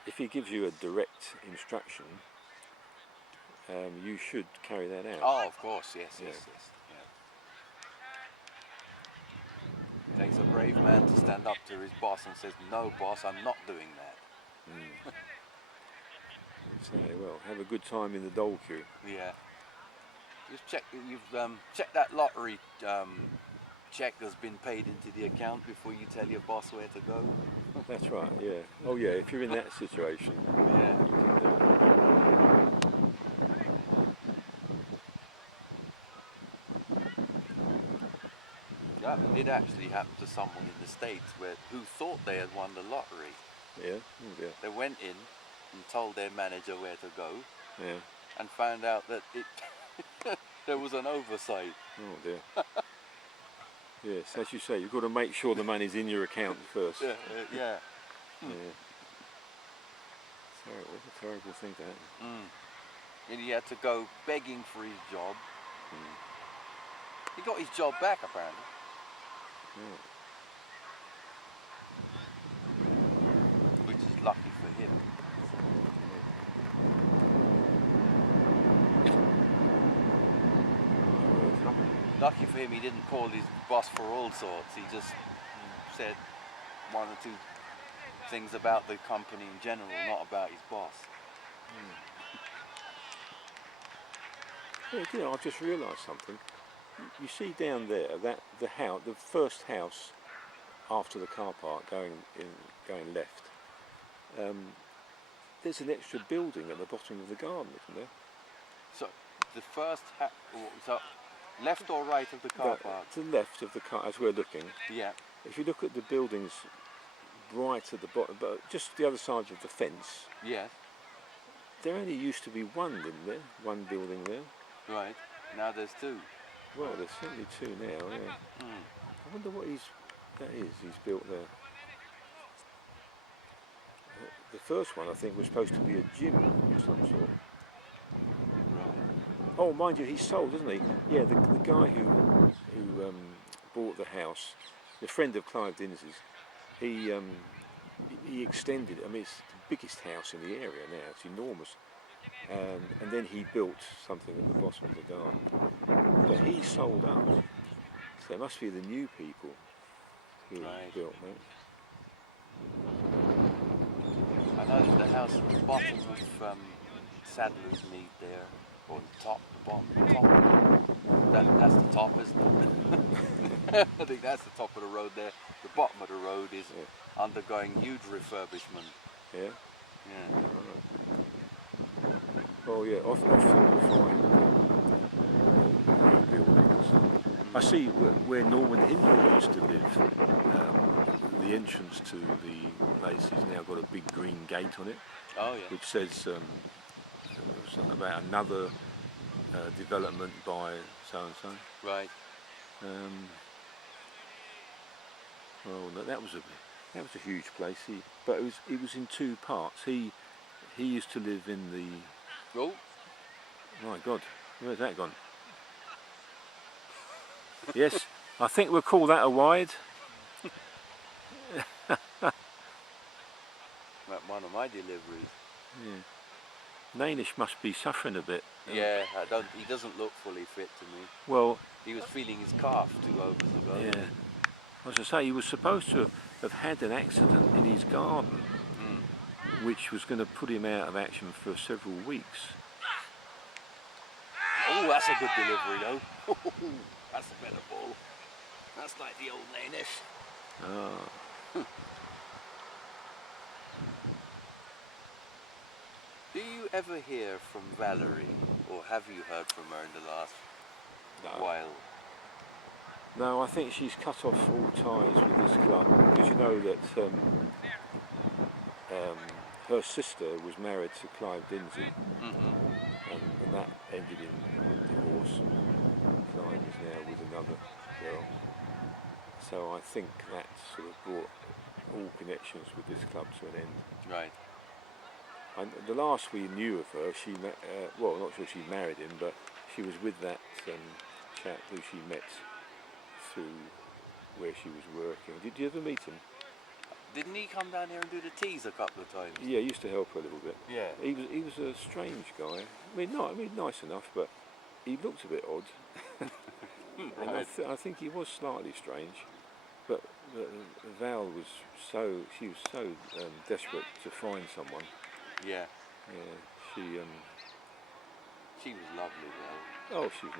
if he gives you a direct instruction, you should carry that out. Oh, of course, yes. Yeah. Takes a brave man to stand up to his boss and says, "No, boss, I'm not doing that." Say, well, have a good time in the dole queue. Yeah. Just check that you've checked that lottery check has been paid into the account before you tell your boss where to go. That's right, yeah. Oh yeah, if you're in that situation, Yeah. you can do it. That did actually happen to someone in the States who thought they had won the lottery. Yeah, oh dear. They went in and told their manager where to go Yeah, and found out that there was an oversight. oh dear. Yes, as you say, you've got to make sure the money's in your account first. Yeah. Yeah. Terrible, a terrible thing to happen. And he had to go begging for his job. He got his job back apparently. Yeah. Which is lucky for him. Lucky for him, he didn't call his boss for all sorts. He just said one or two things about the company in general, not about his boss. Yeah, you know, I've just realised something. You see down there that the first house after the car park going left. There's an extra building at the bottom of the garden, isn't there? So the first so left or right of the car park? To the left of the car, as we're looking. Yeah. If you look at the buildings right at the bottom, but just the other side of the fence, Yes. there only used to be one, didn't there? One building there. Right. Now there's two. Well, there's certainly two now, yeah. I wonder what that is he's built there. The first one, I think, was supposed to be a gym of some sort. Oh, mind you, he sold, doesn't he? Yeah, the guy who bought the house, the friend of Clive Dins's, he extended it. I mean, it's the biggest house in the area now. It's enormous. And then he built something at the bottom of the garden. But he sold up. So it must be the new people who built that. I know that the house at the bottom of Sadler's Mead there, or the bottom. That's the top, isn't it? I think that's the top of the road there. The bottom of the road is undergoing huge refurbishment. Yeah? Yeah. Oh yeah, often you'll find new buildings. I see where Norman Hindley used to live. The entrance to the place has now got a big green gate on it, which says something about another development by so and so. Right. Well, that was a huge place. But it was in two parts. He used to live in the. Oh. My God, where's that gone? Yes, I think we'll call that a wide. One of my deliveries. Yeah. Nainish must be suffering a bit. Yeah, he doesn't look fully fit to me. Well, he was feeling his calf 2 overs ago. Yeah. As I say, he was supposed to have had an accident in his garden, which was going to put him out of action for several weeks. Oh, that's a good delivery though. That's a better ball. That's like the old Nainish. Ah. Do you ever hear from Valerie, or have you heard from her in the last while? No, I think she's cut off all ties with this club, because you know that her sister was married to Clive Dinsey, and that ended in divorce. Clive is now with another girl. So I think that sort of brought all connections with this club to an end. Right. And the last we knew of her, well, not sure she married him, but she was with that chap who she met through where she was working. Did you ever meet him? Didn't he come down here and do the teas a couple of times? Yeah, he used to help her a little bit. Yeah. He was a strange guy. I mean, nice enough, but he looked a bit odd. And I think he was slightly strange. But Val was so desperate to find someone. Yeah. Yeah, She was lovely, though. Oh, she was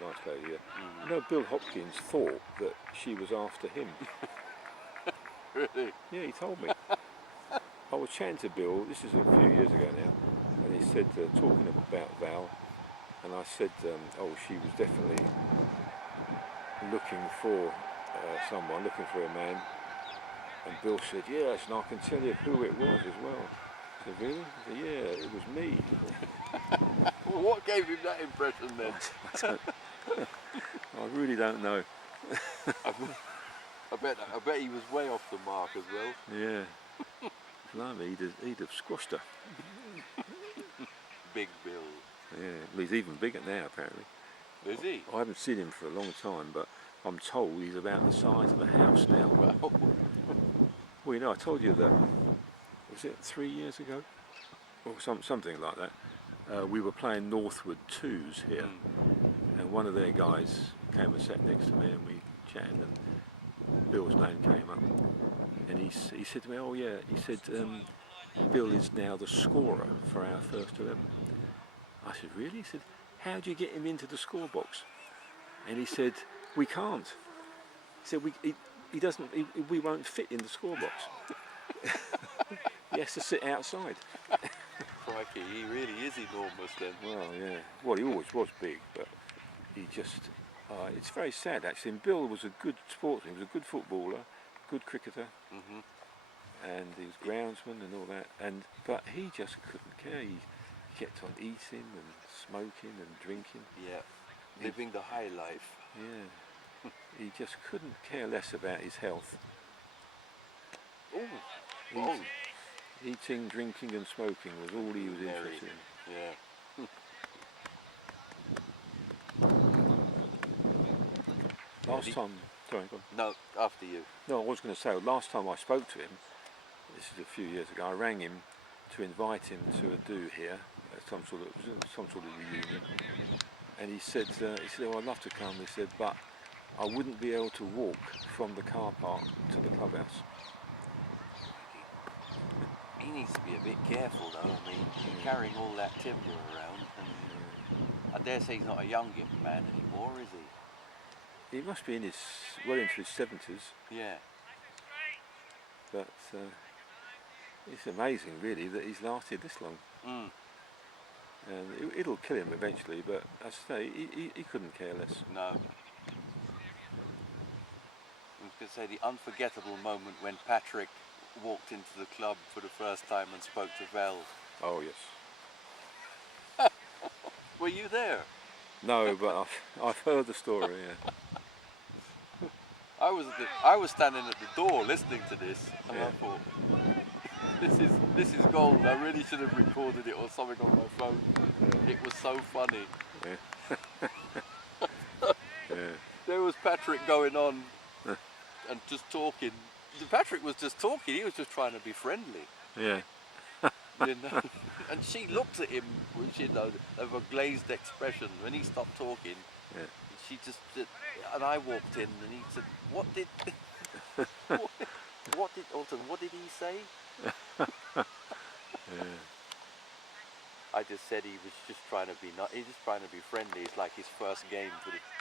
nice lady. Yeah. You know, Bill Hopkins thought that she was after him. Really? Yeah, he told me. I was chatting to Bill. This is a few years ago now, and he said talking about Val, and I said, oh, she was definitely looking for someone, looking for a man. And Bill said, yes, and I can tell you who it was as well. I said, really? He said, yeah, it was me. Well, what gave him that impression then? I really don't know. I bet he was way off the mark as well. Yeah. Blimey, he'd have squashed her. Big Bill. Yeah, well, he's even bigger now, apparently. Is he? I haven't seen him for a long time, but I'm told he's about the size of a house now. Well, Well, you know, I told you that, was it 3 years ago? Or something like that. We were playing Northwood 2s here, and one of their guys came and sat next to me, and we chatted, and Bill's name came up. And he said to me, oh yeah, he said, Bill is now the scorer for our first 11. I said, really? He said, how do you get him into the score box? And he said, we can't. He said, we won't fit in the score box. He has to sit outside. crikey, he really is enormous then. Well, yeah. Well, he always was big, but he just... it's very sad, actually. And Bill was a good sportsman. He was a good footballer, good cricketer, and he was groundsman and all that. But he just couldn't care. He kept on eating and smoking and drinking. Yeah, living the high life. Yeah. He just couldn't care less about his health. Oh, Eating, drinking and smoking was all he was interested in. Yeah. Last time... Sorry, go on. No, after you. No, I was going to say, last time I spoke to him, this is a few years ago, I rang him to invite him to a do here, some sort of reunion, and he said, oh, I'd love to come. He said, but I wouldn't be able to walk from the car park to the clubhouse. He needs to be a bit careful though. I mean, carrying all that timber around, and I dare say he's not a young man anymore, is he? He must be well into his 70s. Yeah. But it's amazing, really, that he's lasted this long. And it'll kill him eventually, but as I say, he couldn't care less. No. I was going to say the unforgettable moment when Patrick walked into the club for the first time and spoke to Val. Oh, yes. Were you there? No, but I've heard the story, yeah. I was standing at the door listening to this, and I thought, this is gold. I really should have recorded it or something on my phone. It was so funny. Yeah. Yeah. There was Patrick going on and just talking. Patrick was just talking. He was just trying to be friendly. Yeah. You know? And she looked at him, you know, with a glazed expression. When he stopped talking, Yeah. she just did, and I walked in, and he said, "What did, what did Alton? What did he say?" Yeah. I just said he was just trying to be he's just trying to be friendly. It's like his first game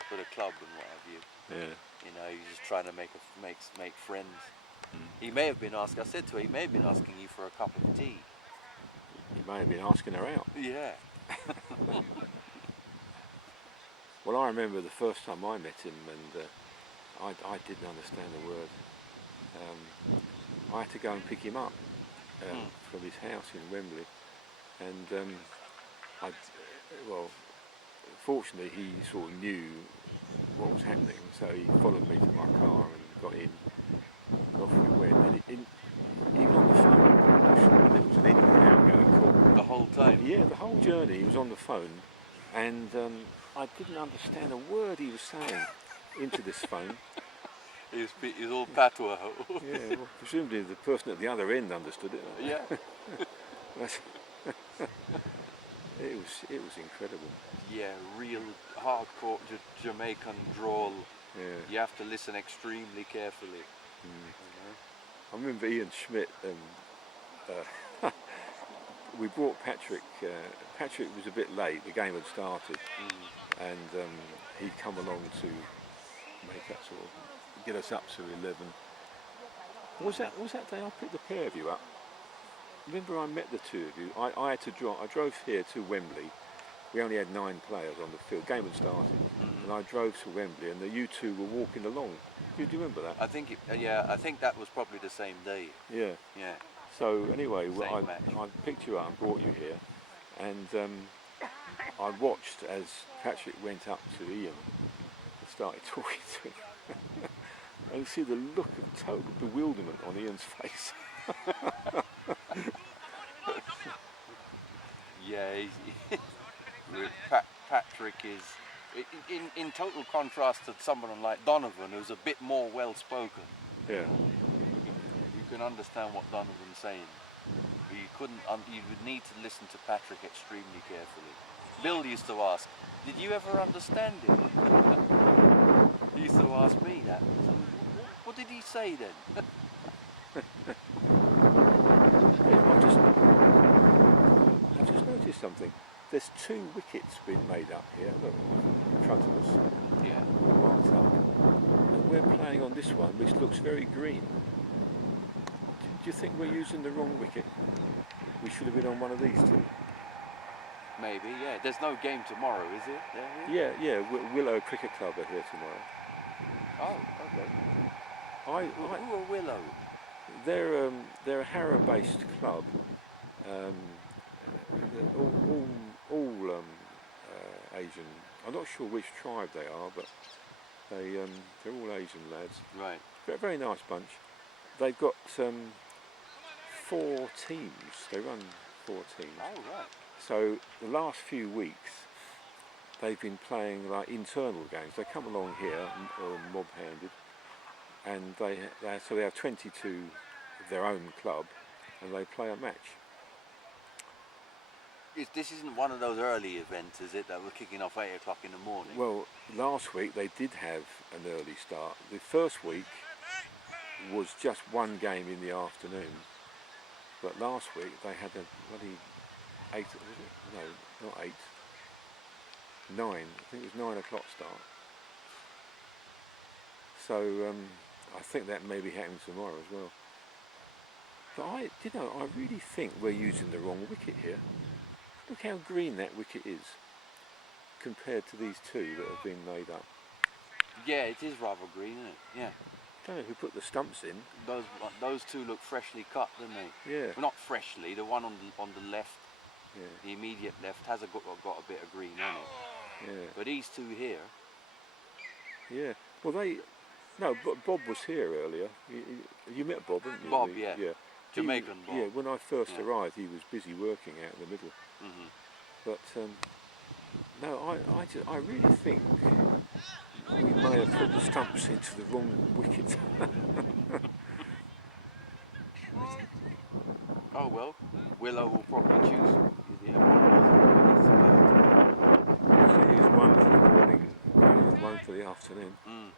for the club and what have you. Yeah. You know, he's just trying to make friends. He may have been asking. I said to her, he may have been asking you for a cup of tea. He may have been asking her out. Yeah. Well, I remember the first time I met him, and I didn't understand a word. I had to go and pick him up from his house in Wembley, and fortunately he sort of knew what was happening, so he followed me to my car and got in, and off we went, and he was on the phone. There was an engine outgoing call. The whole time? Yeah, the whole journey he was on the phone, and I didn't understand a word he was saying into this phone. He was all patois. Yeah, well, presumably the person at the other end understood it. Yeah. It was incredible. Yeah, real hardcore Jamaican drawl. Yeah. You have to listen extremely carefully. You know? I remember Ian Schmidt we brought Patrick. Patrick was a bit late. The game had started, and he'd come along to make us sort of get us up to 11. Was that day I picked the pair of you up? Remember I met the two of you. I had to drive. I drove here to Wembley. We only had 9 players on the field. Game had started, and I drove to Wembley, and you two were walking along. Do you remember that? I think I think that was probably the same day. Yeah. Yeah. So anyway, Same match. I picked you up and brought you here, and I watched as Patrick went up to Ian and started talking to him. And you see the look of total bewilderment on Ian's face. Yeah, Patrick is in total contrast to someone like Donovan, who's a bit more well-spoken. Yeah. You can understand what Donovan's saying. But you couldn't. You would need to listen to Patrick extremely carefully. Bill used to ask, "Did you ever understand it?" He used to ask me that. So, what did he say then? I've just noticed something. There's 2 wickets being made up here, look, in front of us, Yeah. all marked up. And we're playing on this one, which looks very green. Do you think we're using the wrong wicket? We should have been on one of these 2. Maybe. Yeah. There's no game tomorrow, is it? There? Yeah. Willow Cricket Club are here tomorrow. Oh, okay. Who are Willow? They're a Harrow-based club. All Asian. I'm not sure which tribe they are, but they're all Asian lads. Right. Very nice bunch. They've got 4 teams. They run 4 teams. Oh, right. So the last few weeks, they've been playing like internal games. They come along here, mob-handed, and they have 22 of their own club, and they play a match. This isn't one of those early events, is it, that were kicking off 8 o'clock in the morning? Well, last week they did have an early start. The first week was just 1 game in the afternoon, but last week they had a bloody 8, was it? No, not 8. 9. I think it was 9 o'clock start. So I think that may be happening tomorrow as well. But I really think we're using the wrong wicket here. Look how green that wicket is compared to these 2 that have been made up. Yeah, it is rather green, isn't it? Yeah. I don't know who put the stumps in. Those 2 look freshly cut, don't they? Yeah. Well, not freshly. The one on the left, Yeah. the immediate left, has got a bit of green on it. Yeah. But these 2 here. Yeah. Well, Bob was here earlier. You met Bob, didn't you? Bob, yeah. Yeah. Jamaican Bob. Yeah. When I first Yeah. arrived, he was busy working out in the middle. Mhm. But no, I really think we may have put the stumps into the wrong wicket. Oh well, Willow will probably choose. So here's 1 for the morning and 1 for the afternoon. Mm.